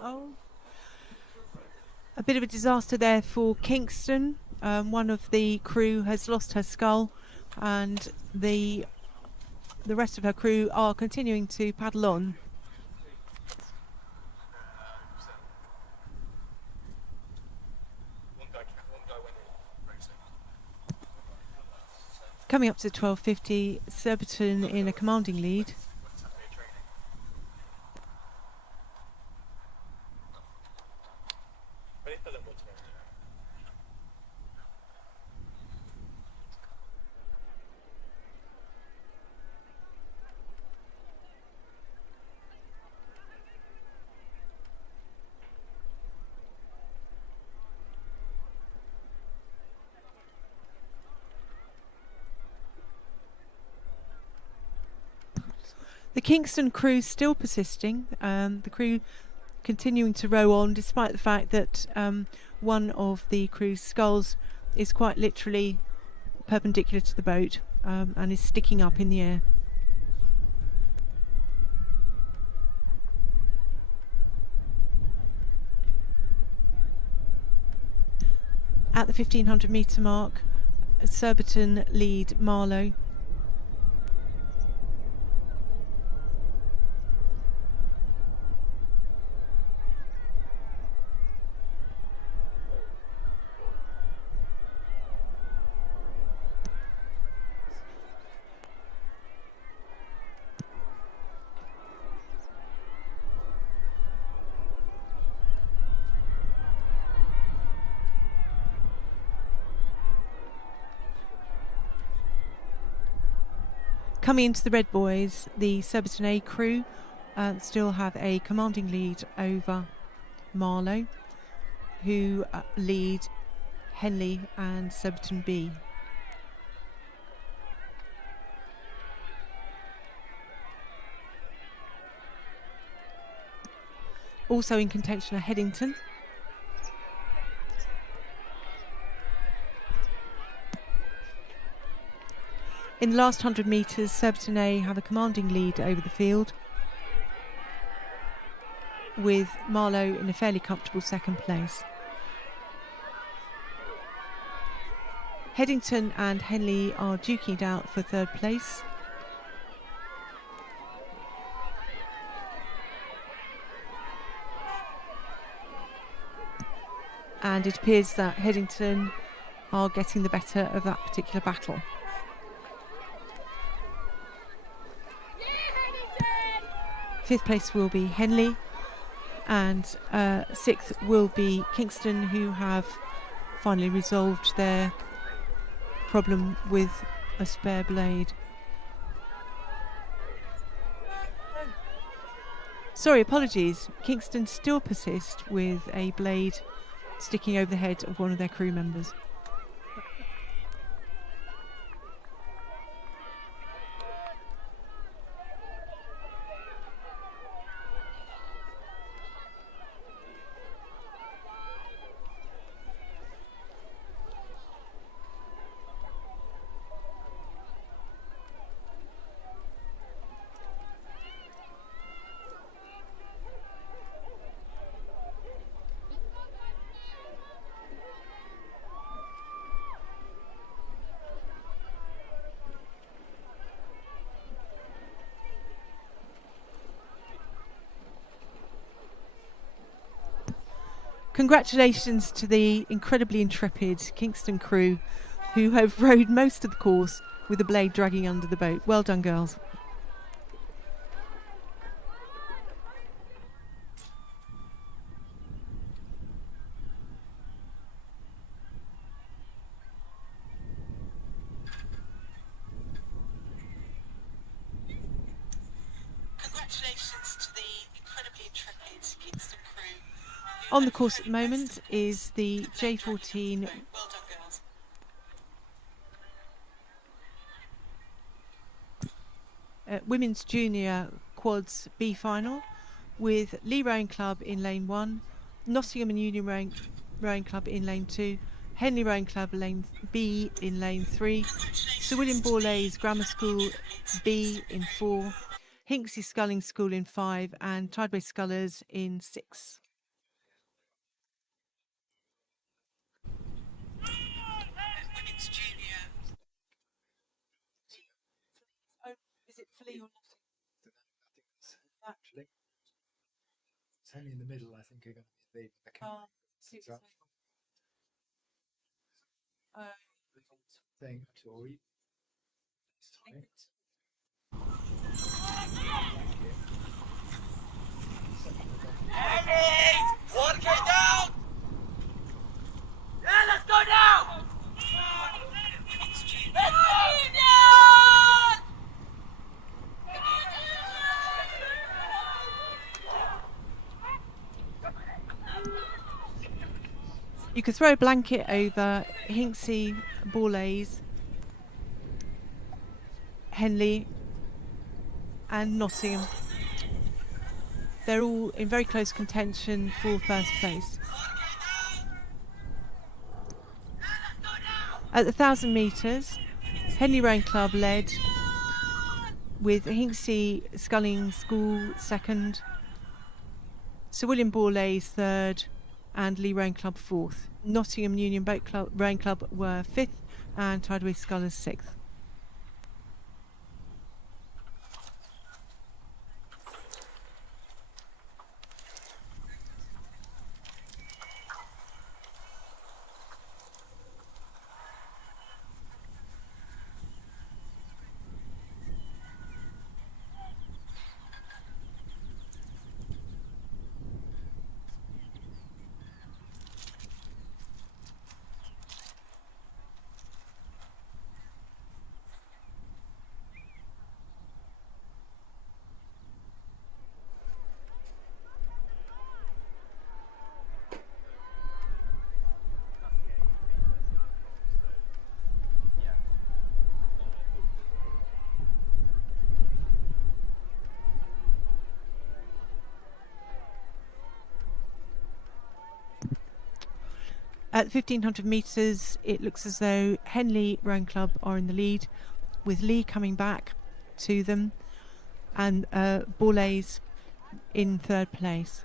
Oh, a bit of a disaster there for Kingston. One of the crew has lost her scull, and the rest of her crew are continuing to paddle on. Coming up to 12:50, Surbiton in a commanding lead. The Kingston crew still persisting, the crew continuing to row on despite the fact that one of the crew's sculls is quite literally perpendicular to the boat and is sticking up in the air. At the 1,500 metre mark, Surbiton lead Marlow. Coming into the Red Boys, the Surbiton A crew still have a commanding lead over Marlow, who lead Henley and Surbiton B. Also in contention are Headington. In the last 100 metres, Surbiton A have a commanding lead over the field, with Marlow in a fairly comfortable second place. Headington and Henley are duking it out for third place. And it appears that Headington are getting the better of that particular battle. Fifth place will be Henley, and sixth will be Kingston, who have finally resolved their problem with a spare blade. Sorry, apologies. Kingston still persist with a blade sticking over the head of one of their crew members. Congratulations to the incredibly intrepid Kingston crew who have rowed most of the course with the blade dragging under the boat. Well done, girls. Congratulations to the incredibly intrepid Kingston crew. On the course at the moment is the J14. Well done, girls. Women's Junior Quads B final with Lee Rowing Club in lane 1, Nottingham and Union Rowing Club in lane 2, Henley Rowing Club lane B in lane 3, Sir William Borlase Grammar School B in 4, Hinksey Sculling School in 5, and Tideway Scullers in 6. Women's Junior. Oh, is it Flea or nothing? Actually, it's only in the middle. I think you're going to be the camera. Thing at all. Ellie! 1K down! Yeah, let's go now! Let's go down! You could throw a blanket over Hinksey, Borlase, Henley and Nottingham. They're all in very close contention for first place. At the 1,000 metres, Henley Rowing Club led with Hinksey Sculling School second, Sir William Borlase third, and Lee Rowing Club fourth. Nottingham Union Boat Club Rowing Club were fifth, and Tideway Scullers sixth. At 1,500 metres, it looks as though Henley Rowing Club are in the lead, with Lee coming back to them, and Borlase in third place.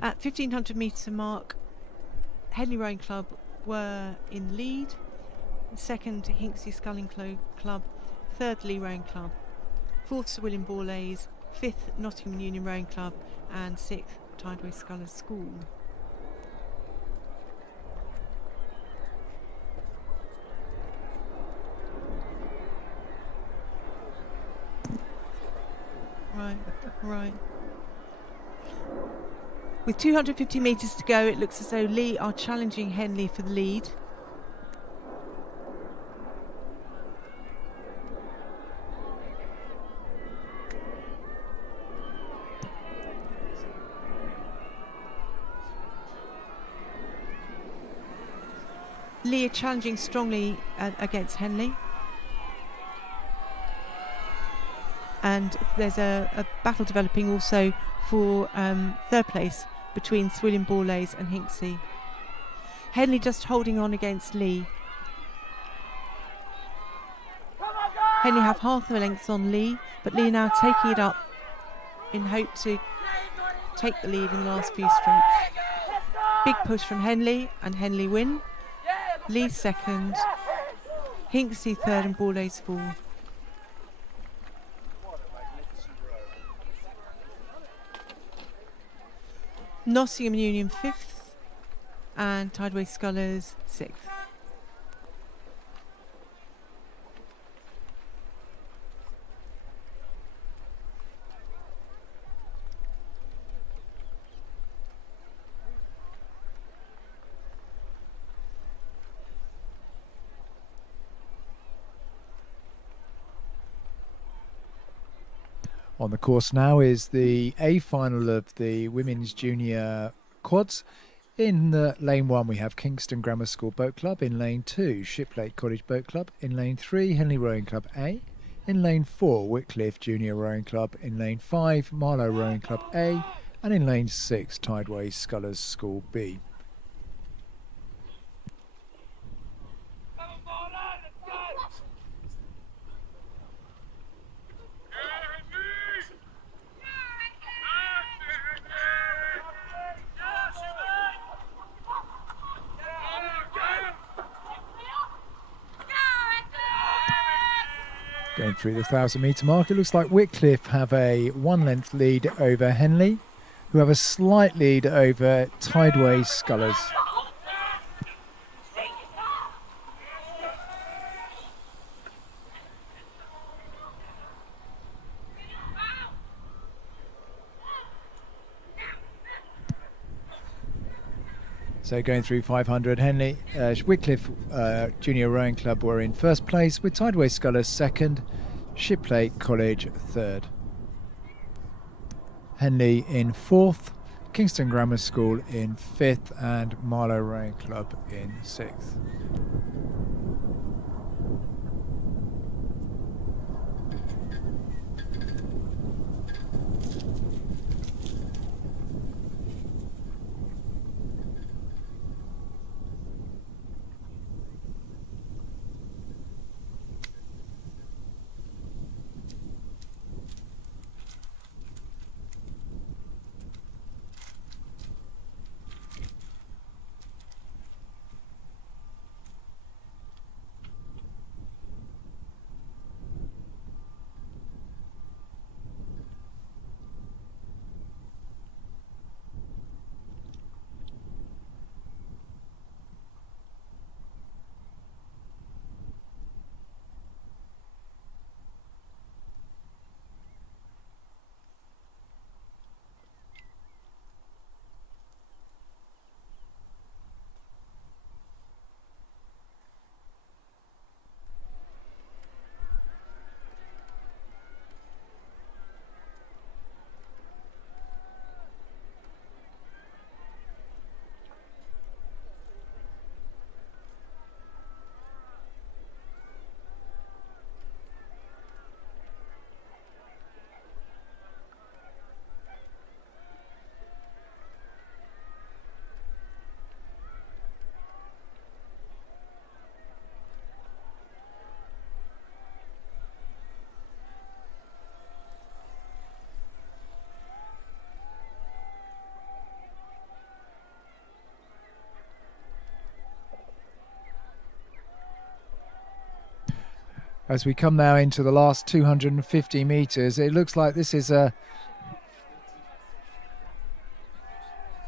At 1,500 metre mark, Henley Rowing Club were in the lead, second Hinksey Sculling Club, third Lee Rowing Club, fourth Sir William Borlase, fifth Nottingham Union Rowing Club, and sixth Tideway Scullers School. Right. With 250 metres to go, it looks as though Lee are challenging Henley for the lead. Lee are challenging strongly against Henley. And there's a battle developing also for third place between Sir William Borlase and Hinksey. Henley just holding on against Lee. Henley have half the length on Lee, but Lee now taking it up in hope to take the lead in the last few strokes. Big push from Henley, and Henley win. Lee second, Hinksey third, and Borlase fourth. Nottingham Union fifth, and Tideway Scullers sixth. On the course now is the A final of the Women's Junior Quads. In lane 1 we have Kingston Grammar School Boat Club. In lane 2 Shiplake Cottage Boat Club. In lane 3 Henley Rowing Club A. In lane 4 Wycliffe Junior Rowing Club. In lane 5 Marlow Rowing Club A. And in lane 6 Tideway Scullers School B. Going through the 1,000-metre mark, it looks like Wycliffe have a 1 length lead over Henley, who have a slight lead over Tideway Scullers. So going through 500, Wycliffe Junior Rowing Club were in first place, with Tideway Scullers second, Shiplake College third. Henley in fourth, Kingston Grammar School in fifth, and Marlow Rowing Club in sixth. As we come now into the last 250 metres, it looks like this is a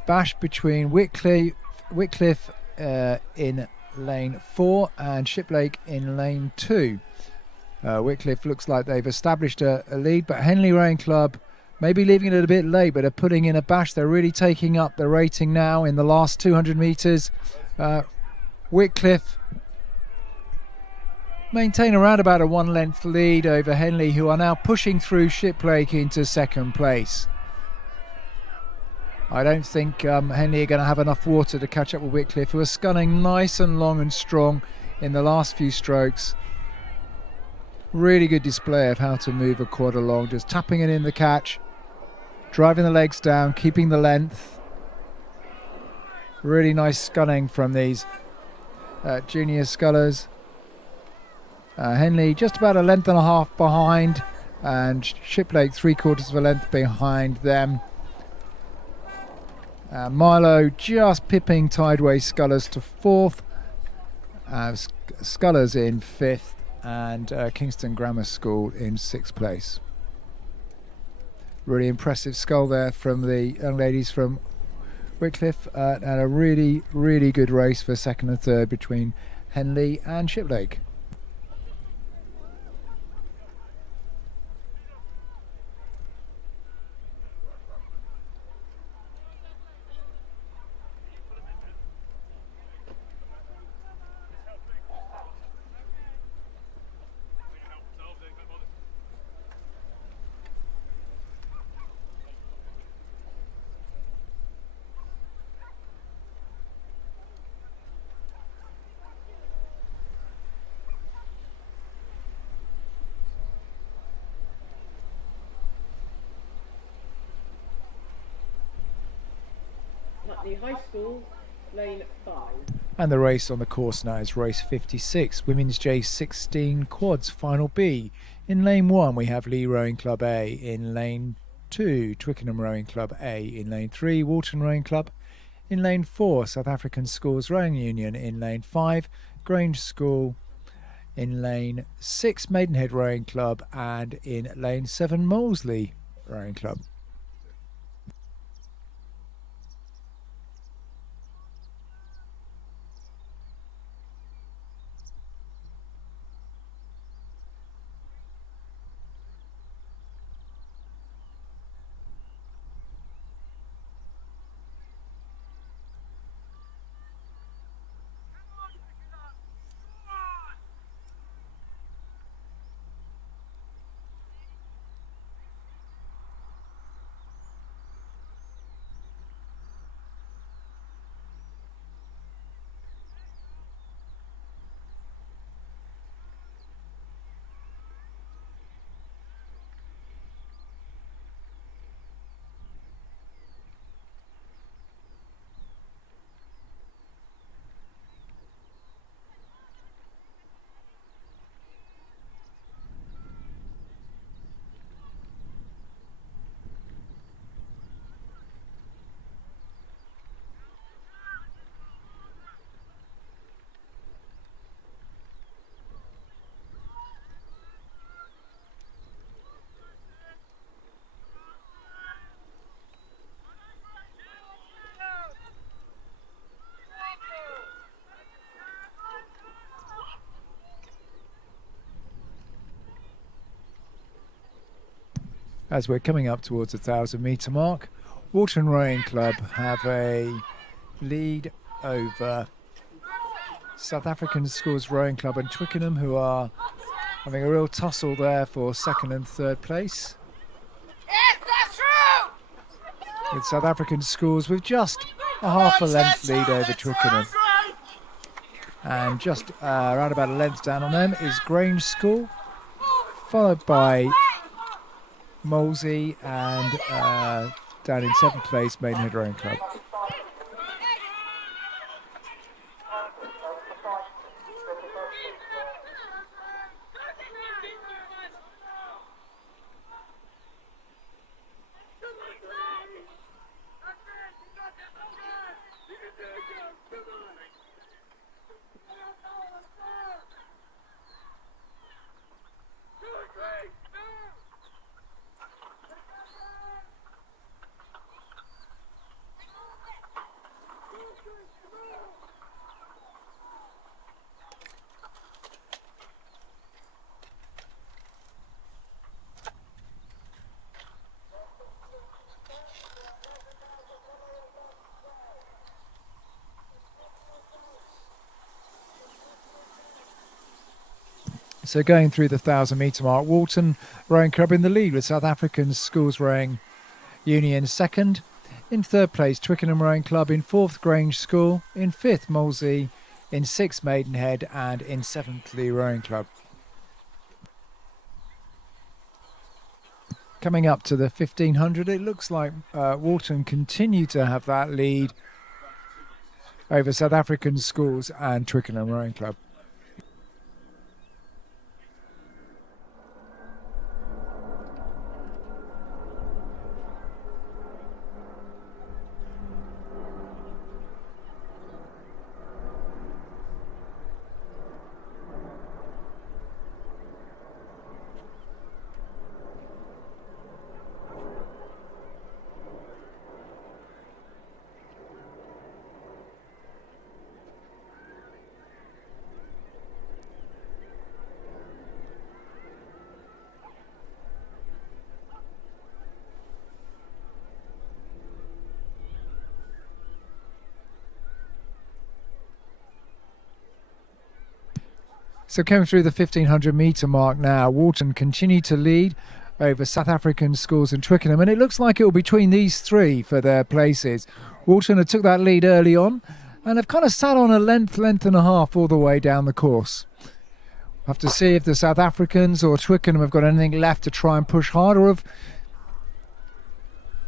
bash between Wycliffe in lane 4 and Shiplake in lane 2. Wycliffe looks like they've established a lead, but Henley Rowing Club maybe leaving it a bit late, but are putting in a bash. They're really taking up the rating now in the last 200 metres. Wycliffe maintain around about a 1 length lead over Henley, who are now pushing through Shiplake into second place. I don't think Henley are going to have enough water to catch up with Wycliffe, who are sculling nice and long and strong in the last few strokes. Really good display of how to move a quad along, just tapping it in the catch, driving the legs down, keeping the length. Really nice sculling from these junior scullers. Henley just about a length and a half behind, and Shiplake 3/4 of a length behind them. Milo just pipping Tideway Scullers to 4th. Scullers in 5th, and Kingston Grammar School in 6th place. Really impressive scull there from the young ladies from Wycliffe, and a really, really good race for 2nd and 3rd between Henley and Shiplake. Putney High School, lane 5. And the race on the course now is race 56, Women's J16 Quads Final B. In lane 1 we have Lee Rowing Club A. In lane 2, Twickenham Rowing Club A. In lane 3, Walton Rowing Club. In lane 4, South African Schools Rowing Union. In lane 5, Grange School. In lane 6, Maidenhead Rowing Club. And in lane 7, Molesley Rowing Club. As we're coming up towards the 1,000 metre mark, Walton Rowing Club have a lead over South African Schools Rowing Club and Twickenham, who are having a real tussle there for 2nd and 3rd place. With South African Schools with just a half a length lead over Twickenham. And just around about a length down on them is Grange School, followed by Molesey, and down in 7th place, Maidenhead Rowing Club. So going through the 1,000 metre mark, Walton Rowing Club in the lead with South African Schools Rowing Union 2nd. In 3rd place, Twickenham Rowing Club. In 4th, Grange School. In 5th, Molesey. In 6th, Maidenhead. And in 7th, Lee Rowing Club. Coming up to the 1,500, it looks like Walton continue to have that lead over South African Schools and Twickenham Rowing Club. So coming through the 1500 metre mark now, Walton continue to lead over South African Sculls and Twickenham, and it looks like it will be between these three for their places. Walton had took that lead early on and have kind of sat on a length and a half all the way down the course. We'll have to see if the South Africans or Twickenham have got anything left to try and push hard, or if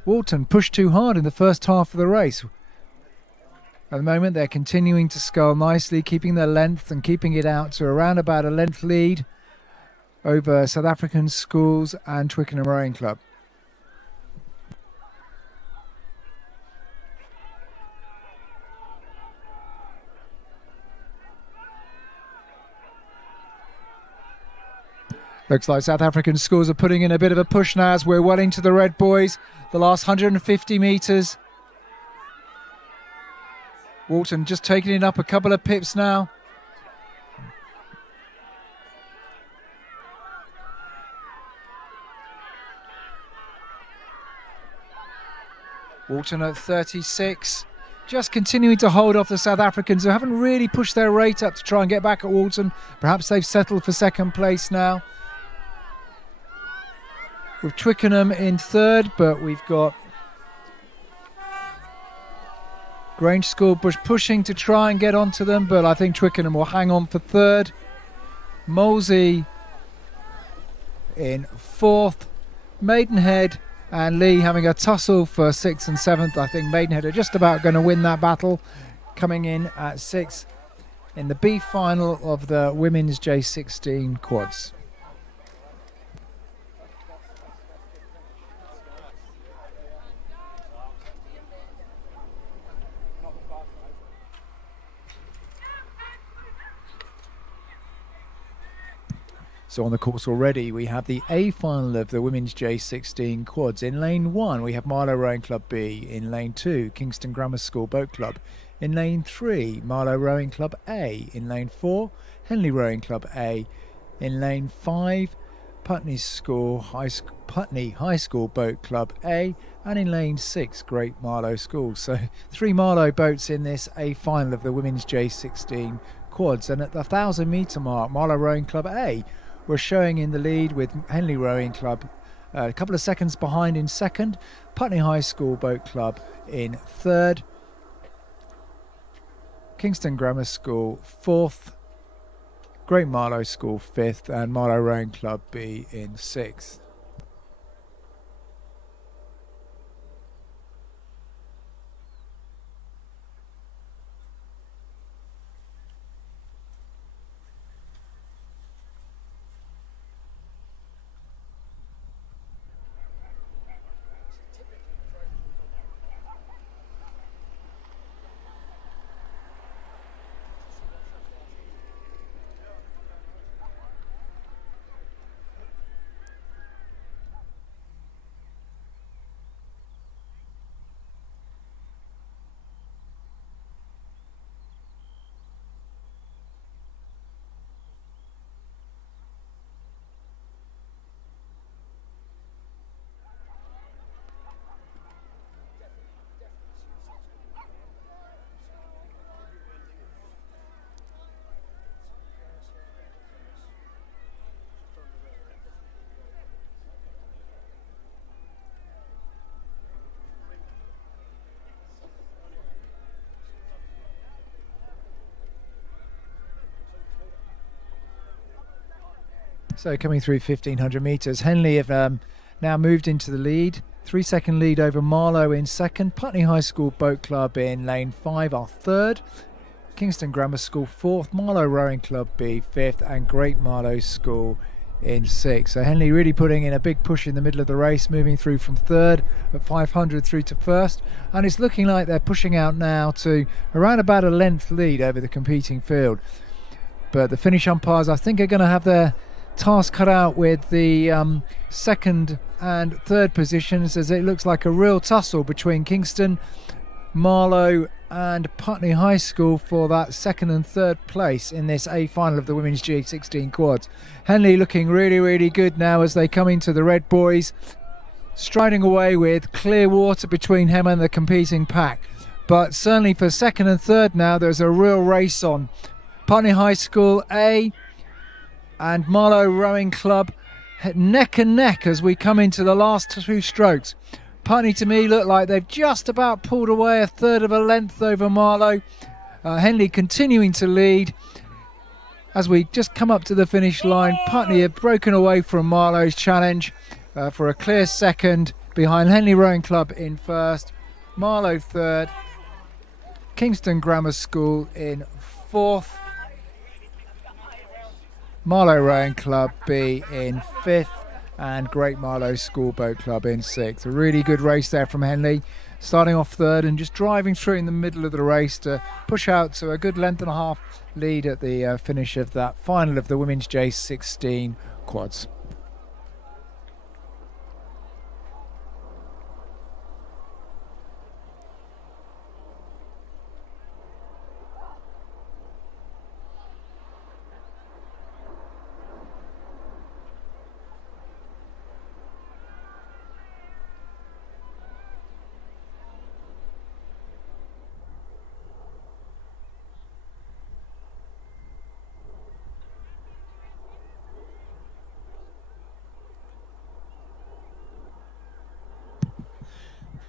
Walton pushed too hard in the first half of the race. At the moment they're continuing to scull nicely, keeping their length and keeping it out to around about a length lead over South African Sculls and Twickenham Rowing Club. Looks like South African Sculls are putting in a bit of a push now as we're well into the red boys. The last 150 metres. Walton just taking it up a couple of pips now. Walton at 36. Just continuing to hold off the South Africans, who haven't really pushed their rate up to try and get back at Walton. Perhaps they've settled for second place now. With Twickenham in third, but we've got Grange School pushing to try and get onto them, but I think Twickenham will hang on for third. Molesey in fourth. Maidenhead and Lee having a tussle for sixth and seventh. I think Maidenhead are just about going to win that battle, coming in at sixth in the B final of the women's J16 quads. So on the course already, we have the A final of the women's J16 quads. In lane 1, we have Marlow Rowing Club B. In lane 2, Kingston Grammar School Boat Club. In lane 3, Marlow Rowing Club A. In lane 4, Henley Rowing Club A. In lane 5, Putney High School Boat Club A. And in lane 6, Great Marlow School. So 3 Marlow boats in this A final of the women's J16 quads. And at the 1,000 metre mark, Marlow Rowing Club A were showing in the lead, with Henley Rowing Club a couple of seconds behind in second, Putney High School Boat Club in third, Kingston Grammar School fourth, Great Marlow School fifth, and Marlow Rowing Club B in sixth. So coming through 1,500 metres, Henley have now moved into the lead. 3-second lead over Marlow in second. Putney High School Boat Club in lane 5 are third. Kingston Grammar School fourth. Marlow Rowing Club B fifth. And Great Marlow School in sixth. So Henley really putting in a big push in the middle of the race, moving through from third at 500 through to first. And it's looking like they're pushing out now to around about a length lead over the competing field. But the finish umpires, I think, are going to have their task cut out with the second and third positions, as it looks like a real tussle between Kingston, Marlow and Putney High School for that second and third place in this A final of the women's G16 quads. Henley looking really good now as they come into the red boys, striding away with clear water between him and the competing pack. But certainly for second and third now, there's a real race on. Putney High School A and Marlow Rowing Club neck and neck as we come into the last 2 strokes. Putney to me look like they've just about pulled away a third of a length over Marlow. Henley continuing to lead. As we just come up to the finish line, Putney have broken away from Marlow's challenge for a clear second behind Henley Rowing Club in first, Marlow third, Kingston Grammar School in fourth, Marlow Rowing Club B in fifth, and Great Marlow School Boat Club in sixth. A really good race there from Henley, starting off third and just driving through in the middle of the race to push out to a good length and a half lead at the finish of that final of the Women's J16 quads.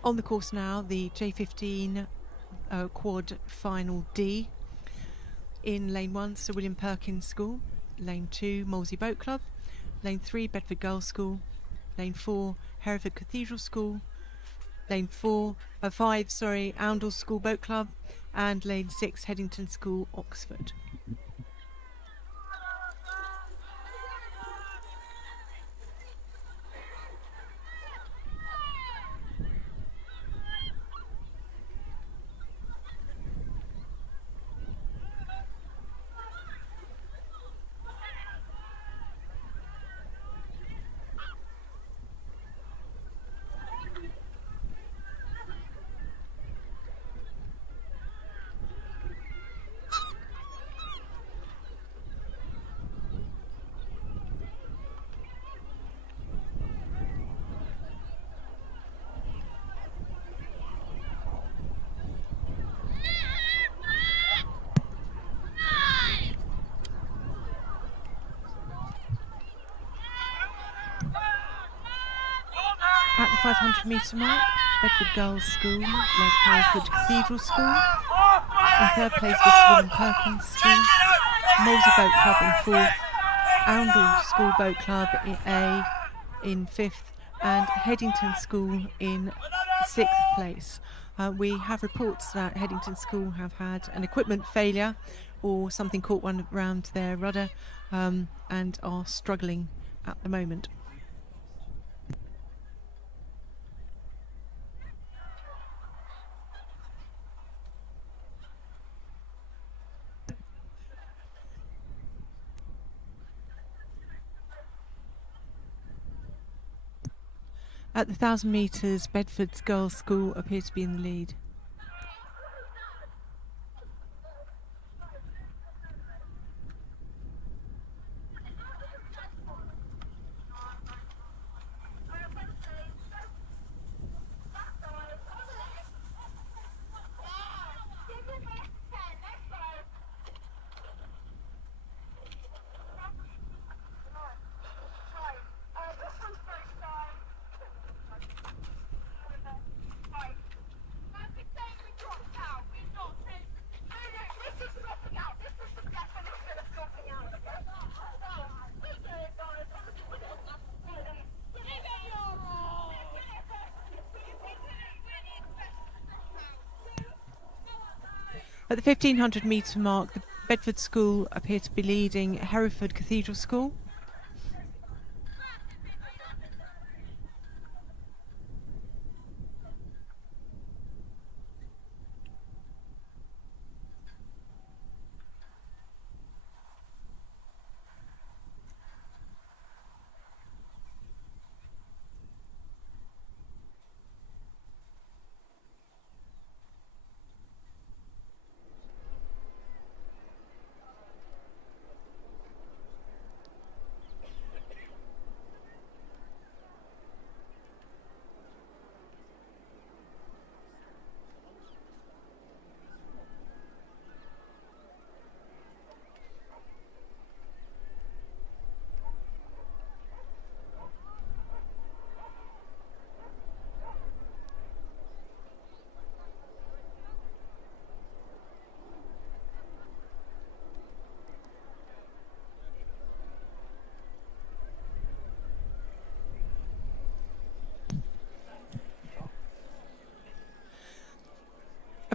On the course now, the J15 quad final D. In lane 1, Sir William Perkins School. Lane 2, Molesey Boat Club. Lane 3, Bedford Girls School. Lane 4, Hereford Cathedral School. Lane 5, Oundle School Boat Club. And lane 6, Headington School, Oxford. At the 500 metre mark, Bedford Girls School led Hereford Cathedral School. In third place was William Perkins School. Molesey Boat Club in fourth. Oundle School Boat Club in A in fifth, and Headington School in sixth place. We have reports that Headington School have had an equipment failure or something caught one around their rudder and are struggling at the moment. At the 1,000 metres, Bedford's Girls School appear to be in the lead. At the 1,500 metre mark, the Bedford School appear to be leading Hereford Cathedral School.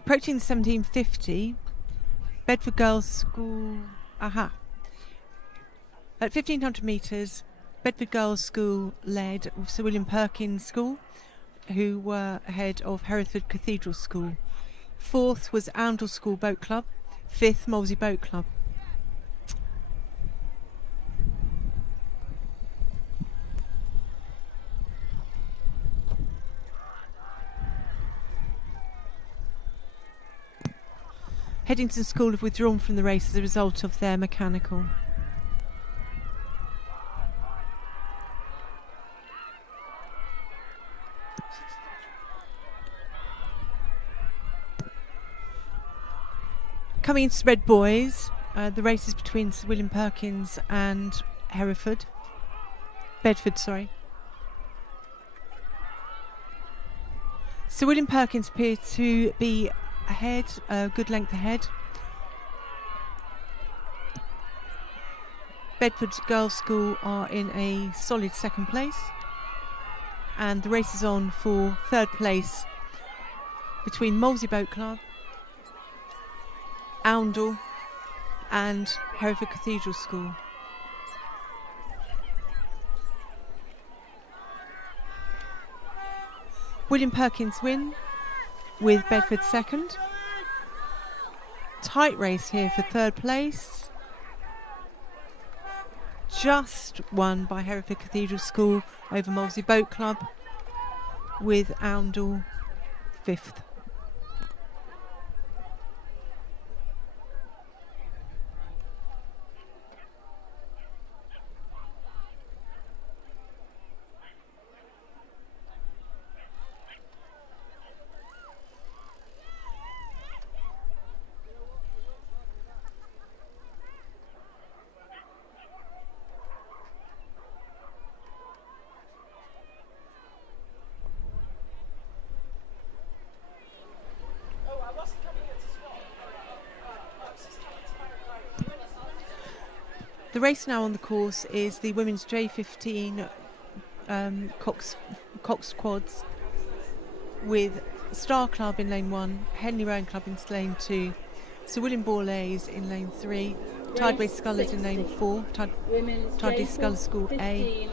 Approaching the 1750, Bedford Girls' School. At 1500 metres, Bedford Girls' School led Sir William Perkins' School, who were ahead of Hereford Cathedral School. Fourth was Oundle School Boat Club. Fifth, Molesey Boat Club. Headington School have withdrawn from the race as a result of their mechanical. Coming into Red Boys, the race is between Sir William Perkins and Bedford, sorry. Sir William Perkins appeared to be ahead, a good length ahead. Bedford Girls' School are in a solid second place, and the race is on for third place between Molesey Boat Club, Oundle and Hereford Cathedral School. William Perkins win with Bedford second. Tight race here for third place. Just won by Hereford Cathedral School over Molesey Boat Club, with Oundle fifth. The race now on the course is the women's J15 coxed quads, with Star Club in lane 1, Henley Rowing Club in lane 2, Sir William Borlase in lane 3, Tideway Scullers in lane 4, Tideway Scullers School A,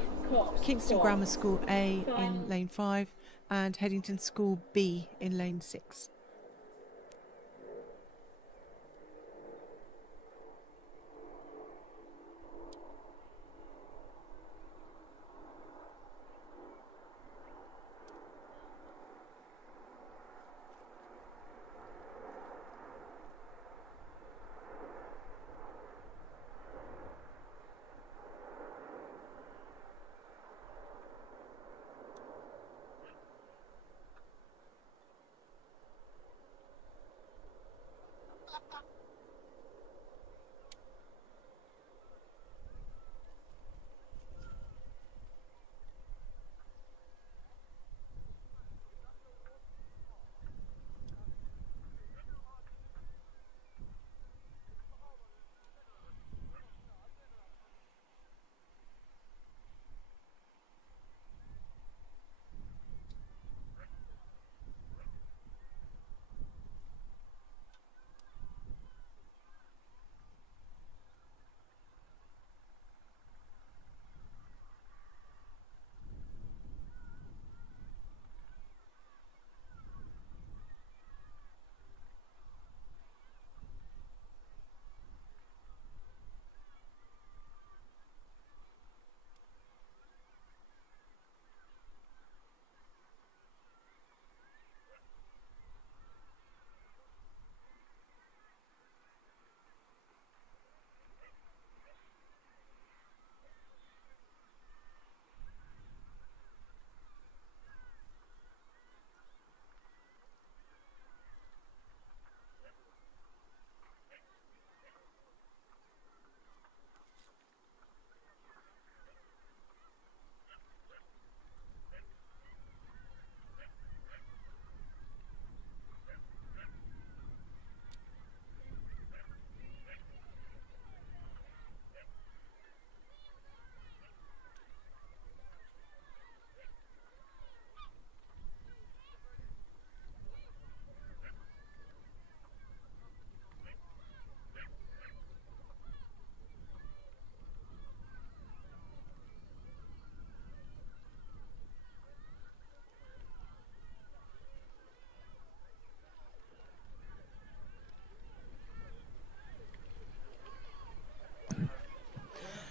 Kingston Grammar School A in lane 5, and Headington School B in lane 6.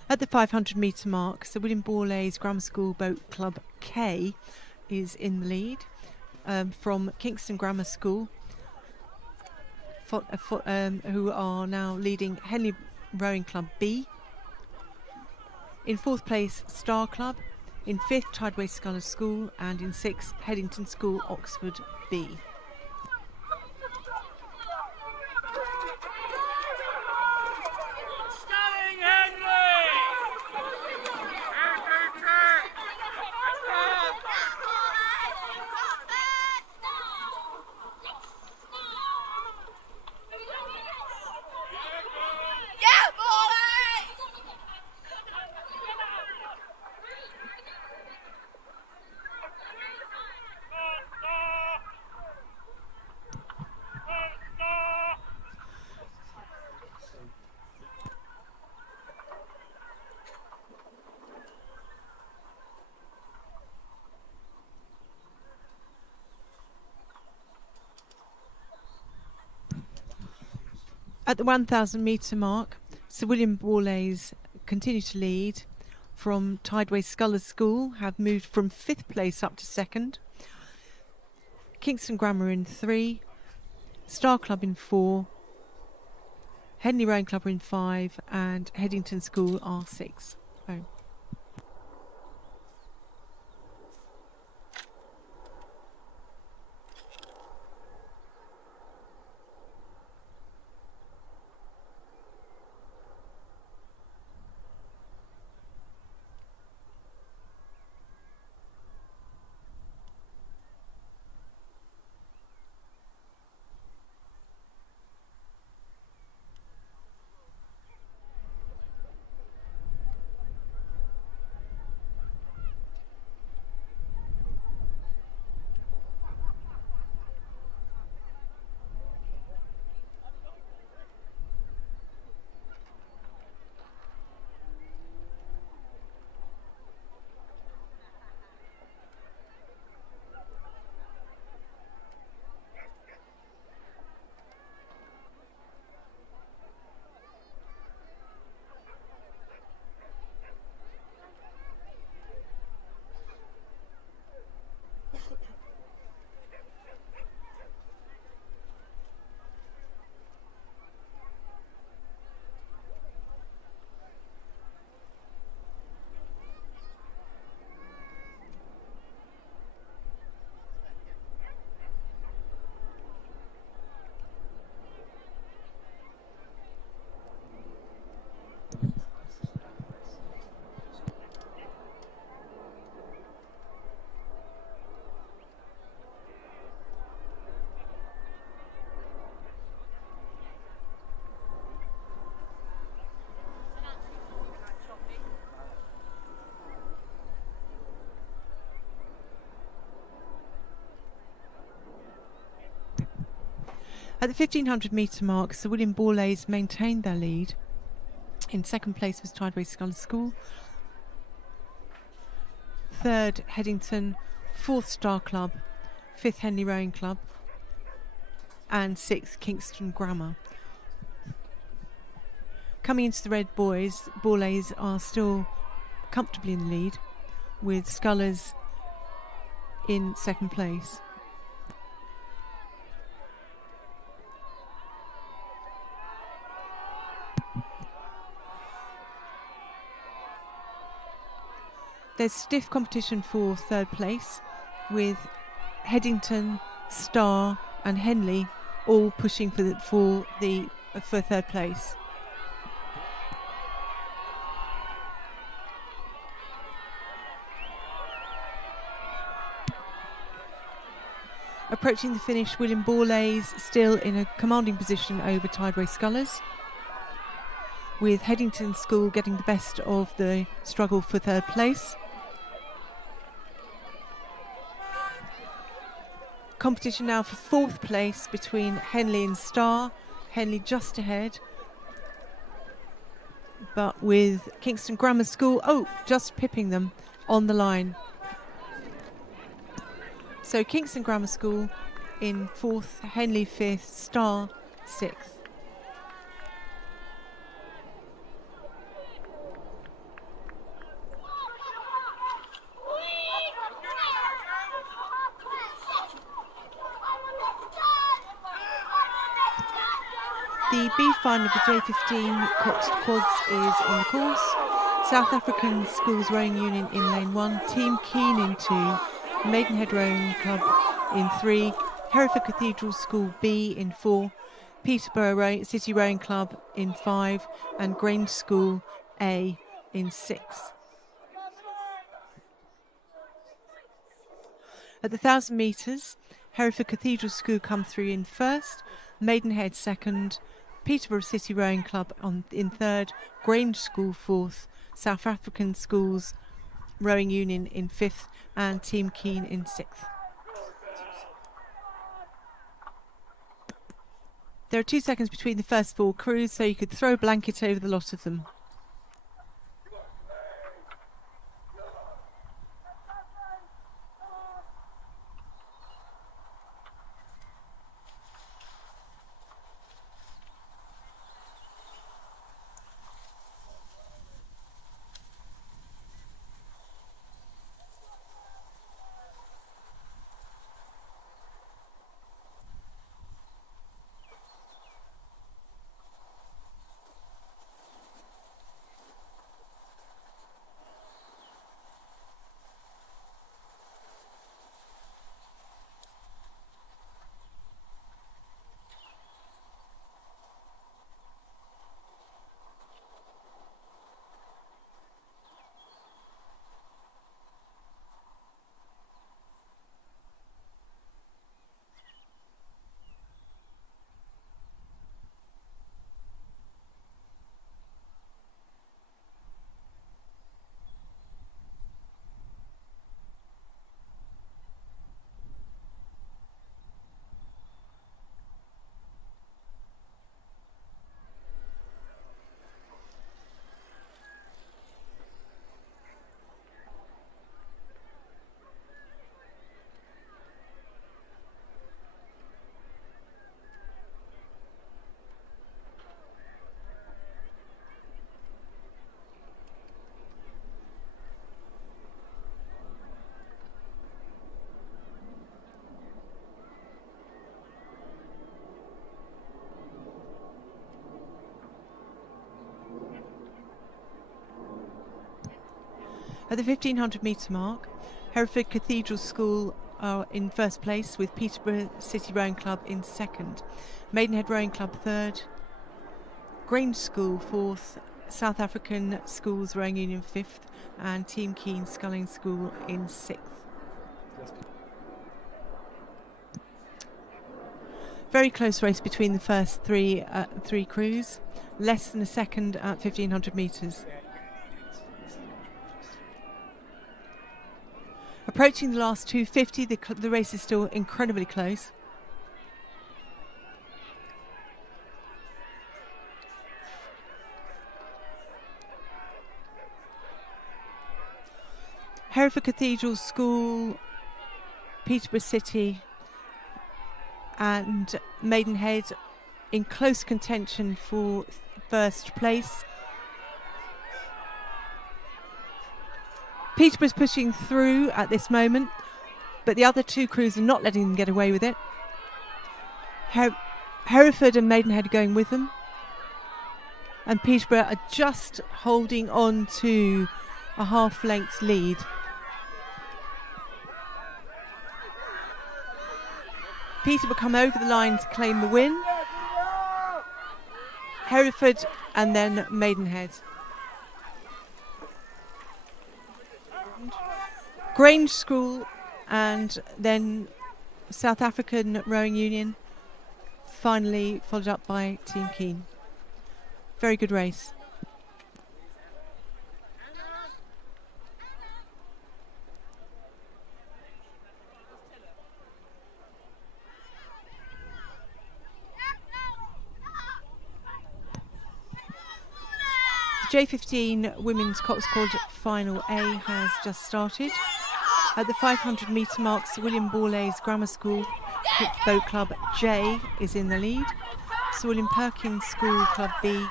At the 500 metre mark, Sir William Borlase Grammar School Boat Club K is in the lead from Kingston Grammar School, who are now leading Henley Rowing Club B. In 4th place, Star Club. In 5th, Tideway Scullers School. And in 6th, Headington School, Oxford B. At the 1,000 metre mark, Sir William Borlase continue to lead from Tideway Scullers School, have moved from 5th place up to 2nd. Kingston Grammar in 3, Star Club in 4, Henley Rowing Club in 5, and Headington School are 6. Oh. At the 1,500 metre mark, Sir William Borlase maintained their lead. In 2nd place was Tideway Scullers School. 3rd, Headington. 4th, Star Club. 5th, Henley Rowing Club. And 6th, Kingston Grammar. Coming into the Red Boys, Borlase are still comfortably in the lead, with Scullers in 2nd place. There's stiff competition for 3rd place, with Headington, Star and Henley all pushing for 3rd place. Approaching the finish, William Borlase still in a commanding position over Tideway Scullers, with Headington School getting the best of the struggle for 3rd place. Competition now for 4th place between Henley and Star. Henley just ahead, but with Kingston Grammar School, just pipping them on the line. So Kingston Grammar School in 4th, Henley 5th, Star 6th. The B final of the J15 coxed quads is on the course. South African Schools Rowing Union in lane 1, Team Keen in 2, Maidenhead Rowing Club in 3, Hereford Cathedral School B in 4, Peterborough City Rowing Club in 5, and Grange School A in 6. At the 1,000 metres, Hereford Cathedral School come through in first, Maidenhead second, Peterborough City Rowing Club in third, Grange School fourth, South African Schools Rowing Union in fifth, and Team Keen in sixth. There are 2 seconds between the first 4 crews, so you could throw a blanket over the lot of them. At the 1,500 metre mark, Hereford Cathedral School are in first place with Peterborough City Rowing Club in second, Maidenhead Rowing Club third, Grange School fourth, South African Schools Rowing Union fifth, and Team Keen Sculling School in sixth. Very close race between the first three crews, less than a second at 1,500 metres. Approaching the last 250, the race is still incredibly close. Hereford Cathedral School, Peterborough City and Maidenhead in close contention for first place. Peterborough's pushing through at this moment, but the other 2 crews are not letting them get away with it. Hereford and Maidenhead are going with them, and Peterborough are just holding on to a half-length lead. Peterborough come over the line to claim the win. Hereford and then Maidenhead. Grange School and then South African Rowing Union, finally followed up by Team Keen. Very good race. The J15 Women's Cox Quad Final A has just started. At the 500 metre mark, Sir William Borlase Grammar School Boat Club J is in the lead. Sir William Perkins School Club B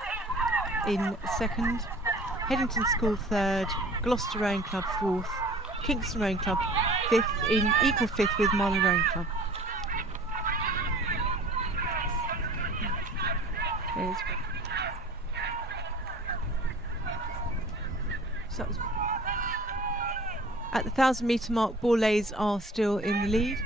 in second. Headington School third. Gloucester Rowing Club fourth. Kingston Rowing Club fifth, in equal fifth with Marlow Rowing Club. is. So that was at the 1,000 metre mark, Borlays are still in the lead.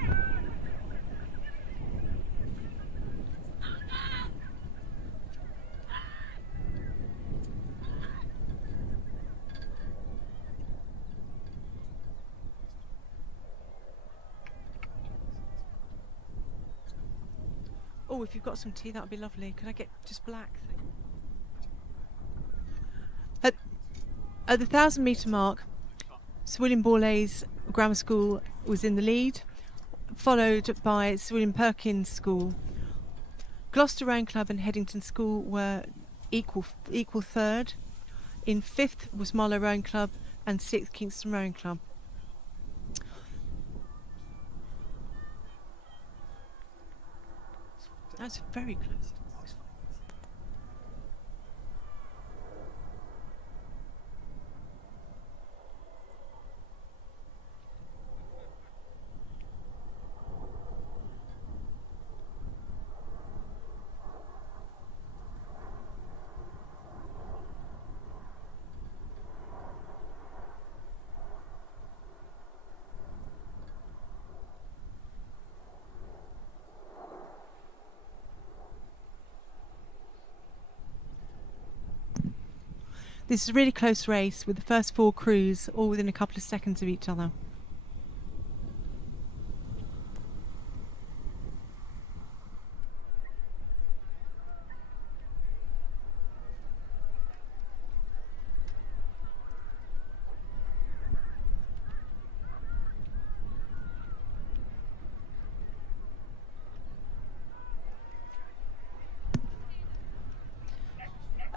Oh, if you've got some tea, that would be lovely. Could I get just black? At the 1,000 metre mark, Sir William Borlays Grammar School was in the lead, followed by Sir William Perkins School. Gloucester Rowing Club and Headington School were equal third. In fifth was Marlow Rowing Club and sixth Kingston Rowing Club. That's very close. This is a really close race with the first four crews all within a couple of seconds of each other.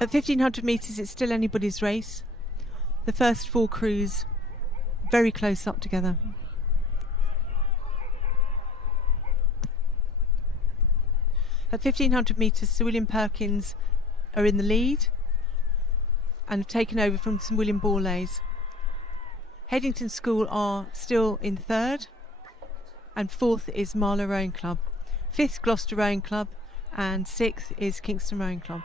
At 1,500 metres, it's still anybody's race. The first four crews very close up together. At 1,500 metres, Sir William Perkins are in the lead and have taken over from Sir William Borlays. Headington School are still in third, and fourth is Marlow Rowing Club. Fifth, Gloucester Rowing Club, and sixth is Kingston Rowing Club.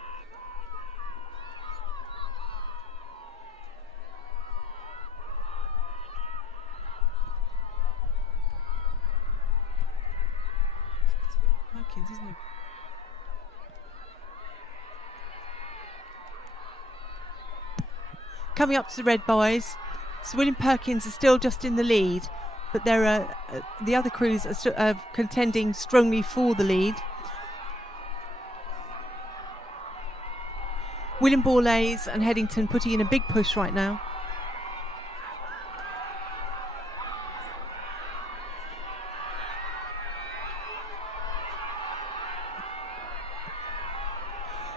Isn't it? Coming up to the red boys, Sir William Perkins is still just in the lead, but there are the other crews are contending strongly for the lead. William Borlays and Headington putting in a big push right now.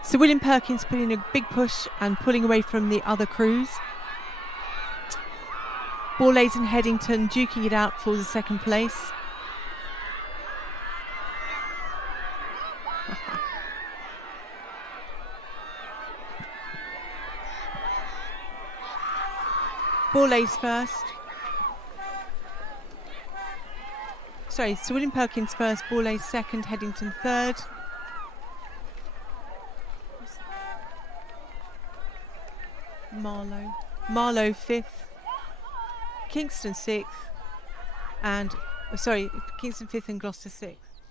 So William Perkins putting a big push and pulling away from the other crews. Borlays and Headington duking it out for the second place. Borlays first. Sorry, Sir William Perkins first, Borlays second, Headington third. Marlow fifth, Kingston sixth, and Kingston fifth and Gloucester sixth.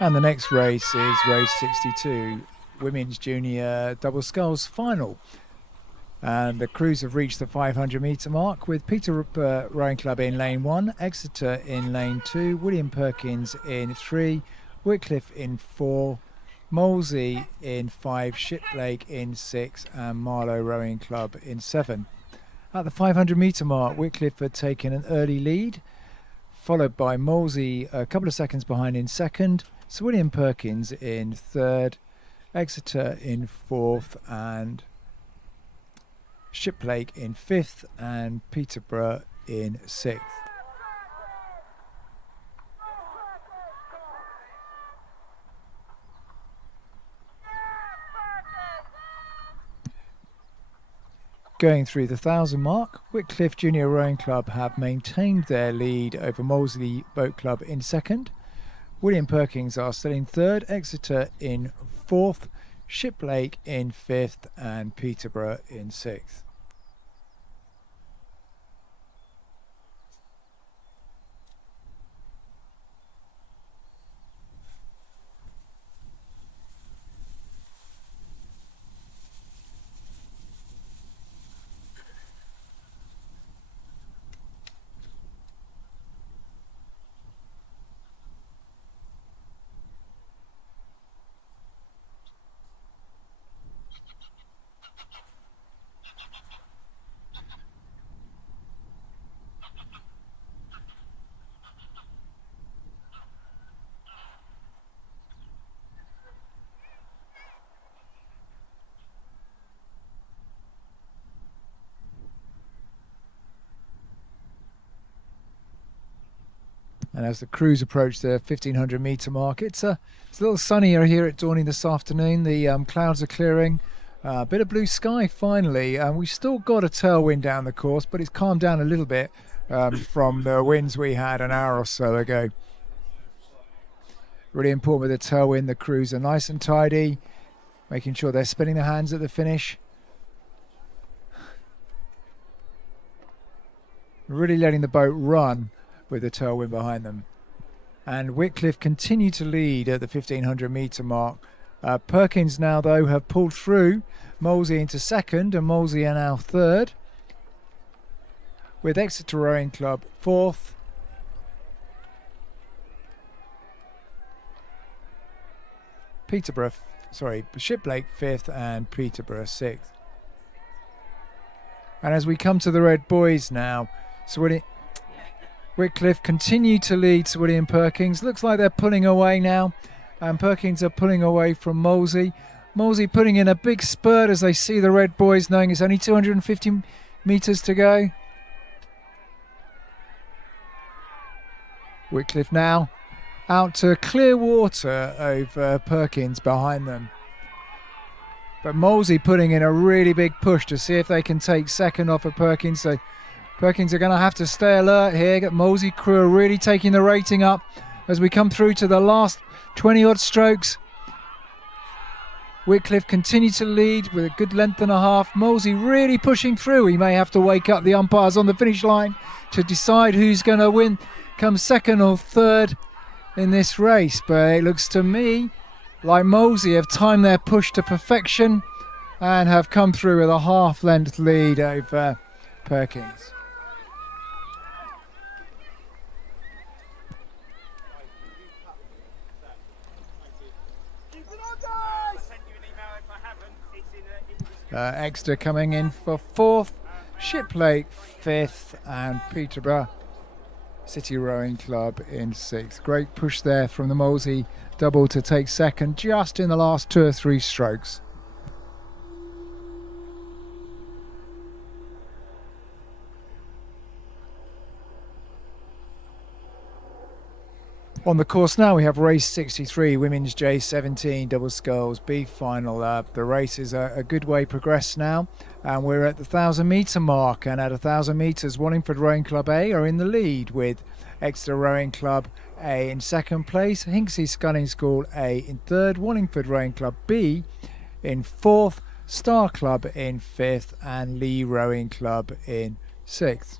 And the next race is race 62. Women's Junior Double Sculls final, and the crews have reached the 500 metre mark with Peterborough Rowing Club in lane 1, Exeter in lane 2, William Perkins in 3, Wycliffe in 4, Molesey in 5, Shiplake in 6, and Marlow Rowing Club in 7. At the 500 metre mark, Wycliffe had taken an early lead, followed by Molesey a couple of seconds behind in second, Sir William Perkins in third, Exeter in fourth, and Shiplake in fifth, and Peterborough in sixth. going through the 1,000 mark. Whitcliffe Junior Rowing Club have maintained their lead over Moseley Boat Club in second. William Perkins are still in third, Exeter in fourth, Shiplake in fifth, and Peterborough in sixth. And as the crews approach the 1,500 metre mark, it's a little sunnier here at Dorney this afternoon. The clouds are clearing. A bit of blue sky finally. We've still got a tailwind down the course, but it's calmed down a little bit from the winds we had an hour or so ago. Really important with the tailwind. The crews are nice and tidy, making sure they're spinning their hands at the finish. Really letting the boat run with the tailwind behind them. And Whitcliffe continue to lead at the 1,500 metre mark. Perkins now, though, have pulled through Moseley into second, and Moseley are now third, with Exeter Rowing Club fourth, Shiplake fifth, and Peterborough sixth. And as we come to the Red Boys now, Whitcliffe continue to lead Sir William Perkins. Looks like they're pulling away now, and Perkins are pulling away from Moseley. Moseley putting in a big spurt as they see the Red Boys, knowing it's only 250 metres to go. Whitcliffe now out to clear water over Perkins behind them. But Moseley putting in a really big push to see if they can take second off of Perkins. So Perkins are going to have to stay alert here. Moseley crew are really taking the rating up as we come through to the last 20 odd strokes. Whitcliffe continue to lead with a good length and a half. Moseley really pushing through. He may have to wake up the umpires on the finish line to decide who's going to win, come second or third in this race. But it looks to me like Moseley have timed their push to perfection and have come through with a half-length lead over Perkins. Exeter coming in for fourth, Shiplake fifth, and Peterborough City Rowing Club in sixth. Great push there from the Moseley double to take second just in the last 2 or 3 strokes. On the course now, we have race 63, women's J17 double sculls B final. The race is a good way progressed now, and we're at the 1,000 metre mark. And at 1,000 metres, Wallingford Rowing Club A are in the lead, with Exeter Rowing Club A in second place, Hinksey Sculling School A in third, Wallingford Rowing Club B in fourth, Star Club in fifth, and Lee Rowing Club in sixth.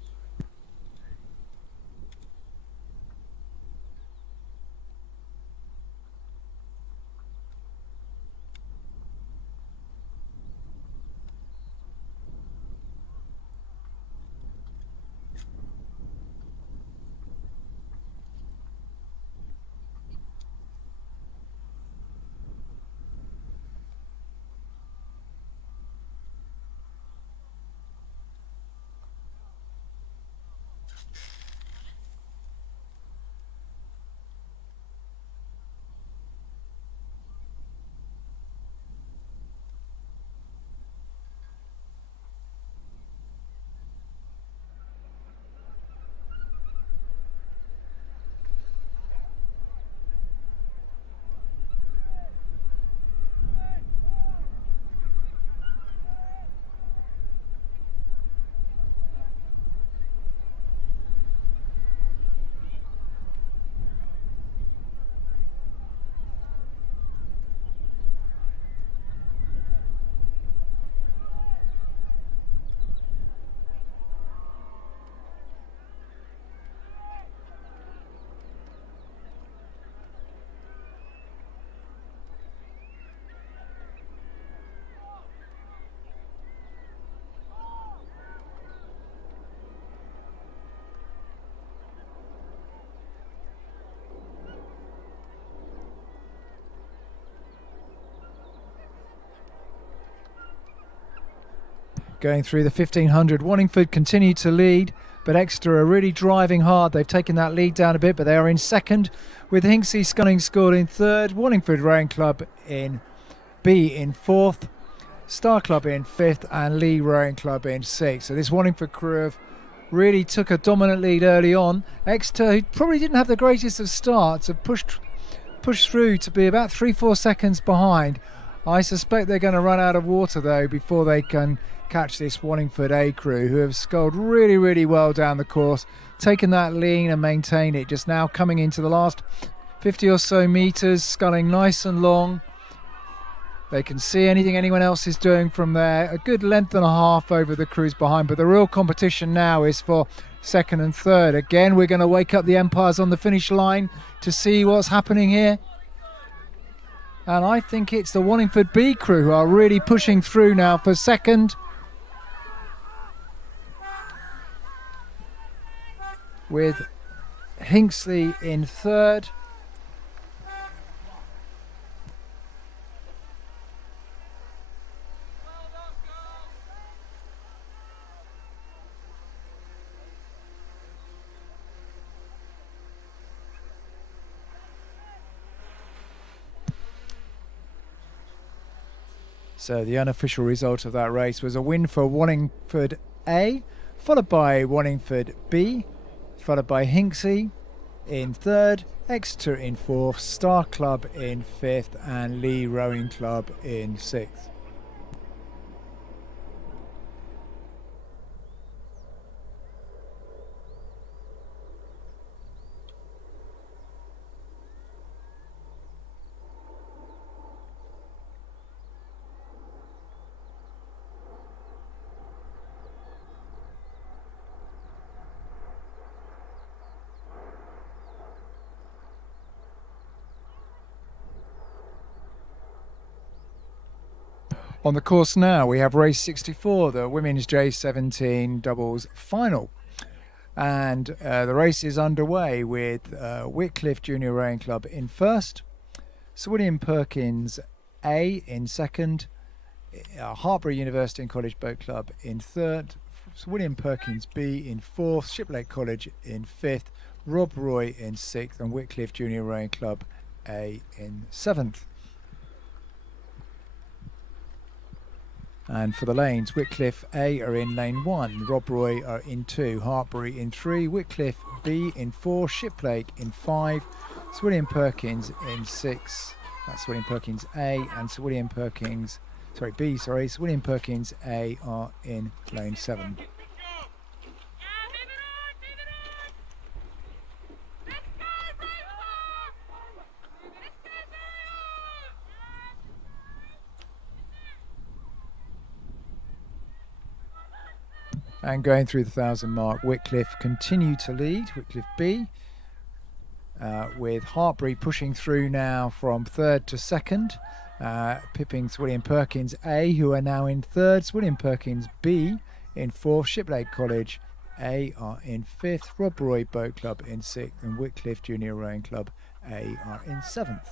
Going through the 1500, Wallingford continue to lead, but Exeter are really driving hard. They've taken that lead down a bit, but they are in second, with Hinksey Sculling School in third, Wallingford Rowing Club in B in fourth, Star Club in fifth, and Lee Rowing Club in sixth. So this Wallingford crew have really took a dominant lead early on. Exeter, who probably didn't have the greatest of starts, have pushed through to be about 3-4 seconds behind. I suspect they're going to run out of water though before they can catch this Wallingford A crew, who have sculled really, really well down the course, taken that lean and maintained it. Just now coming into the last 50 or so metres, sculling nice and long. They can see anything anyone else is doing from there. A good length and a half over the crews behind, but the real competition now is for second and third. Again, we're going to wake up the Empires on the finish line to see what's happening here. And I think it's the Wallingford B crew who are really pushing through now for second. With Hinksley in third. So the unofficial result of that race was a win for Wallingford A, followed by Wallingford B, followed by Hinksey in third, Exeter in fourth, Star Club in fifth, and Lee Rowing Club in sixth. On the course now, we have race 64, the women's J17 doubles final. And the race is underway with Whitcliffe Junior Rowing Club in first, Sir William Perkins A in second, Hartpury University and College Boat Club in third, Sir William Perkins B in fourth, Shiplake College in fifth, Rob Roy in sixth, and Whitcliffe Junior Rowing Club A in seventh. And for the lanes, Whitcliffe A are in lane 1, Rob Roy are in 2, Hartpury in 3, Whitcliffe B in 4, Shiplake in 5, Sir William Perkins in 6, that's Sir William Perkins A, and Sir William Perkins, B, Sir William Perkins A are in lane 7. And going through the 1,000 mark, Whitcliffe continue to lead, Whitcliffe B, with Hartpury pushing through now from third to second, pipping Sir William Perkins A, who are now in third, Sir William Perkins B in fourth, Shiplake College A are in fifth, Rob Roy Boat Club in sixth, and Whitcliffe Junior Rowing Club A are in seventh.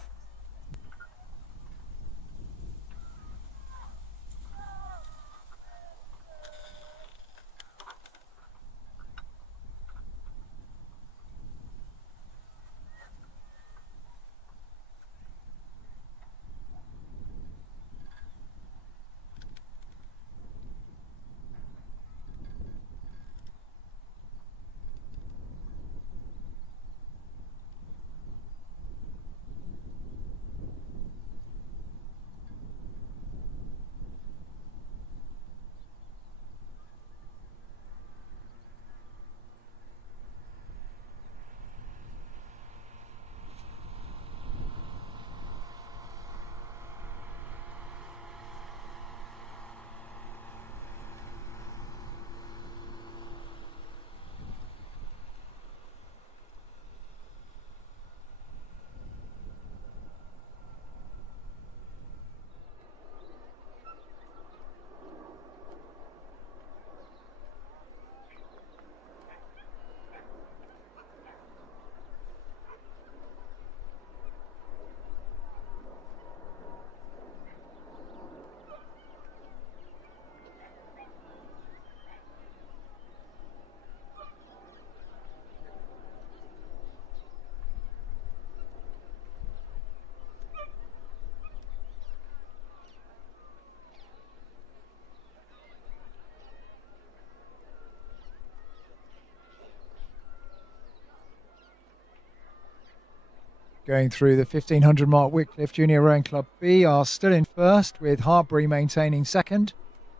Going through the 1500 mark, Wycliffe Junior Rowing Club B are still in first, with Hartbury maintaining second.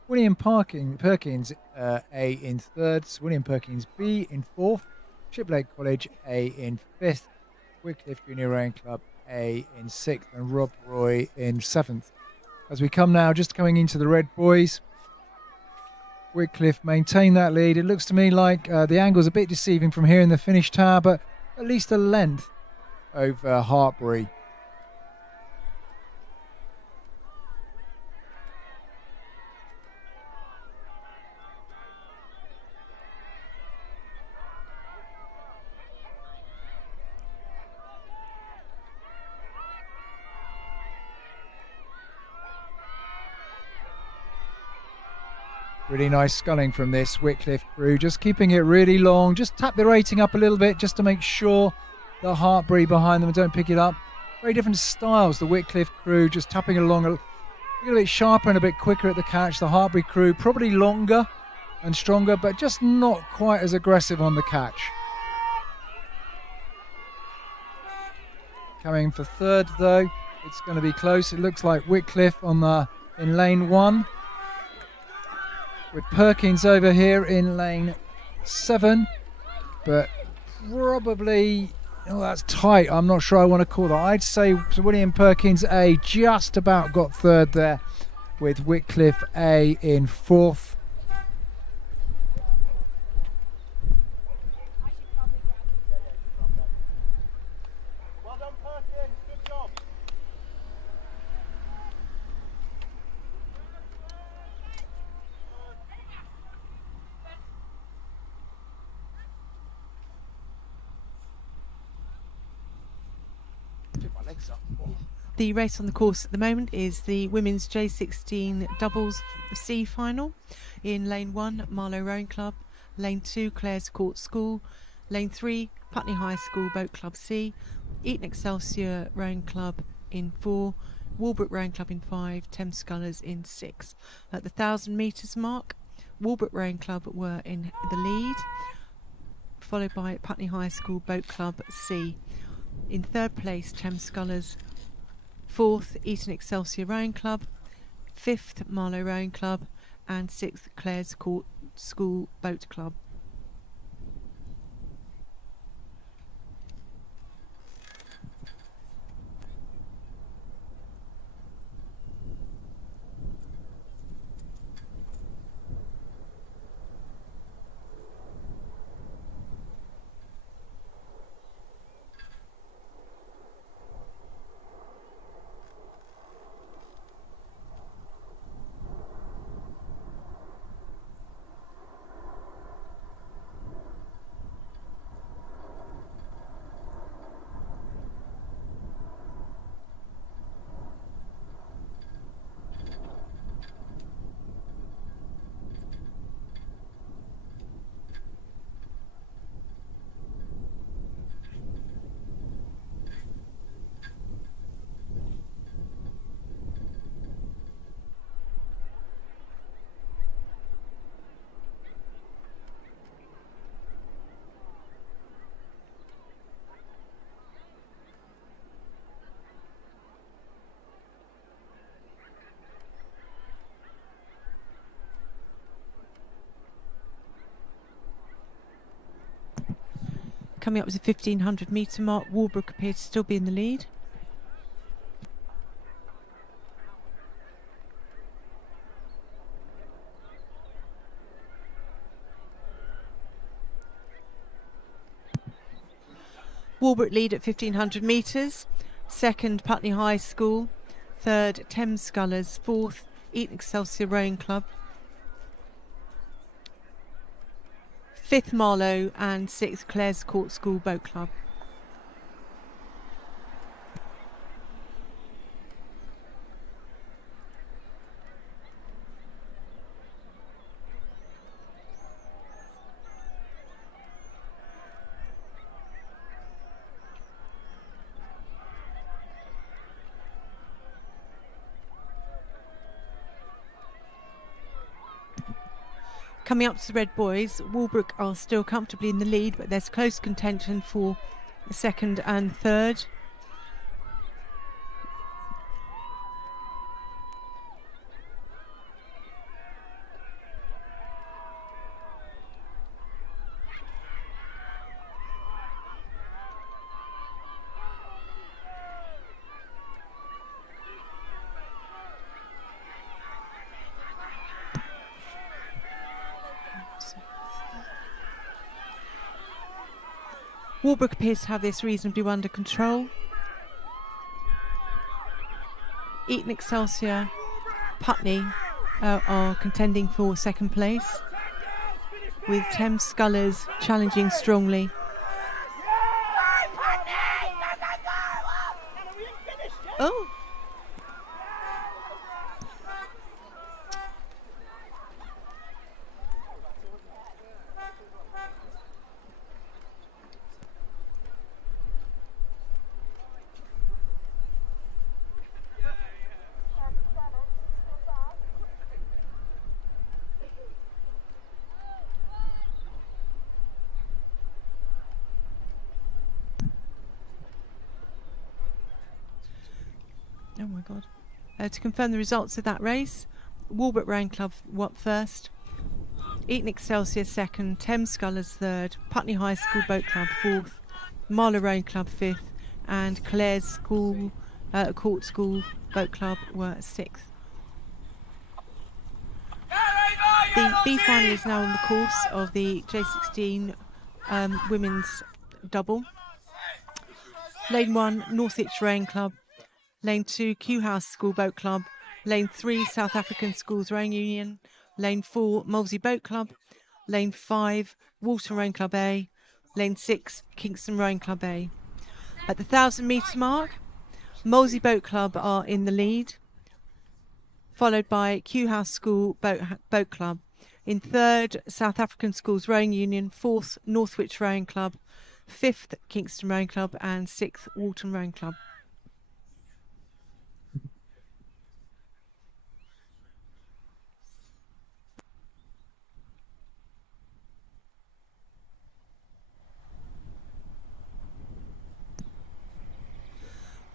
William Perkins A in third, William Perkins B in fourth, Shiplake College A in fifth, Wycliffe Junior Rowing Club A in sixth, and Rob Roy in seventh. As we come now, just coming into the red boys, Wycliffe maintain that lead. It looks to me like the angle's a bit deceiving from here in the finish tower, but at least a length over Hartbury. Really nice sculling from this Wycliffe crew, just keeping it really long. Just tap the rating up a little bit just to make sure the Hartbury behind them don't pick it up. Very different styles, the Wycliffe crew just tapping it along a little bit sharper and a bit quicker at the catch. The Hartbury crew probably longer and stronger, but just not quite as aggressive on the catch. Coming for third though, it's going to be close. It looks like Wycliffe in lane 1, with Perkins over here in lane 7, but probably, oh, that's tight. I'm not sure I want to call that. I'd say William Perkins A just about got third there, with Wycliffe A in fourth. Well done, Perkins. Good job. The race on the course at the moment is the women's J16 doubles C final. In lane 1, Marlow Rowing Club. Lane 2, Clare's Court School. Lane 3, Putney High School Boat Club C. Eton Excelsior Rowing Club in 4. Walbrook Rowing Club in 5. Thames Scullers in 6. At the 1,000 metres mark, Walbrook Rowing Club were in the lead, followed by Putney High School Boat Club C. In third place, Thames Scullers. 4th, Eton Excelsior Rowing Club. 5th, Marlow Rowing Club. And 6th, Clare's Court School Boat Club. Coming up to the 1,500 metre mark, Walbrook appeared to still be in the lead. Walbrook lead at 1,500 metres. Second, Putney High School. Third, Thames Scullers. Fourth, Eton Excelsior Rowing Club. 5th, Marlow, and 6th, Clare's Court School Boat Club. Coming up to the Red Boys, Walbrook are still comfortably in the lead, but there's close contention for the second and third. Walbrook appears to have this reasonably well under control. Eton Excelsior, Putney are contending for second place, with Thames Scullers challenging strongly. Oh! Oh my God. To confirm the results of that race, Walbrook Rowing Club first, Eton Excelsior second, Thames Scullers third, Putney High School Boat Club fourth, Marlow Rowing Club fifth, and Clare's Court School Boat Club were sixth. The B final is now on the course of the J16 women's double. Lane 1, Northwich Rowing Club. Lane 2, Kew House School Boat Club. Lane 3, South African Schools Rowing Union. Lane 4, Molesey Boat Club. Lane 5, Walton Rowing Club A. Lane 6, Kingston Rowing Club A. At the 1,000 metre mark, Molesey Boat Club are in the lead, followed by Kew House School Boat Club. In third, South African Schools Rowing Union. Fourth, Northwich Rowing Club. Fifth, Kingston Rowing Club. And sixth, Walton Rowing Club.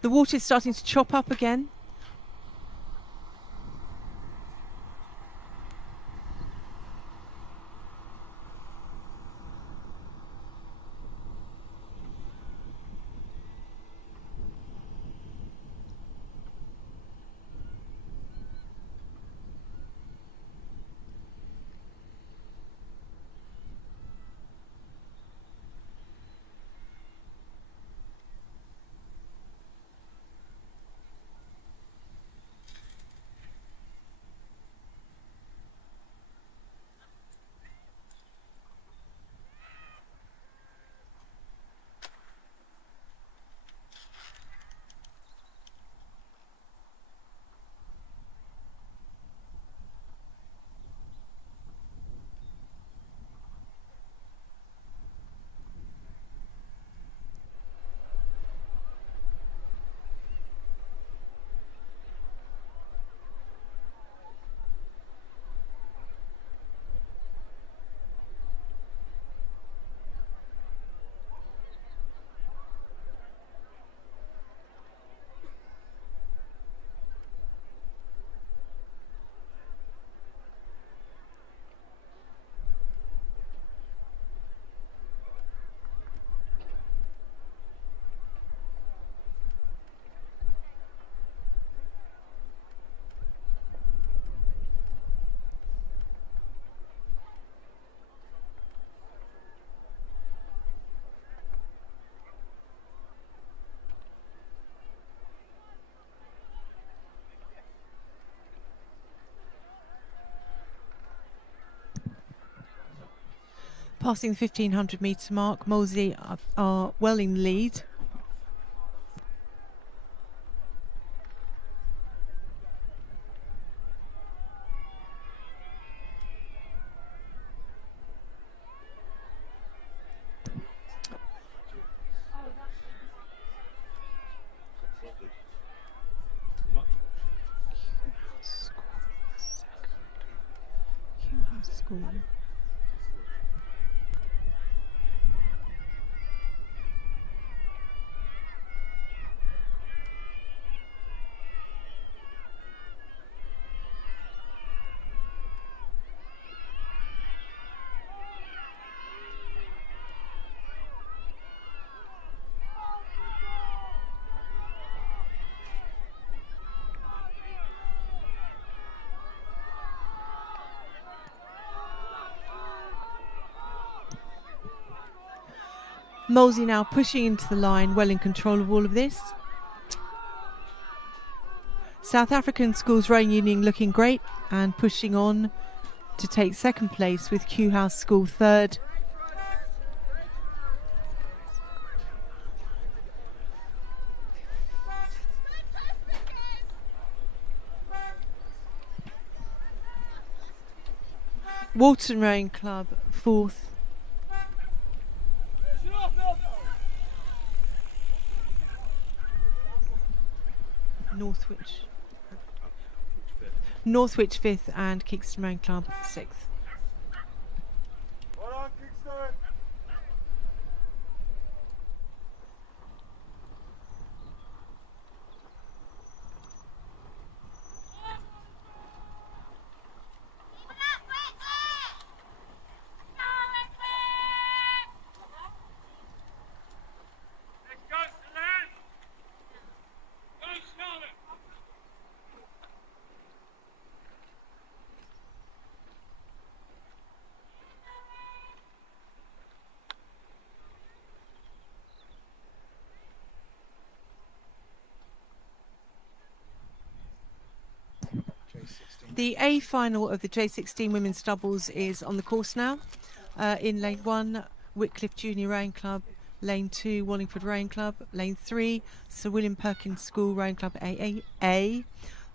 The water's starting to chop up again. Passing the 1,500 metre mark, Molesey are well in the lead. School. Molesey now pushing into the line, well in control of all of this. South African Schools Rowing Union looking great and pushing on to take second place, with Kew House School third. Walton Rowing Club fourth. Northwich fifth and Kingston Rowing Club sixth. Well on, Kingston. Let's go, Sculling. Go, Sculling. The A final of the J16 women's doubles is on the course now. In lane 1, Whitcliffe Junior Rowing Club. Lane 2, Wallingford Rowing Club. Lane 3, Sir William Perkins School Rowing Club AA.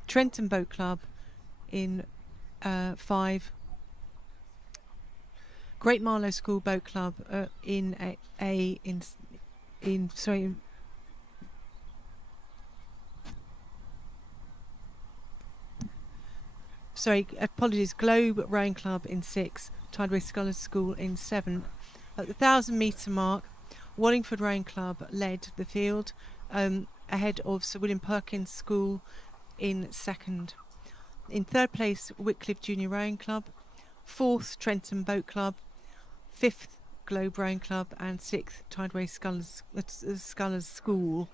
Trenton Boat Club in 5. Great Marlow School Boat Club in A in sorry. Sorry, apologies. Globe Rowing Club in 6, Tideway Scholars School in 7. At the 1,000-metre mark, Wallingford Rowing Club led the field, ahead of Sir William Perkins School in 2nd. In 3rd place, Whitcliffe Junior Rowing Club. 4th, Trenton Boat Club. 5th, Globe Rowing Club, and 6th, Tideway Scholars School.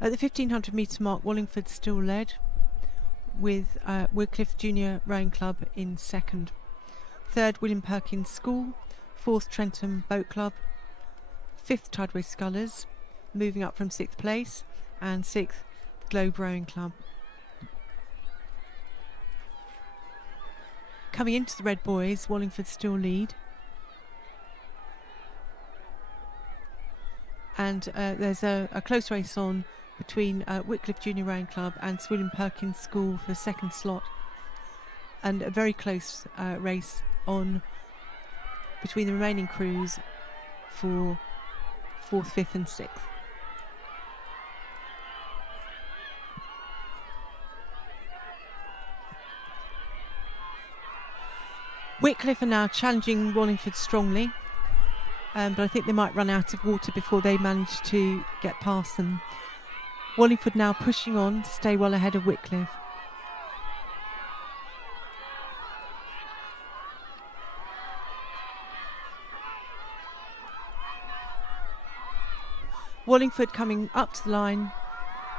At the 1,500 metre mark, Wallingford still led, with Whitcliffe Junior Rowing Club in 2nd. 3rd, William Perkins School. 4th, Trenton Boat Club. 5th, Tideway Scholars, moving up from 6th place. And 6th, Globe Rowing Club. Coming into the Red Boys, Wallingford still lead. And there's a close race on between Whitcliffe Junior Rowing Club and Sir William Perkins School for the 2nd slot, and a very close race on between the remaining crews for 4th, 5th and 6th. Whitcliffe are now challenging Wallingford strongly, but I think they might run out of water before they manage to get past them. Wallingford now pushing on to stay well ahead of Whitcliffe. Wallingford coming up to the line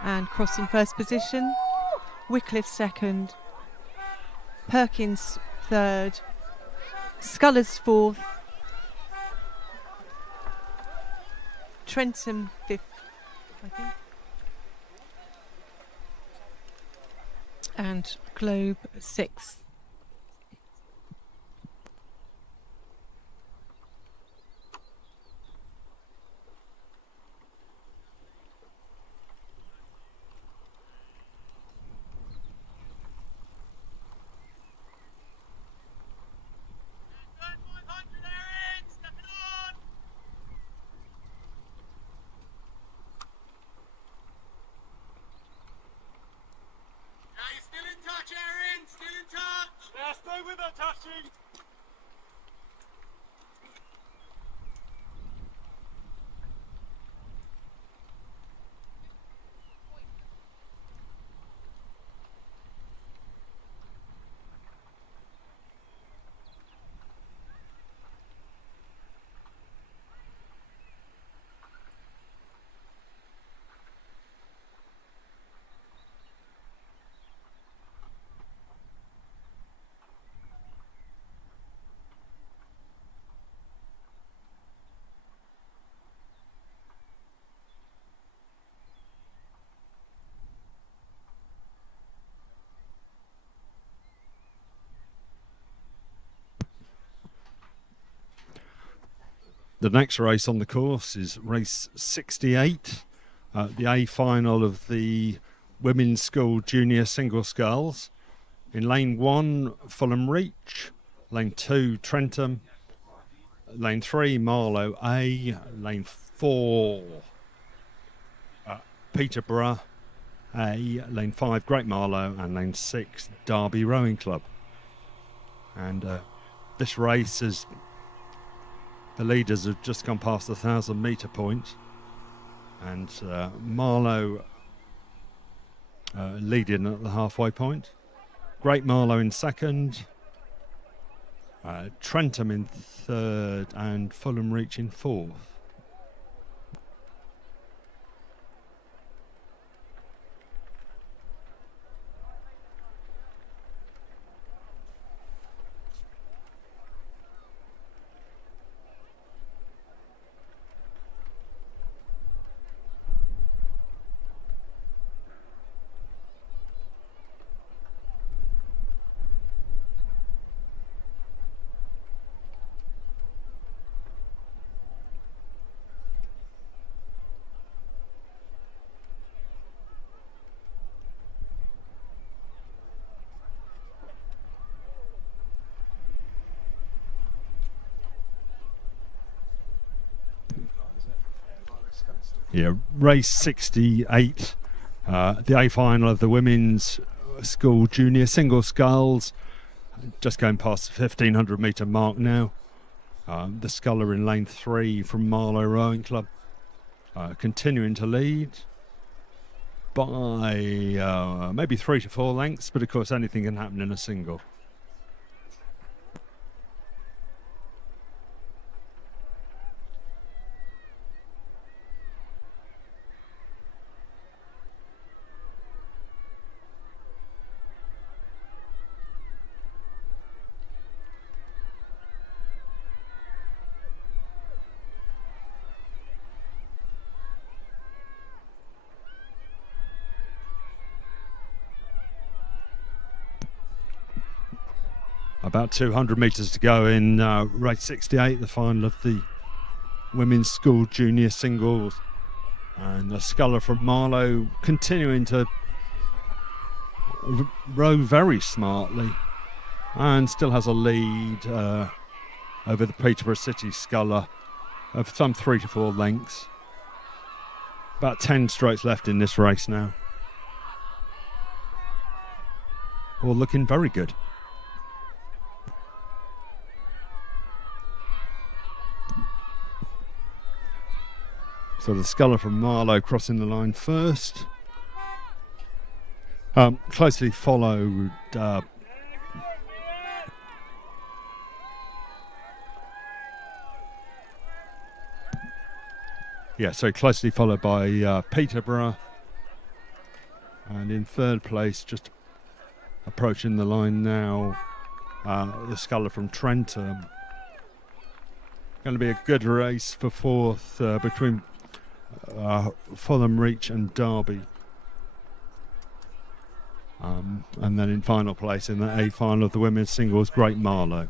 and crossing first position. Whitcliffe 2nd. Perkins 3rd. Scholars 4th. Trenton 5th. I think. And Globe 6th. Stay with her, Tashi! The next race on the course is race 68, the A final of the Women's School Junior Single Sculls. In lane 1, Fulham Reach, lane 2, Trentham, lane 3, Marlow A, lane 4, Peterborough A, lane 5, Great Marlow, and lane 6, Derby Rowing Club. And this race is... The leaders have just gone past the 1,000 metre point, and Marlow leading at the halfway point. Great Marlow in second, Trentham in third, and Fulham Reach in fourth. Yeah, race 68, the A final of the Women's School Junior Single Sculls. Just going past the 1,500 metre mark now. The sculler in lane 3 from Marlow Rowing Club, continuing to lead by maybe 3 to 4 lengths, but of course anything can happen in a single. About 200 metres to go in race 68, the final of the Women's School Junior Singles. And the sculler from Marlow continuing to row very smartly and still has a lead over the Peterborough City sculler of some 3 to 4 lengths. About 10 strokes left in this race now. All looking very good. So the sculler from Marlow crossing the line first. Closely followed closely followed by Peterborough. And in third place, just approaching the line now, the sculler from Trentham. Going to be a good race for fourth between Fulham Reach and Derby. And then in final place in the A final of the women's singles, Great Marlow.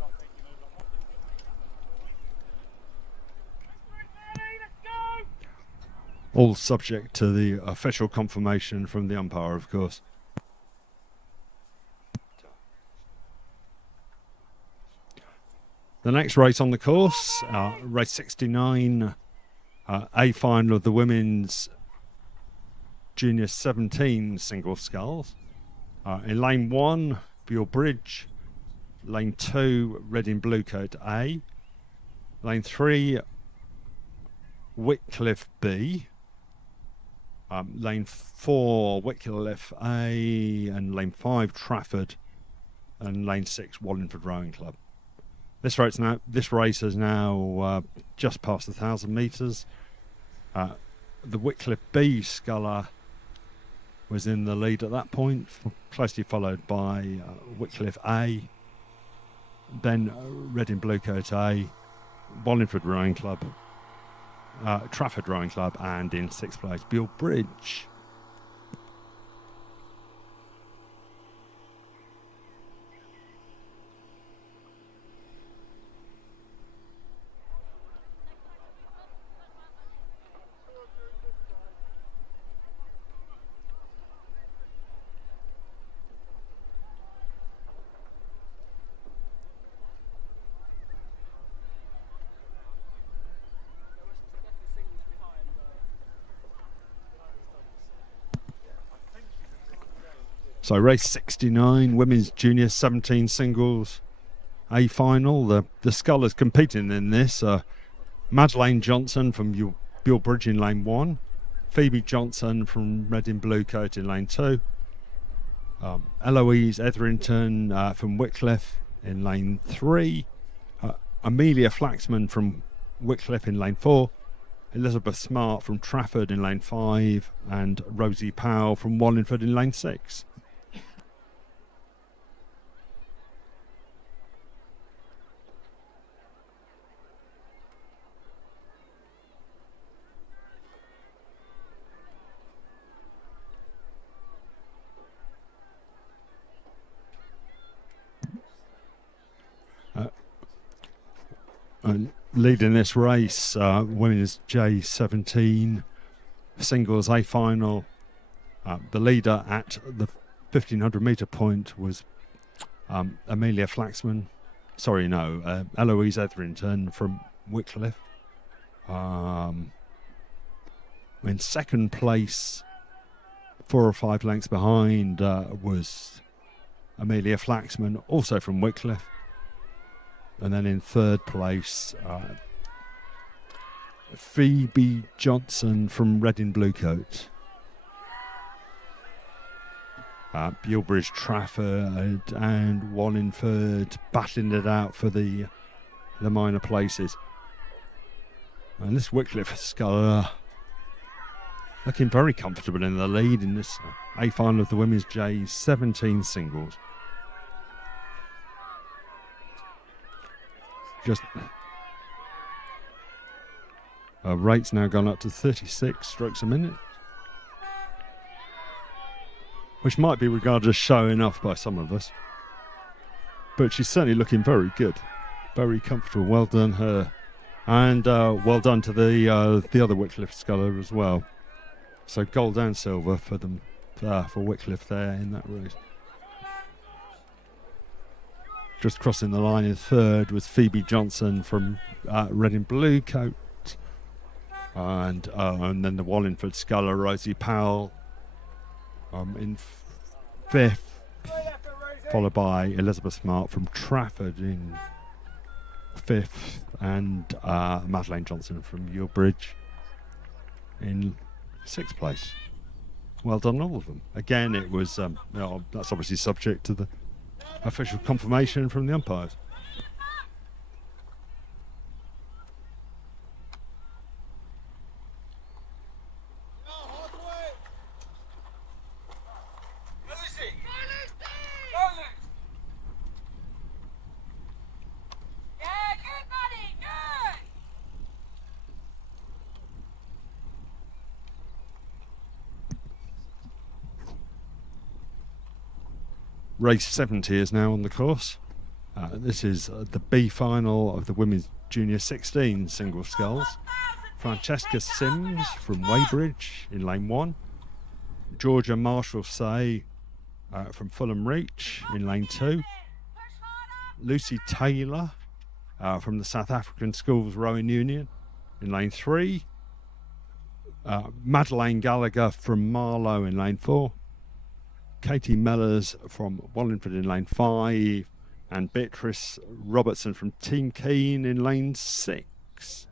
All subject to the official confirmation from the umpire, of course. The next race on the course, race 69, A final of the women's junior 17 single sculls. In lane 1, Buell Bridge. Lane 2, Reading Bluecoat A. Lane 3, Whitcliffe B. Lane 4, Whitcliffe A. And lane 5, Trafford. And lane 6, Wallingford Rowing Club. This race is now just past 1,000 metres. The Whitcliffe B sculler was in the lead at that point, closely followed by Whitcliffe A, then Reading Bluecoat A, Wallingford Rowing Club, Trafford Rowing Club, and in 6th place, Buell Bridge. So race 69, women's junior 17 singles A final. The scullers competing in this are Madeleine Johnson from Buell Bridge in lane 1, Phoebe Johnson from Reading Bluecoat in lane 2, Eloise Etherington from Whitcliffe in lane 3, Amelia Flaxman from Whitcliffe in lane 4, Elizabeth Smart from Trafford in lane 5, and Rosie Powell from Wallingford in lane 6. And leading this race, women's J17 singles A final. The leader at the 1500 metre point was Amelia Flaxman. Eloise Etherington from Whitcliffe. In second place, 4 or 5 lengths behind, was Amelia Flaxman, also from Whitcliffe. And then in third place, Phoebe Johnson from Reading Bluecoat. Buell Bridge, Trafford and Wallingford battling it out for the minor places. And this Whitcliffe sculler looking very comfortable in the lead in this A final of the women's J17 singles. Rate's now gone up to 36 strokes a minute, which might be regarded as showing off by some of us, but she's certainly looking very good, very comfortable. Well done her, and well done to the other Whitcliffe sculler as well. So gold and silver for them, for Whitcliffe there in that race. Just crossing the line in third was Phoebe Johnson from Reading Bluecoat, and then the Wallingford sculler Rosie Powell in fifth, followed by Elizabeth Smart from Trafford in fifth, and Madeleine Johnson from Buell Bridge in sixth place. Well done, all of them. Again, it was that's obviously subject to the official confirmation from the umpires. Race 70 is now on the course. This is the B final of the Women's Junior 16 single sculls. Francesca Sims from Weybridge in lane 1. Georgia Marshall-Say from Fulham Reach in lane 2. Lucy Taylor from the South African Schools Rowing Union in lane 3. Madeleine Gallagher from Marlow in lane 4. Katie Mellors from Wallingford in lane 5. And Beatrice Robertson from Team Keene in lane 6.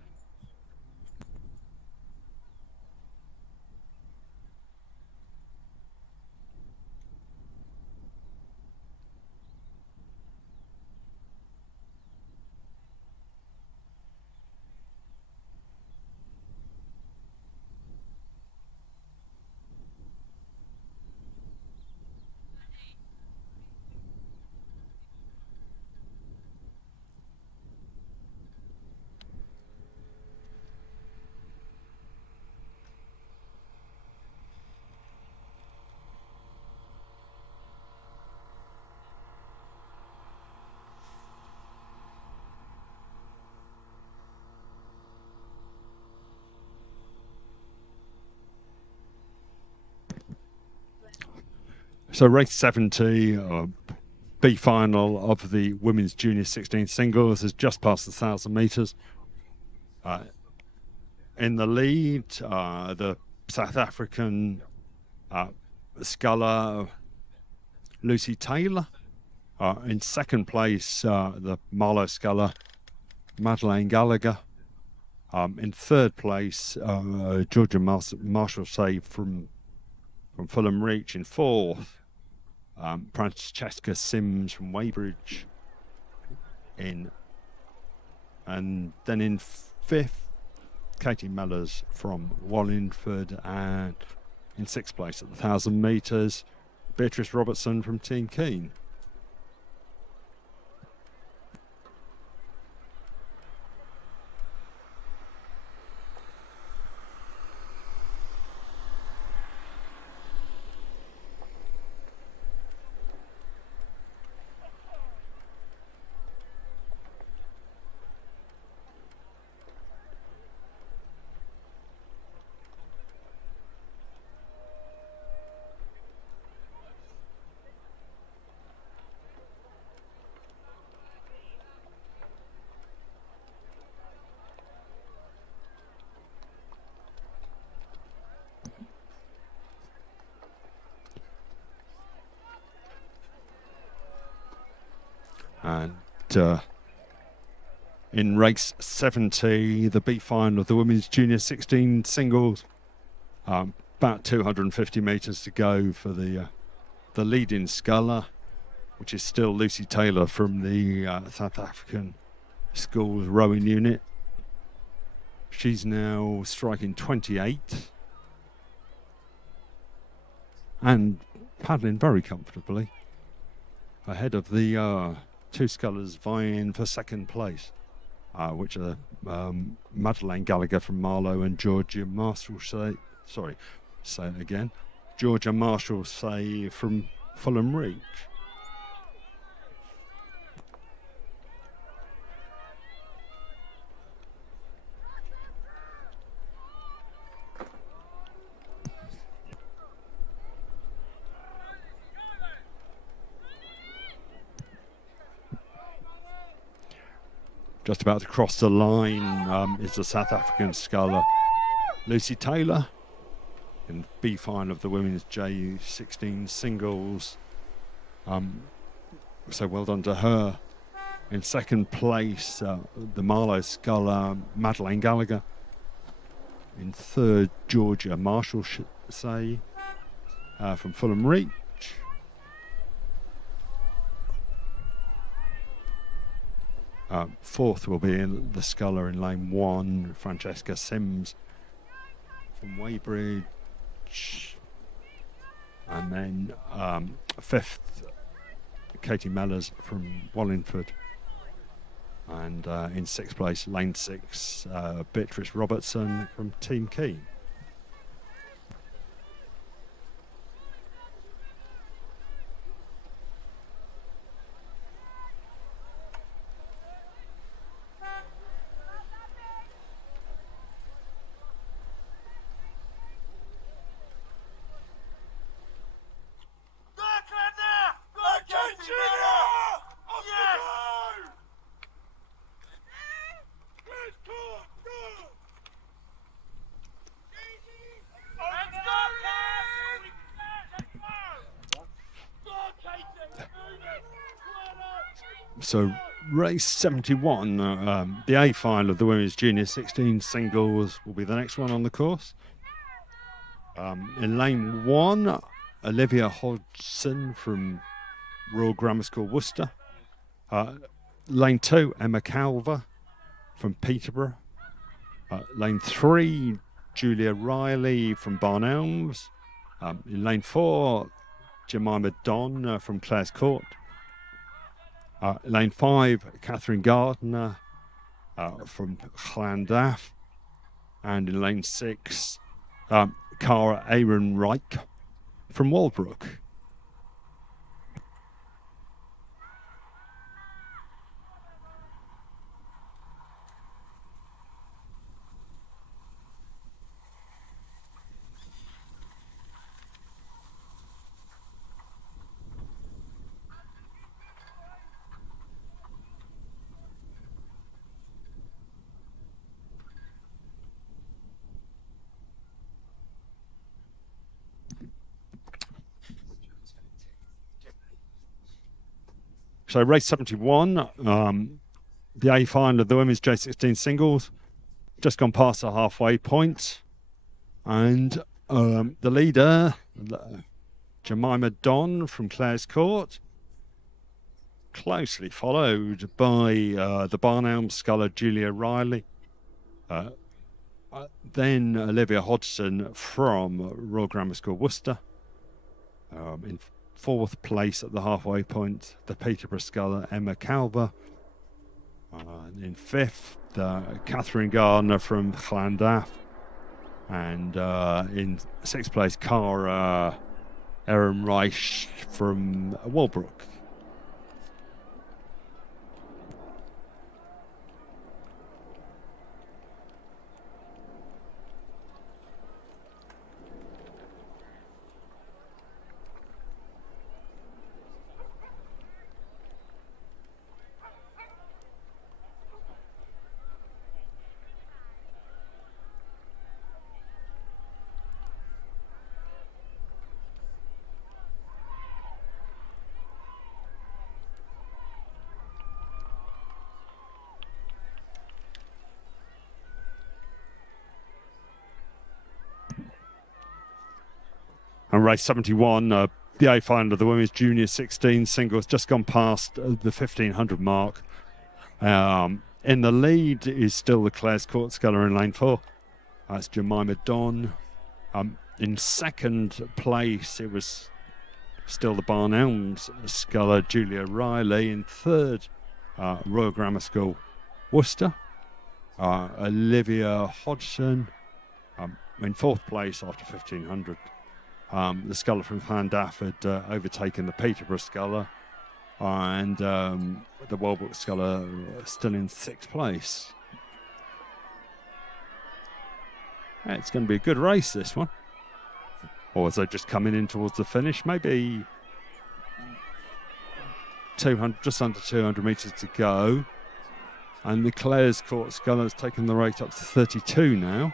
So race 70, B final of the Women's Junior 16 singles, is just past the 1,000 metres. In the lead, the South African sculler Lucy Taylor. In second place, the Marlow sculler Madeleine Gallagher. In third place, Georgia Marshall-Say from Fulham Reach. In fourth, Francesca Sims from Weybridge. And then in fifth, Katie Mellors from Wallingford, and in sixth place at the 1,000 metres, Beatrice Robertson from Team Keene. And in race 70, the B final of the Women's Junior 16 singles, about 250 metres to go for the leading sculler, which is still Lucy Taylor from the South African Schools Rowing Unit. She's now striking 28 and paddling very comfortably ahead of the two scullers vying for second place, which are Madeleine Gallagher from Marlow and Georgia Marshall-Say. Sorry, say it again. Georgia Marshall-Say from Fulham Reach. Just about to cross the line is the South African sculler Lucy Taylor in B final of the Women's J16 singles. So well done to her. In second place, the Marlow sculler Madeleine Gallagher. In third, Georgia Marshall-Say from Fulham Reach. Fourth will be in the sculler in lane 1, Francesca Sims from Weybridge. And then fifth, Katie Mellors from Wallingford. And in sixth place, lane 6, Beatrice Robertson from Team Keene. So race 71, the A final of the women's junior 16 singles will be the next one on the course. In lane 1, Olivia Hodgson from Royal Grammar School, Worcester. Lane 2, Emma Calver from Peterborough. Lane 3, Julia Riley from Barn Elms. In lane 4, Jemima Don from Clares Court. Lane 5, Catherine Gardner from Llandaff. And in lane 6, Cara Aaron Reich from Walbrook. So race 71, the A final of the women's J16 singles, just gone past the halfway point. And the leader, Jemima Don from Clares Court, closely followed by the Barn Elms sculler Julia Riley. Then Olivia Hodgson from Royal Grammar School, Worcester. In 4th place at the halfway point, the Peterborough sculler Emma Calver. In 5th, Catherine Gardner from Llandaff. And in 6th place, Cara Aaron Reich from Walbrook. And race 71, the A final of the women's junior 16 singles, just gone past the 1500 mark. In the lead is still the Clares Court sculler in lane 4. That's Jemima Don. In 2nd place, it was still the Barn Elms sculler Julia Riley. In 3rd, Royal Grammar School, Worcester. Olivia Hodgson in 4th place after 1500. The sculler from Llandaff had overtaken the Peterborough sculler, and the Walbrook sculler still in 6th place. Yeah, it's going to be a good race, this one. Or as they're just coming in towards the finish, maybe 200, just under 200 metres to go. And the Clares Court sculler has taken the rate up to 32 now.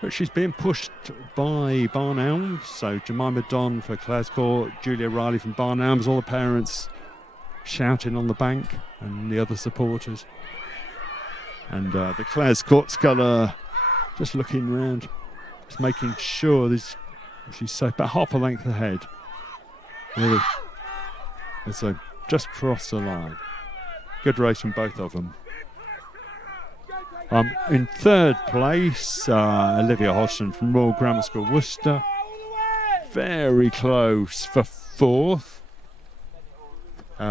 But she's being pushed by Barn Elms. So Jemima Don for Clares Court, Julia Riley from Barn Elms, all the parents shouting on the bank and the other supporters. And the Clares Court sculler just looking round, just making sure she's safe, about half a length ahead. Really. And so just crossed the line. Good race from both of them. In 3rd place, Olivia Hodgson from Royal Grammar School, Worcester. Very close for 4th.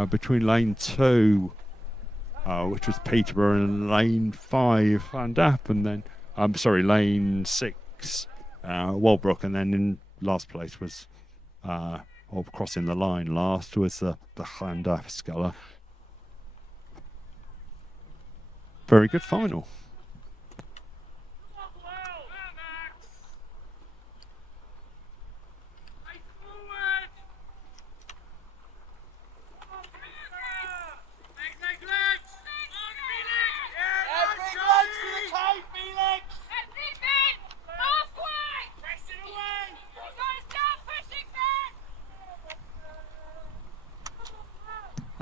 Between lane 2, which was Peterborough, and lane 5, Llandaff, and then, lane 6, Walbrook, and then in last place was, or crossing the line last, was the Llandaff sculler. Very good final.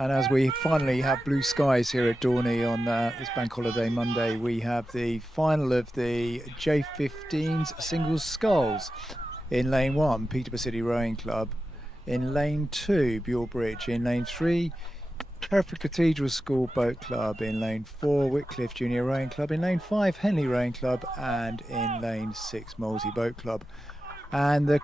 And as we finally have blue skies here at Dorney on this Bank Holiday Monday, we have the final of the J15's singles sculls. In lane 1, Peterborough City Rowing Club. In lane 2, Buell Bridge. In lane 3, Hereford Cathedral School Boat Club. In lane 4, Whitcliffe Junior Rowing Club. In lane 5, Henley Rowing Club. And in lane 6, Molesey Boat Club. And the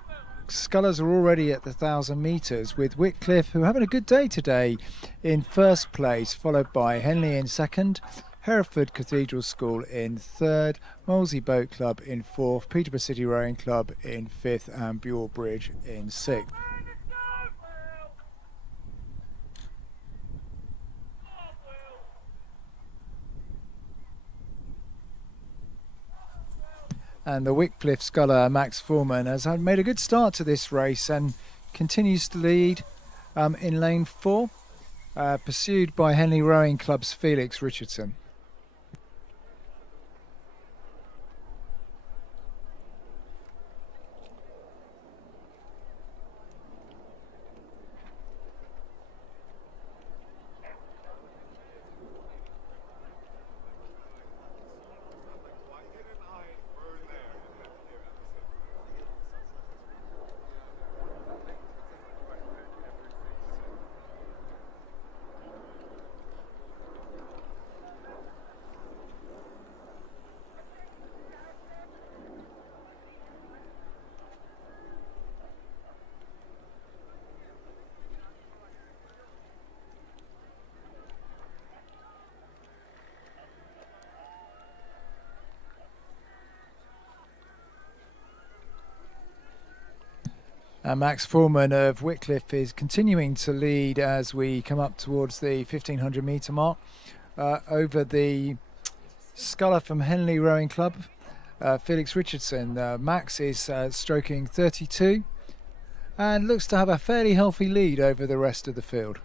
scullers are already at the 1,000 metres, with Whitcliffe, who are having a good day today, in first place, followed by Henley in second, Hereford Cathedral School in third, Molesey Boat Club in fourth, Peterborough City Rowing Club in fifth, and Buell Bridge in sixth. And the Whitcliffe sculler, Max Foreman, has made a good start to this race and continues to lead in lane 4, pursued by Henley Rowing Club's Felix Richardson. Max Foreman of Whitcliffe is continuing to lead as we come up towards the 1,500 metre mark over the sculler from Henley Rowing Club, Felix Richardson. Max is stroking 32 and looks to have a fairly healthy lead over the rest of the field.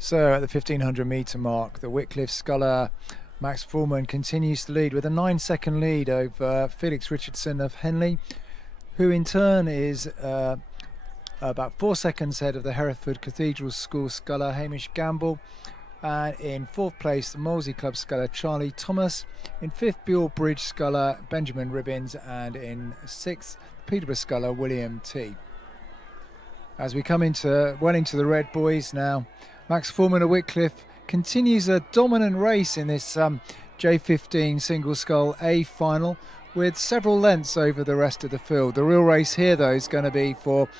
So at the 1,500 metre mark, the Whitcliffe sculler Max Foreman continues to lead with a 9-second lead over Felix Richardson of Henley, who in turn is about 4 seconds ahead of the Hereford Cathedral School sculler Hamish Gamble. And in fourth place, the Molesey Club sculler Charlie Thomas. In fifth, Buell Bridge sculler Benjamin Ribbins. And in sixth, Peterborough sculler William T. As we come well into the red boys now, Max Foreman of Whitcliffe continues a dominant race in this J15 single scull A final with several lengths over the rest of the field. The real race here, though, is going to be for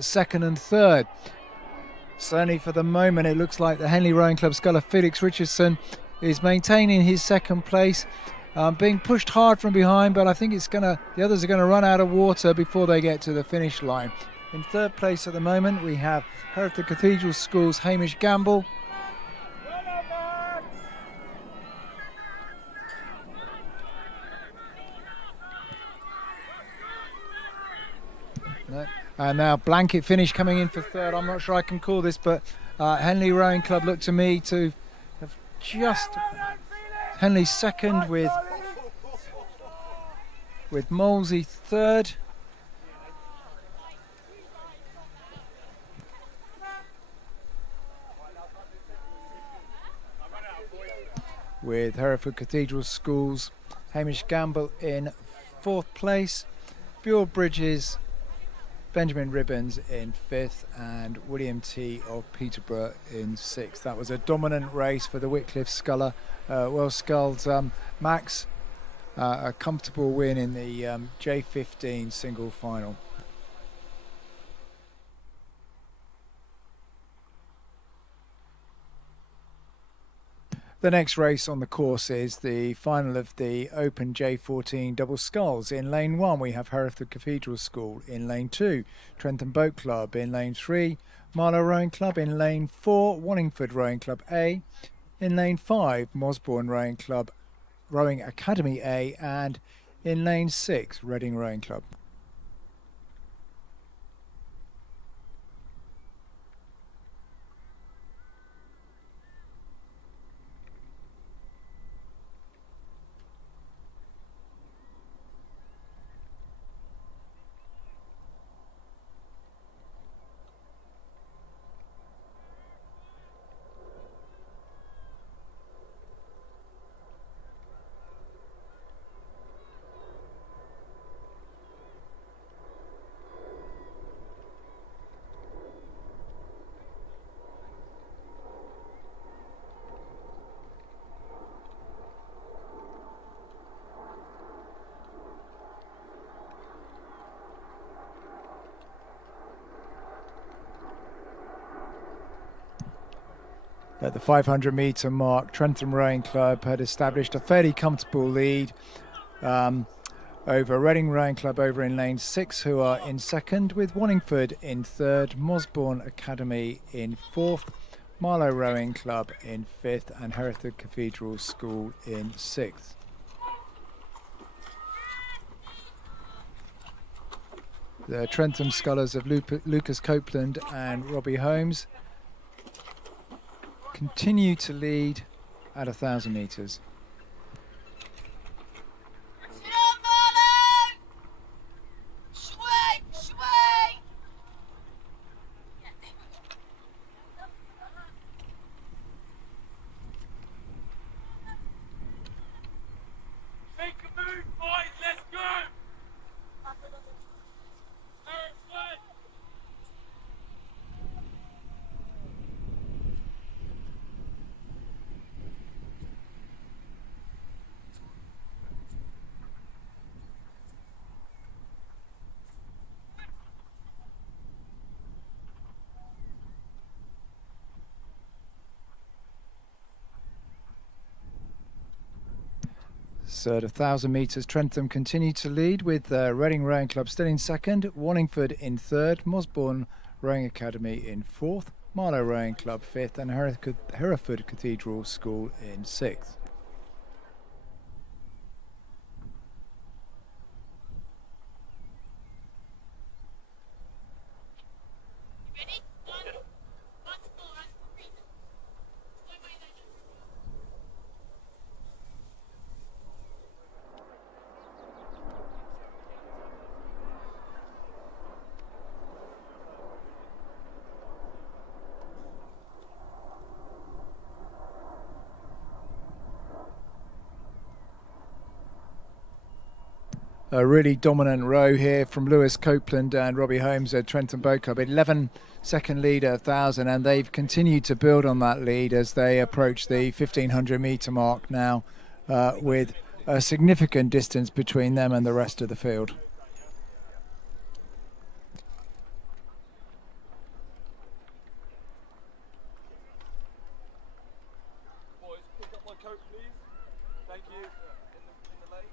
second and third. Certainly for the moment, it looks like the Henley Rowing Club sculler Felix Richardson is maintaining his second place, being pushed hard from behind, but I think the others are going to run out of water before they get to the finish line. In third place at the moment, we have Hereford Cathedral School's Hamish Gamble. And now blanket finish coming in for third. I'm not sure I can call this, but Henley Rowing Club looked to me to have just Henley second with Molesey third. With Hereford Cathedral School's Hamish Gamble in fourth place, Buell Bridges, Benjamin Ribbins in fifth, and William T of Peterborough in sixth. That was a dominant race for the Whitcliffe sculler. Well sculled, Max. A comfortable win in the J15 single final. The next race on the course is the final of the Open J14 double sculls. In lane 1 we have Hereford Cathedral School. In lane 2, Trentham Boat Club. In lane 3, Marlow Rowing Club. In lane 4, Wallingford Rowing Club A. In lane 5, Mosbourne Rowing Club Rowing Academy A. And in lane 6, Reading Rowing Club. At the 500 metre mark, Trentham Rowing Club had established a fairly comfortable lead over Reading Rowing Club over in lane 6, who are in second, with Wallingford in third, Mosbourne Academy in fourth, Marlow Rowing Club in fifth, and Hereford Cathedral School in sixth. The Trentham Scullers of Lucas Copeland and Robbie Holmes continue to lead at 1,000 metres. So at 1,000 metres, Trentham continue to lead with Reading Rowing Club still in second, Wallingford in third, Mosbourne Rowing Academy in fourth, Marlow Rowing Club fifth, and Hereford Cathedral School in sixth. A really dominant row here from Lewis Copeland and Robbie Holmes at Trentham Boat Club. 11-second lead at 1,000, and they've continued to build on that lead as they approach the 1,500 metre mark now, with a significant distance between them and the rest of the field. Boys, pick up my coat, please. Thank you. In the lake.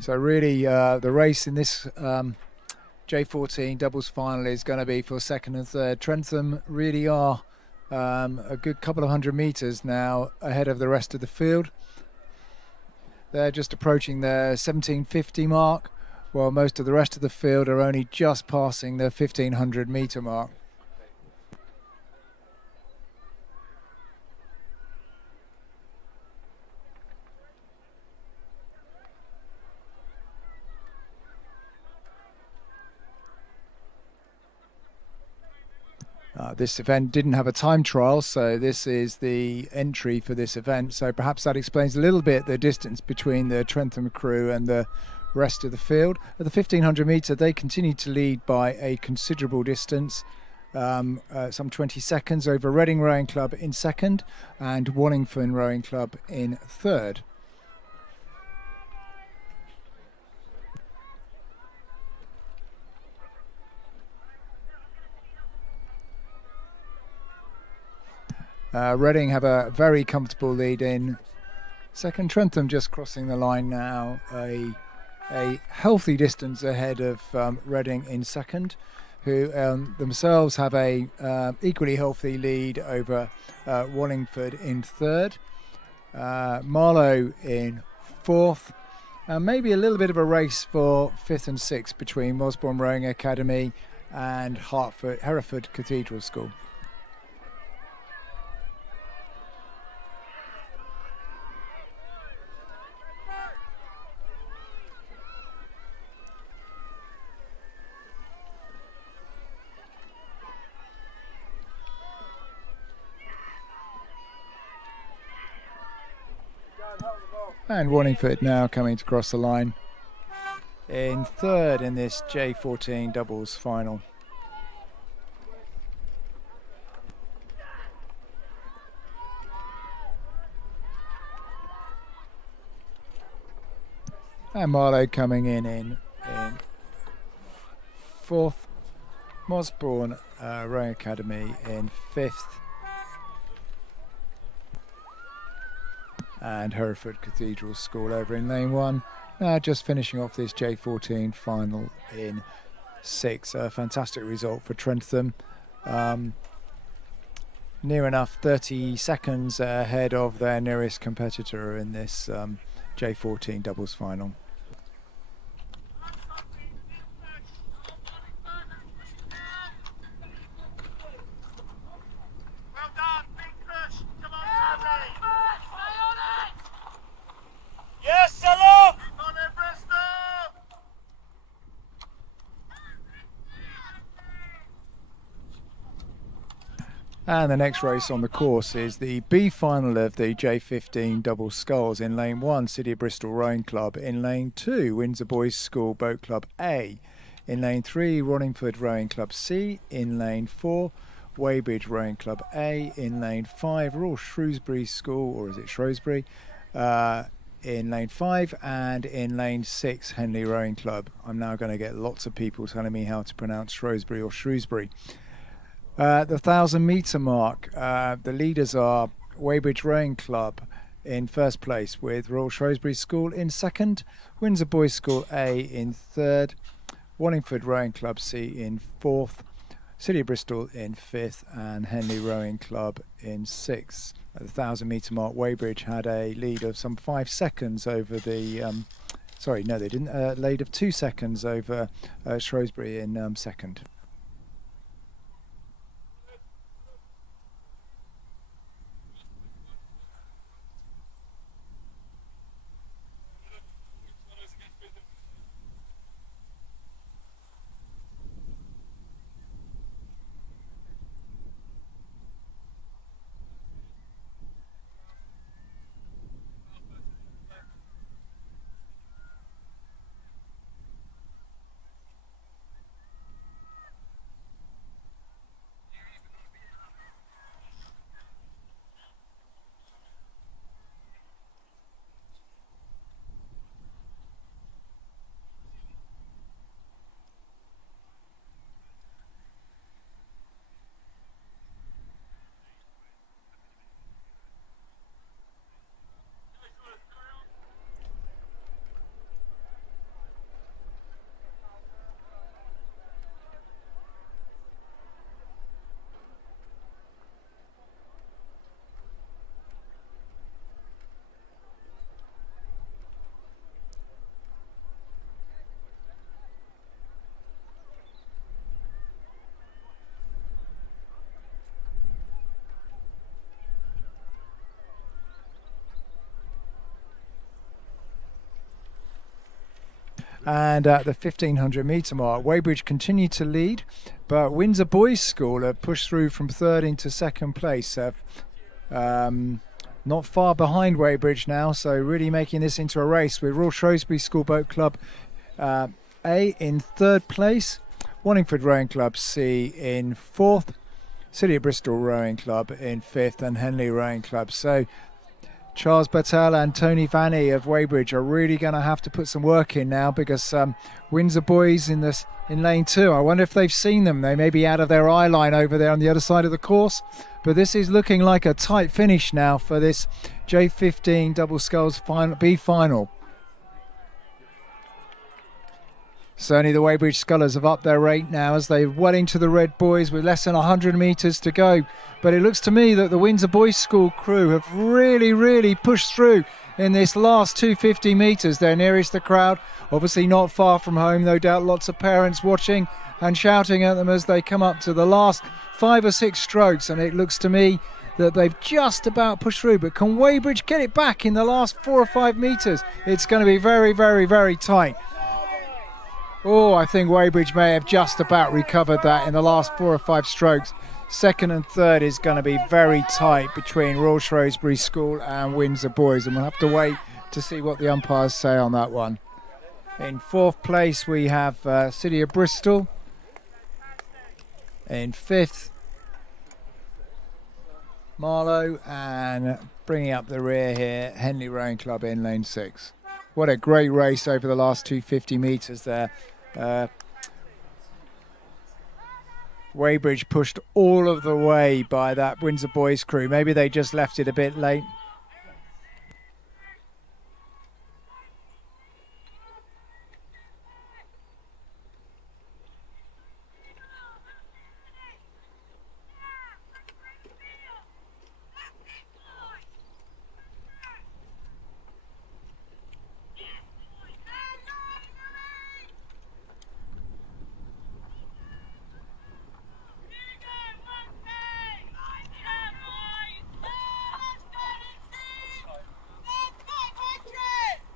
So really the race in this J14 doubles final is going to be for second and third. Trentham really are a good couple of 100 metres now ahead of the rest of the field. They're just approaching their 1750 mark, while most of the rest of the field are only just passing the 1500 metre mark. This event didn't have a time trial, so this is the entry for this event. So perhaps that explains a little bit the distance between the Trentham crew and the rest of the field. At the 1500 metre, they continue to lead by a considerable distance, some 20 seconds over Reading Rowing Club in second and Wallingford Rowing Club in third. Reading have a very comfortable lead in second. Trentham just crossing the line now, a healthy distance ahead of Reading in second, who themselves have a equally healthy lead over Wallingford in third, Marlow in fourth, maybe a little bit of a race for fifth and sixth between Mosbourne Rowing Academy and Hereford Cathedral School. And Wallingford now coming to cross the line in third in this J14 doubles final. And Marlow coming in 4th, Mosbourne Rowing Academy in 5th, and Hereford Cathedral School over in lane 1. Just finishing off this J14 final in 6th. A fantastic result for Trentham. Near enough 30 seconds ahead of their nearest competitor in this J14 doubles final. Well done, big push. Come on, Sammy. Stay on it. Yes, Salah. Keep on it, Bristol. And the next race on the course is the B final of the J15 double sculls. In lane 1, City of Bristol Rowing Club. In lane 2, Windsor Boys School Boat Club A. In lane 3, Wallingford Rowing Club C. In lane 4, Weybridge Rowing Club A. In lane 5, Royal Shrewsbury School, or is it Shrewsbury? In lane 5, and in lane 6, Henley Rowing Club. I'm now going to get lots of people telling me how to pronounce Shrewsbury or Shrewsbury. The 1,000 metre mark, the leaders are Weybridge Rowing Club in first place, with Royal Shrewsbury School in second, Windsor Boys School A in third, Wallingford Rowing Club C in fourth, City of Bristol in fifth, and Henley Rowing Club in sixth. At the 1,000 metre mark, Weybridge had a lead of some 5 seconds over the sorry, no they didn't, a lead of 2 seconds over Shrewsbury in second. And at the 1,500 metre mark, Weybridge continued to lead, but Windsor Boys School have pushed through from third into second place. Not far behind Weybridge now, so really making this into a race with Royal Shrewsbury School Boat Club A in third place, Wallingford Rowing Club C in fourth, City of Bristol Rowing Club in fifth, and Henley Rowing Club. So Charles Battelle and Tony Vanny of Weybridge are really going to have to put some work in now, because Windsor Boys in lane 2, I wonder if they've seen them. They may be out of their eye line over there on the other side of the course, but this is looking like a tight finish now for this J15 double sculls B final. Certainly the Weybridge Scullers have upped their rate now as they're well into the Red Boys with less than 100 metres to go. But it looks to me that the Windsor Boys School crew have really pushed through in this last 250 metres. They're nearest the crowd, obviously not far from home. No doubt lots of parents watching and shouting at them as they come up to the last 5 or 6 strokes. And it looks to me that they've just about pushed through. But can Weybridge get it back in the last 4 or 5 metres? It's going to be very tight. Oh, I think Weybridge may have just about recovered that in the last 4 or 5 strokes. Second and third is going to be very tight between Royal Shrewsbury School and Windsor Boys, and we'll have to wait to see what the umpires say on that one. In fourth place we have City of Bristol. In fifth, Marlow, and bringing up the rear here, Henley Rowing Club in lane 6. What a great race over the last 250 metres there. Weybridge pushed all of the way by that Windsor Boys crew. Maybe they just left it a bit late.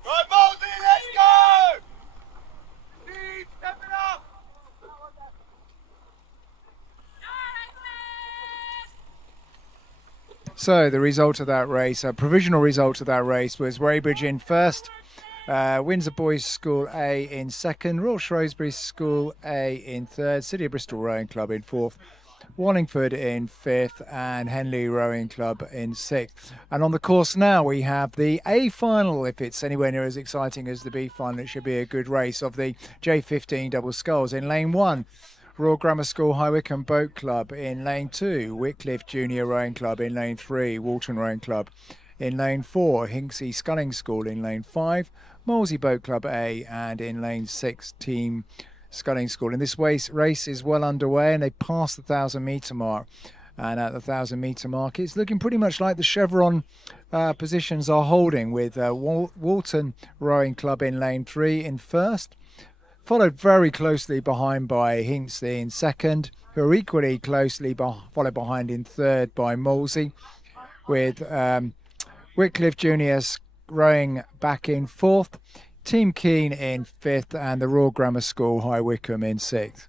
Right, Baldy, let's go! Steve, step it up! So the result of that race, a provisional result of that race, was Weybridge in first, Windsor Boys School A in second, Royal Shrewsbury School A in third, City of Bristol Rowing Club in fourth, Wallingford in fifth, and Henley Rowing Club in sixth. And on the course now we have the A final. If it's anywhere near as exciting as the B final, it should be a good race, of the J15 double sculls. In lane 1, Royal Grammar School High Wycombe Boat Club. In lane 2, Wycliffe Junior Rowing Club. In lane 3, Walton Rowing Club. In lane 4, Hinksey Sculling School. In lane 5, Molesey Boat Club A. And in lane 6, Team Sculling School. And this race is well underway, and they passed the 1,000-metre mark. And at the 1,000-metre mark, it's looking pretty much like the chevron positions are holding, with Walton Rowing Club in lane 3 in first, followed very closely behind by Hinckley in second, who are equally closely followed behind in third by Molesey, with Wycliffe Juniors rowing back in fourth, Team Keene in fifth, and the Royal Grammar School High Wycombe in sixth.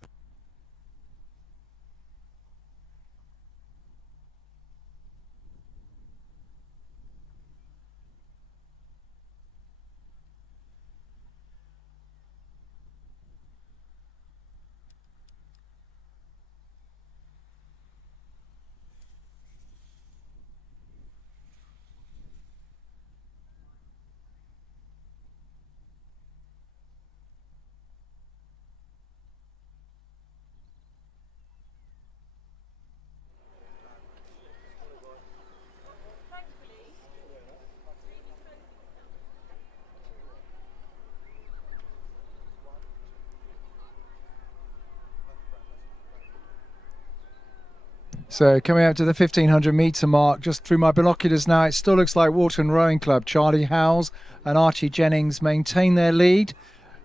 So coming up to the 1,500-metre mark, just through my binoculars now, it still looks like Walton Rowing Club. Charlie Howes and Archie Jennings maintain their lead,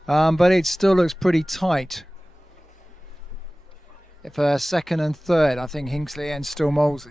but it still looks pretty tight. For second and third, I think Hinckley and still Molesey.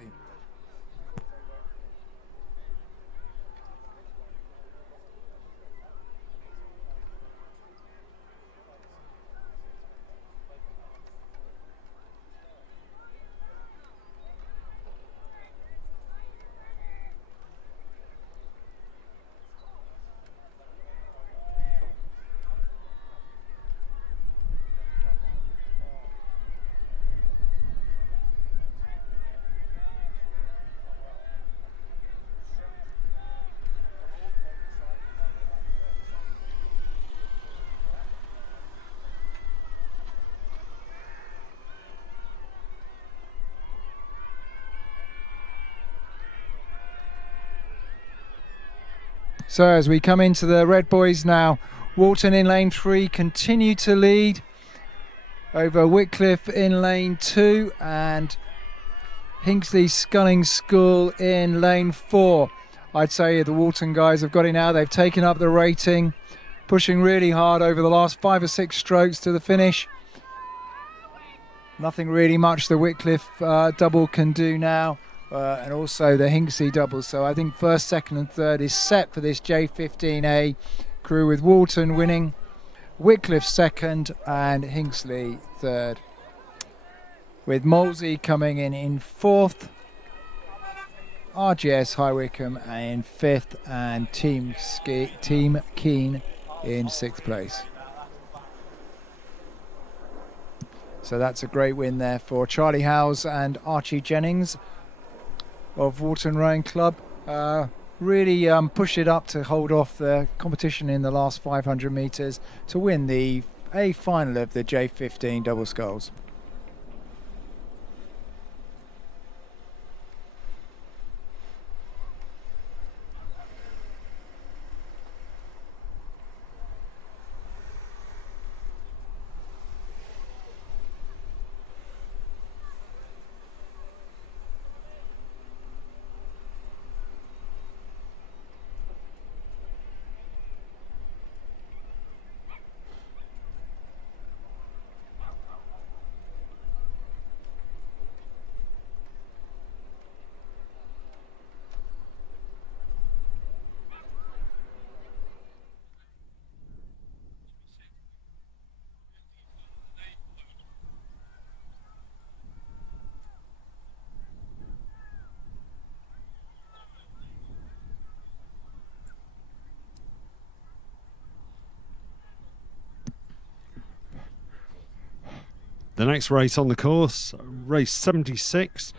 So as we come into the Red Boys now, Walton in lane 3 continue to lead over Wycliffe in lane 2, and Hinckley Sculling School in lane 4. I'd say the Walton guys have got it now. They've taken up the rating, pushing really hard over the last 5 or 6 strokes to the finish. Nothing really much the Wycliffe double can do now. And also the Hinksey double. So I think first, second and third is set for this J15A crew, with Walton winning, Wycliffe second and Hinckley third, with Molesey coming in fourth, RGS High Wycombe in fifth, and Team Keene in sixth place. So that's a great win there for Charlie Howes and Archie Jennings of Walton Rowing Club. Really push it up to hold off the competition in the last 500 metres to win the A final of the J15 double sculls. The next race on the course, race 76,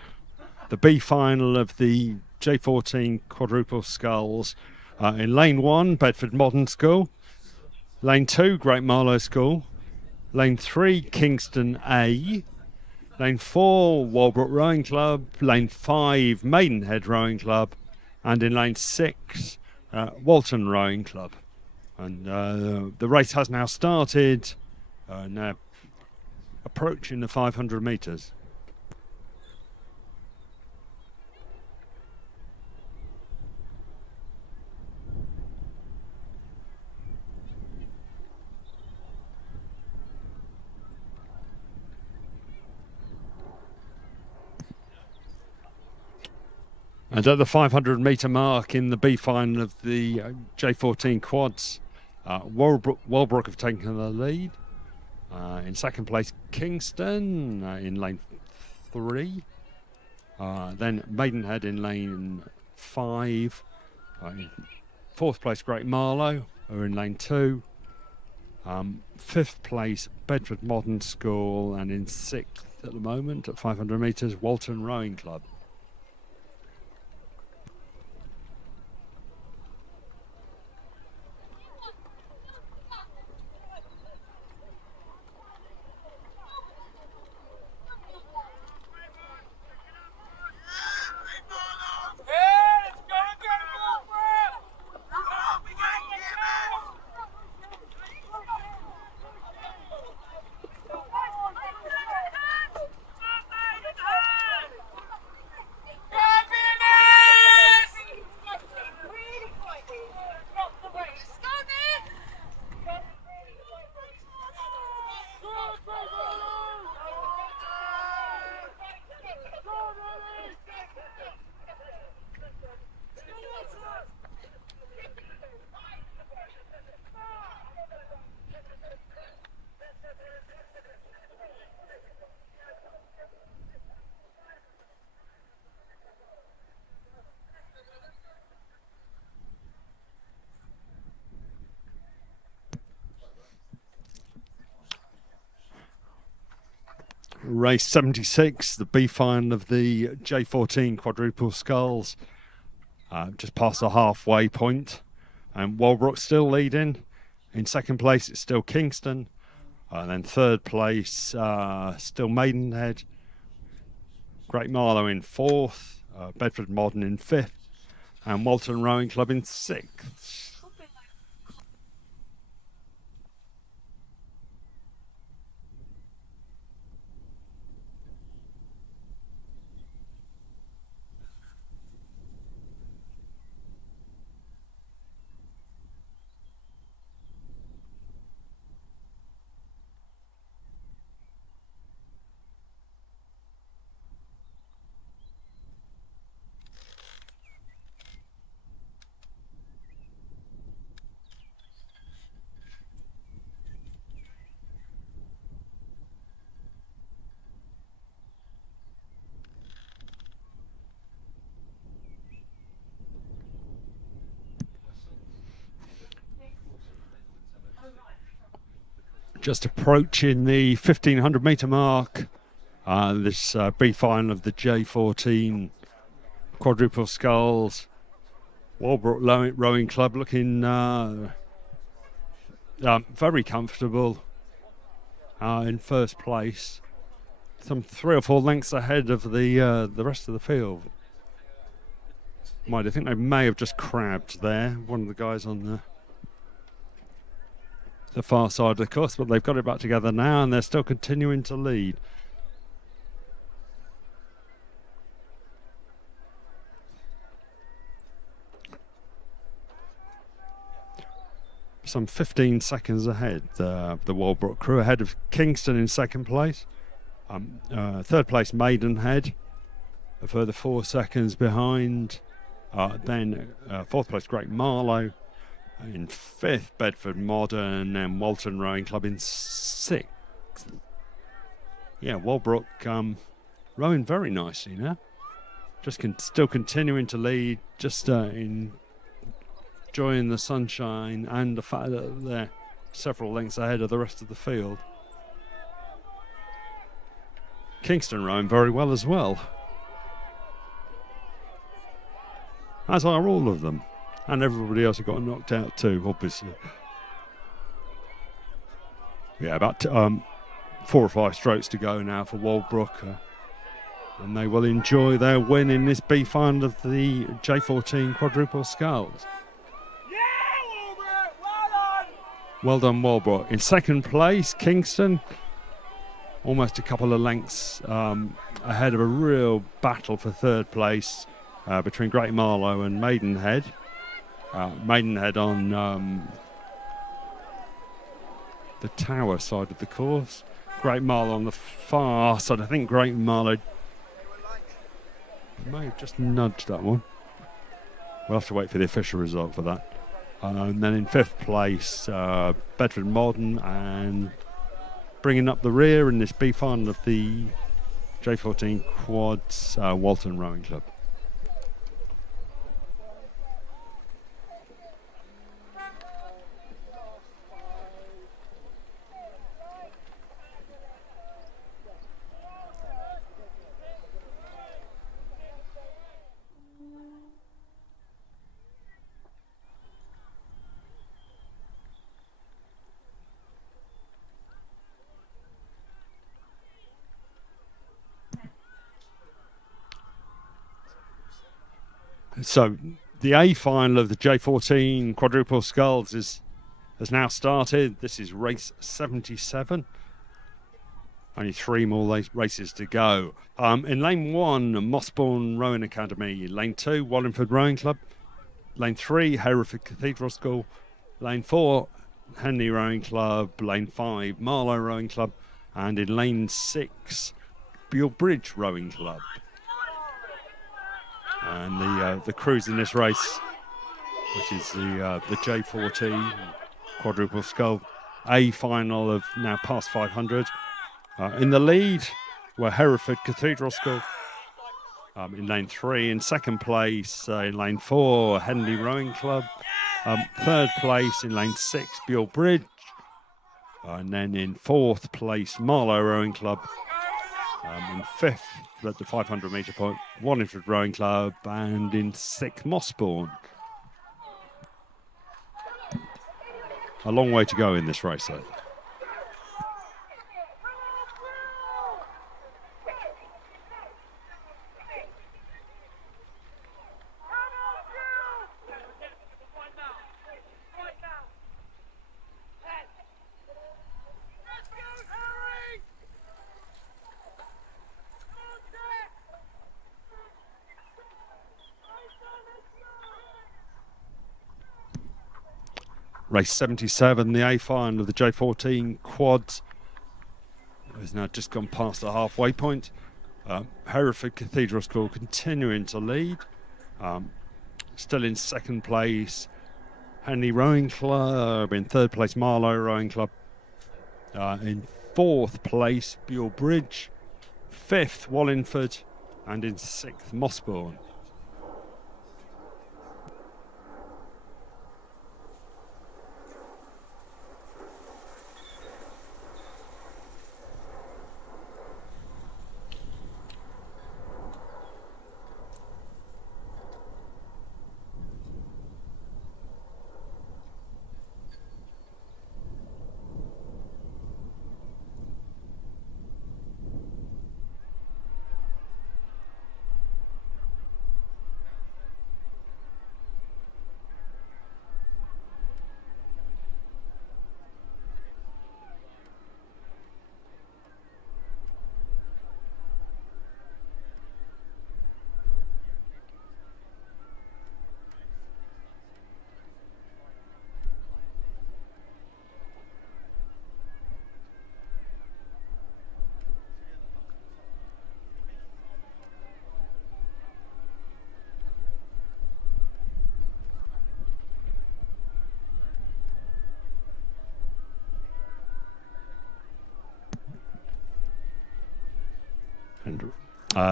the B final of the J14 quadruple sculls. In lane 1, Bedford Modern School. Lane 2, Great Marlow School. Lane 3, Kingston A. Lane 4, Walbrook Rowing Club. Lane 5, Maidenhead Rowing Club. And in lane 6, Walton Rowing Club. And the race has now started, now approaching the 500 metres. And at the 500 metre mark in the B final of the J14 quads, Walbrook have taken the lead. In second place, Kingston in lane 3. Then Maidenhead in lane 5. In fourth place, Great Marlow are in lane 2. Fifth place, Bedford Modern School. And in sixth at the moment, at 500 metres, Walton Rowing Club. Race 76, the B final of the J14 quadruple sculls, just past the halfway point, and Walbrook still leading. In second place, it's still Kingston, and then third place, still Maidenhead. Great Marlow in fourth, Bedford Modern in fifth, and Walton Rowing Club in sixth. Just approaching the 1500 metre mark. This B final of the J14 quadruple sculls. Walbrook Rowing Club looking very comfortable in first place. Some 3 or 4 lengths ahead of the rest of the field. I think they may have just crabbed there. One of the guys on the far side of the course, but they've got it back together now and they're still continuing to lead. Some 15 seconds ahead, the Walbrook crew, ahead of Kingston in second place. Third place, Maidenhead, a further 4 seconds behind. Then fourth place, Great Marlow. In fifth, Bedford Modern, and Walton Rowing Club in sixth. Yeah, Walbrook rowing very nicely now. Just still continuing to lead, just enjoying the sunshine and the fact that they're several lengths ahead of the rest of the field. Kingston rowing very well as well. As are all of them. And everybody else who got knocked out too, obviously. Yeah, about 4 or 5 strokes to go now for Walbrook. And they will enjoy their win in this B final of the J14 quadruple sculls. Well done, Walbrook. In second place, Kingston, almost a couple of lengths ahead of a real battle for third place between Great Marlow and Maidenhead. Maidenhead on the Tower side of the course. Great Marlow on the far side. I think Great Marlow may have just nudged that one. We'll have to wait for the official result for that. And then in fifth place, Bedford Modern, and bringing up the rear in this B final of the J14 Quads, Walton Rowing Club. So the A final of the J14 quadruple sculls has now started. This is race 77. Only 3 more races to go. In lane 1, Mossbourne Rowing Academy. Lane 2, Wallingford Rowing Club. Lane 3, Hereford Cathedral School. Lane 4, Henley Rowing Club. Lane 5, Marlow Rowing Club. And in lane 6, Buell Bridge Rowing Club. And the crews in this race, which is the J14 quadruple scull A final of now past 500. In the lead were Hereford Cathedral School in lane 3. In second place in lane 4, Henley Rowing Club. Third place in lane 6, Buell Bridge. And then in fourth place, Marlow Rowing Club. In fifth, at the 500 metre point, Wallingford Rowing Club, and in sixth, Mossbourne. A long way to go in this race, though. Race 77, the A final of the J14 quads, has now just gone past the halfway point. Hereford Cathedral School continuing to lead. Still in second place, Henley Rowing Club. In third place, Marlow Rowing Club. In fourth place, Buell Bridge. Fifth, Wallingford. And in sixth, Mossbourne.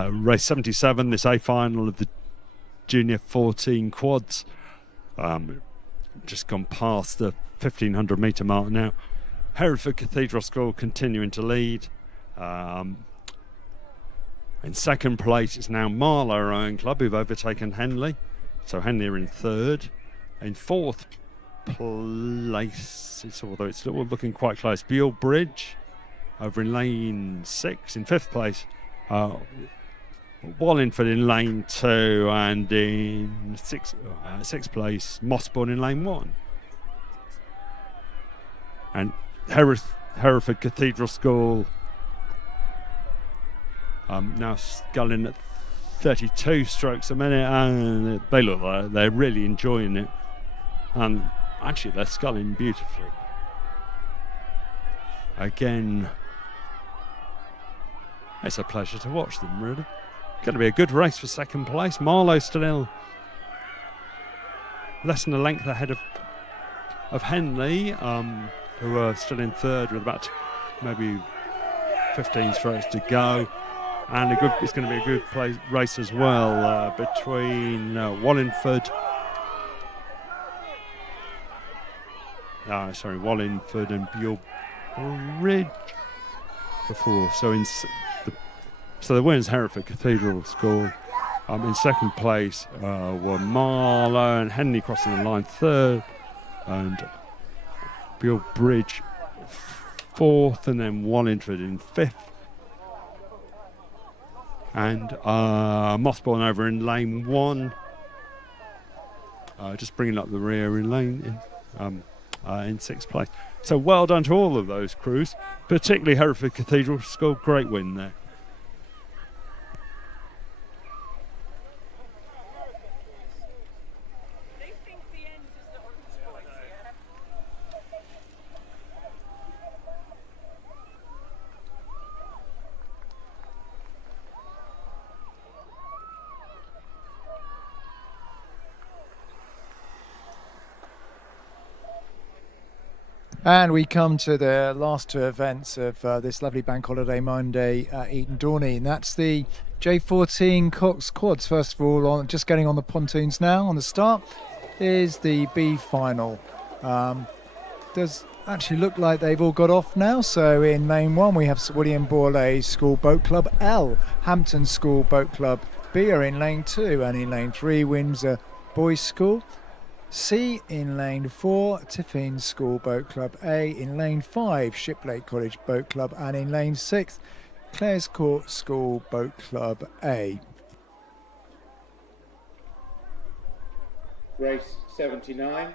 Race 77, this A final of the Junior 14 quads. Just gone past the 1500 metre mark now. Hereford Cathedral School continuing to lead. In second place, it's now Marlow Rowing Club, who've overtaken Henley. So Henley are in third. In fourth place, although it's looking quite close, Buell Bridge over in lane 6. In fifth place, Wallingford in lane 2, and in sixth place, Mossbourne in lane 1. And Hereford Cathedral School now sculling at 32 strokes a minute, and they look like they're really enjoying it. And actually, they're sculling beautifully. Again, it's a pleasure to watch them, really. Going to be a good race for second place. Marlow still less than a length ahead of Henley, who are still in third with about maybe 15 strokes to go. And it's going to be a good race as well between Wallingford and Buell Bridge before. So the winners, Hereford Cathedral School. In second place were Marlow and Henley crossing the line third, and Buell Bridge fourth, and then Wallingford in fifth. And Mossbourne over in lane 1, just bringing up the rear in sixth place. So well done to all of those crews, particularly Hereford Cathedral School. Great win there. And we come to the last two events of this lovely Bank Holiday Monday at Eton Dorney, and that's the J14 coxed quads. First of all, just getting on the pontoons now on the start is the B final. Does actually look like they've all got off now. So in lane 1 we have Sir William Borley School Boat Club L, Hampton School Boat Club B are in lane 2, and in lane 3 Windsor Boys School C. In lane 4, Tiffin School Boat Club A. In lane 5, Shiplake College Boat Club, and in lane 6, Clares Court School Boat Club A. Race 79,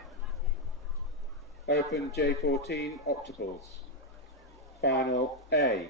Open J14 octuples, Final A.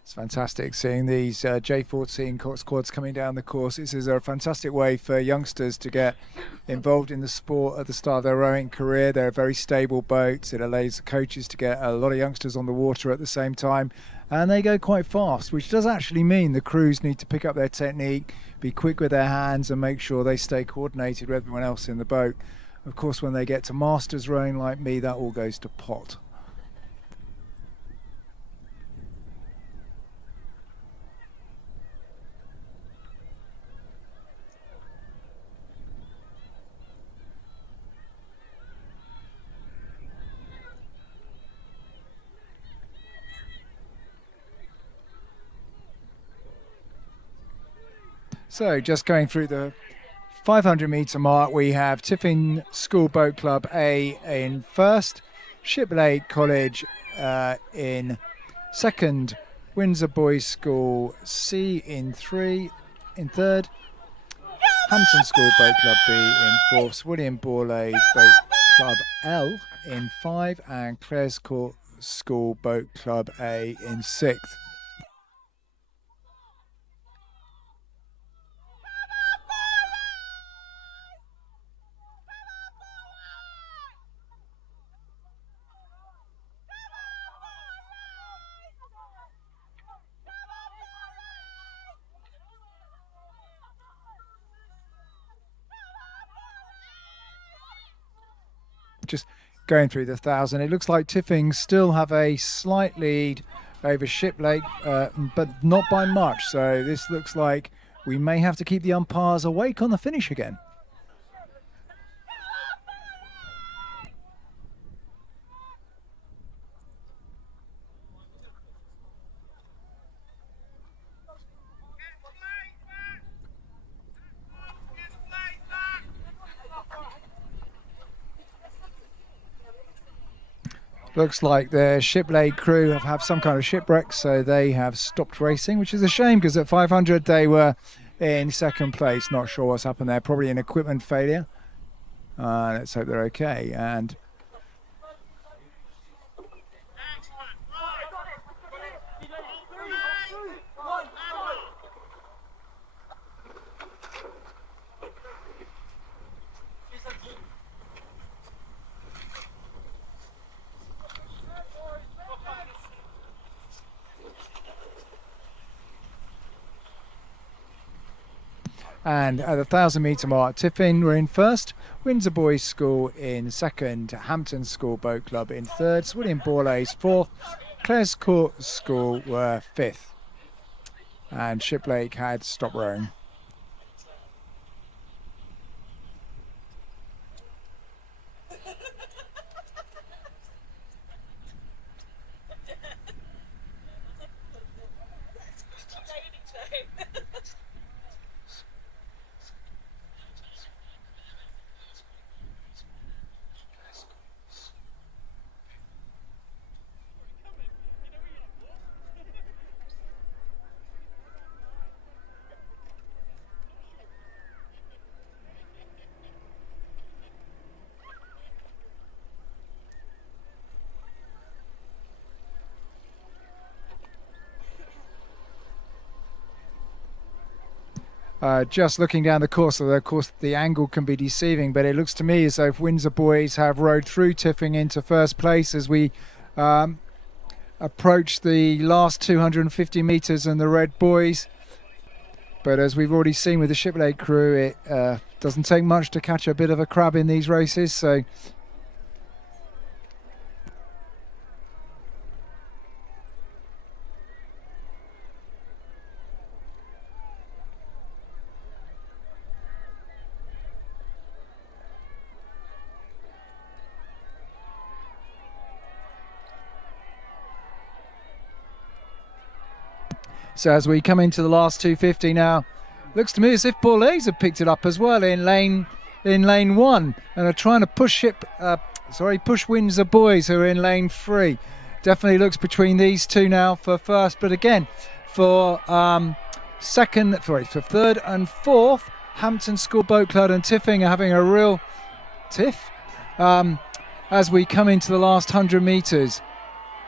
It's fantastic seeing these J14 coxed quads coming down the course. This is a fantastic way for youngsters to get involved in the sport at the start of their rowing career. They're very stable boats. It allows the coaches to get a lot of youngsters on the water at the same time, and they go quite fast, which does actually mean the crews need to pick up their technique, be quick with their hands, and make sure they stay coordinated with everyone else in the boat. Of course, when they get to masters rowing like me, that all goes to pot. So just going through the 500 metre mark, we have Tiffin School Boat Club A in first, Shiplake College in second, Windsor Boys School C in third, Hampton School Boat Club B in fourth, William Borlase Boat Club L in 5, and Clares Court School Boat Club A in 6th. Just going through the 1,000, it looks like Tiffin still have a slight lead over Shiplake, but not by much. So this looks like we may have to keep the umpires awake on the finish again. Looks like the Shiplake crew have some kind of shipwreck, so they have stopped racing, which is a shame because at 500 they were in second place. Not sure what's happened there, probably an equipment failure. Let's hope they're okay. And at the 1,000 metre mark, Tiffin were in first, Windsor Boys School in second, Hampton School Boat Club in third, William Borlase fourth, Clares Court School were fifth, and Shiplake had stopped rowing. Just looking down the course, although of course the angle can be deceiving, but it looks to me as though Windsor Boys have rowed through Tiffin into first place as we approach the last 250 metres and the Red Boys. But as we've already seen with the Shiplake crew, it doesn't take much to catch a bit of a crab in these races. So as we come into the last 250 now, looks to me as if Borlase have picked it up as well in lane 1 and are trying to push Windsor Boys, who are in lane 3. Definitely looks between these two now for first, but again for third and fourth, Hampton School Boat Club and Tiffin are having a real tiff as we come into the last 100 metres,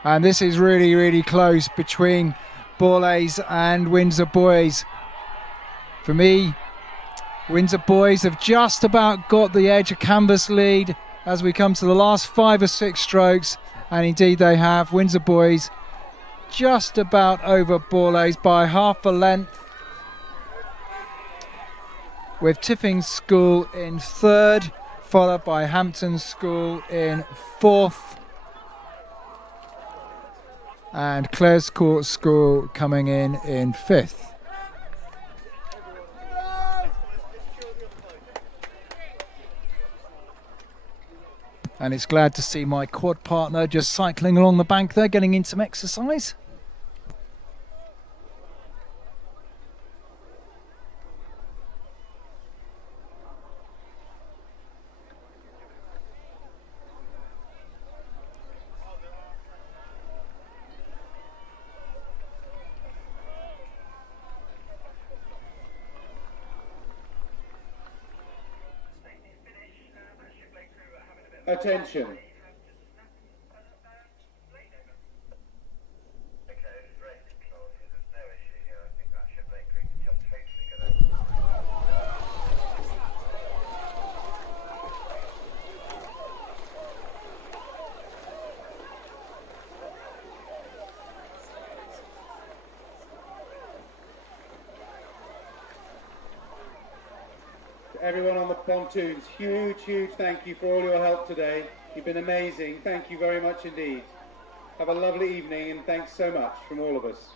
and this is really, really close between Borlase and Windsor Boys. For me, Windsor Boys have just about got the edge, a canvas lead as we come to the last 5 or 6 strokes, and indeed they have. Windsor Boys just about over Borlase by half a length, with Tiffin School in third, followed by Hampton School in fourth, and Clares Court School coming in fifth. And it's glad to see my quad partner just cycling along the bank there, getting in some exercise. Attention. Everyone on the pontoons, huge thank you for all your help today. You've been amazing. Thank you very much indeed. Have a lovely evening and thanks so much from all of us.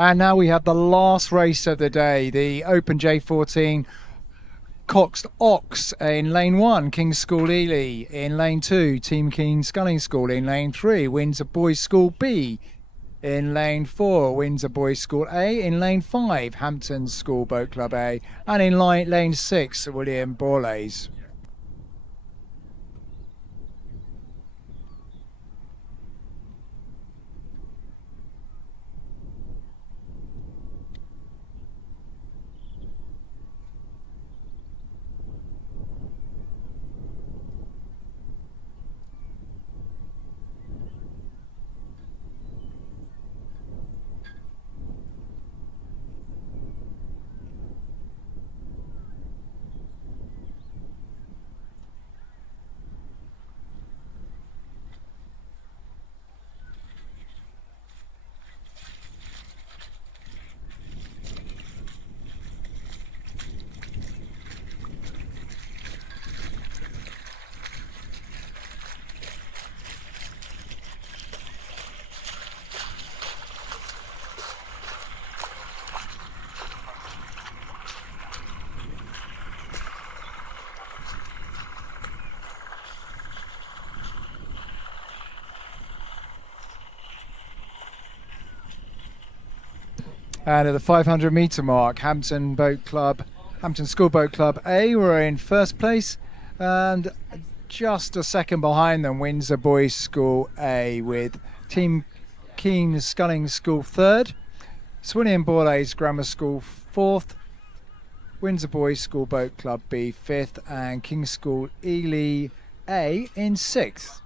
And now we have the last race of the day, the Open J14 Coxed Ox in lane 1, King's School Ely. In lane 2, Team Keen Sculling School. In lane 3, Windsor Boys School B. In lane 4, Windsor Boys School A. In lane 5, Hampton School Boat Club A. And in lane 6, William Borlase. And at the 500 metre mark, Hampton School Boat Club A were in first place, and just a second behind them, Windsor Boys School A, with Team Keen Sculling School third, Swilliam Borlase Grammar School fourth, Windsor Boys School Boat Club B fifth, and King's School Ely A in sixth.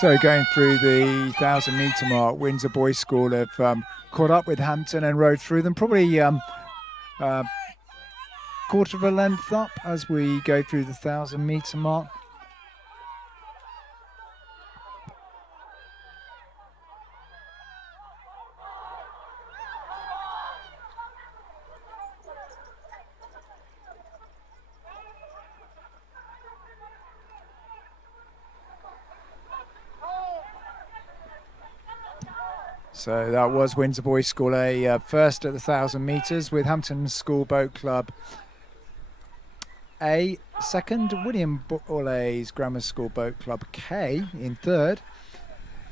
So going through the 1,000 metre mark, Windsor Boys School have caught up with Hampton and rode through them, probably quarter of a length up as we go through the 1,000 metre mark. So that was Windsor Boys School A first at the 1,000 metres, with Hampton School Boat Club A second, William Borlase Grammar School Boat Club K in third,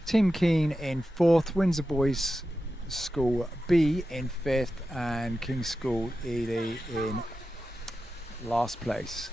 Team Keen in fourth, Windsor Boys School B in fifth, and King's School Ely in last place.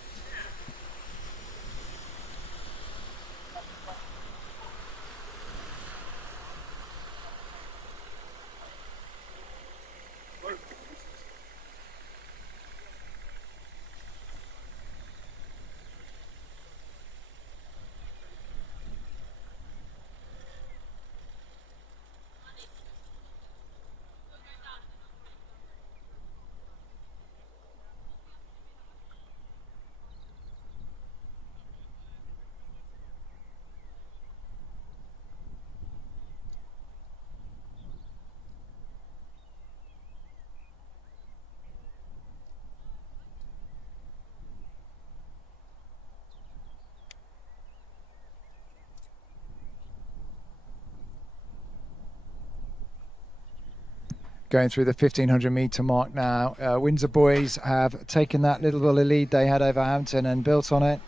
going through the 1500 metre mark now. Windsor boys have taken that little lead they had over Hampton and built on it.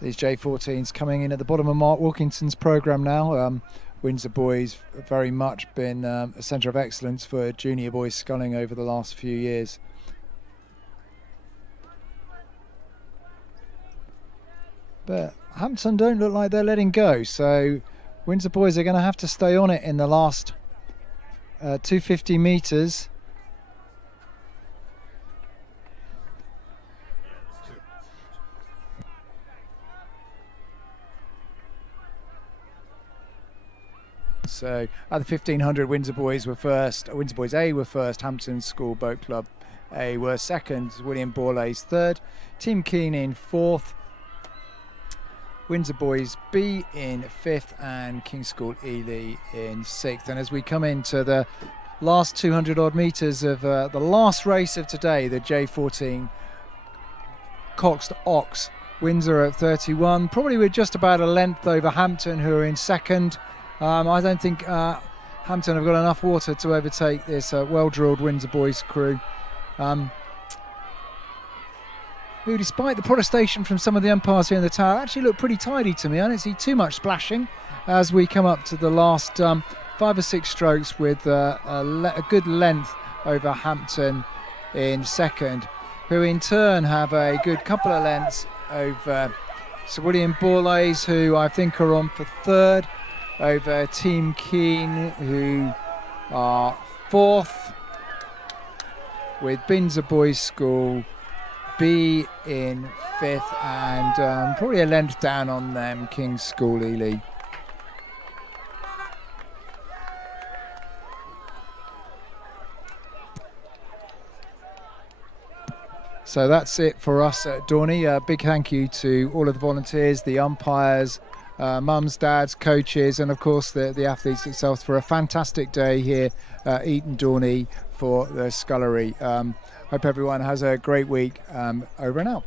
These J14s coming in at the bottom of Mark Wilkinson's programme now. Windsor boys have very much been a centre of excellence for junior boys sculling over the last few years. But Hampton don't look like they're letting go, so Windsor boys are going to have to stay on it in the last 250 metres. So at the 1500, Windsor boys were first. Windsor boys A were first. Hampton School Boat Club A were second. William Borlase third. Team Keane in fourth. Windsor boys B in fifth, and King's School Ely in sixth. And as we come into the last 200 odd metres of the last race of today, the J14 coxed ox, Windsor at 31, probably with just about a length over Hampton, who are in second. I don't think Hampton have got enough water to overtake this well-drilled Windsor boys crew, who, despite the protestation from some of the umpires here in the tower, actually look pretty tidy to me. I don't see too much splashing as we come up to the last 5 or 6 strokes, with a good length over Hampton in second, who in turn have a good couple of lengths over Sir William Borlase, who I think are on for third, over Team Keane, who are fourth, with Windsor Boys School B in fifth, and probably a length down on them, King's School Ely. So that's it for us at Dorney. A big thank you to all of the volunteers, the umpires, mums, dads, coaches, and of course the athletes themselves for a fantastic day here at Eton Dorney for the scullery. Hope everyone has a great week. Over and out.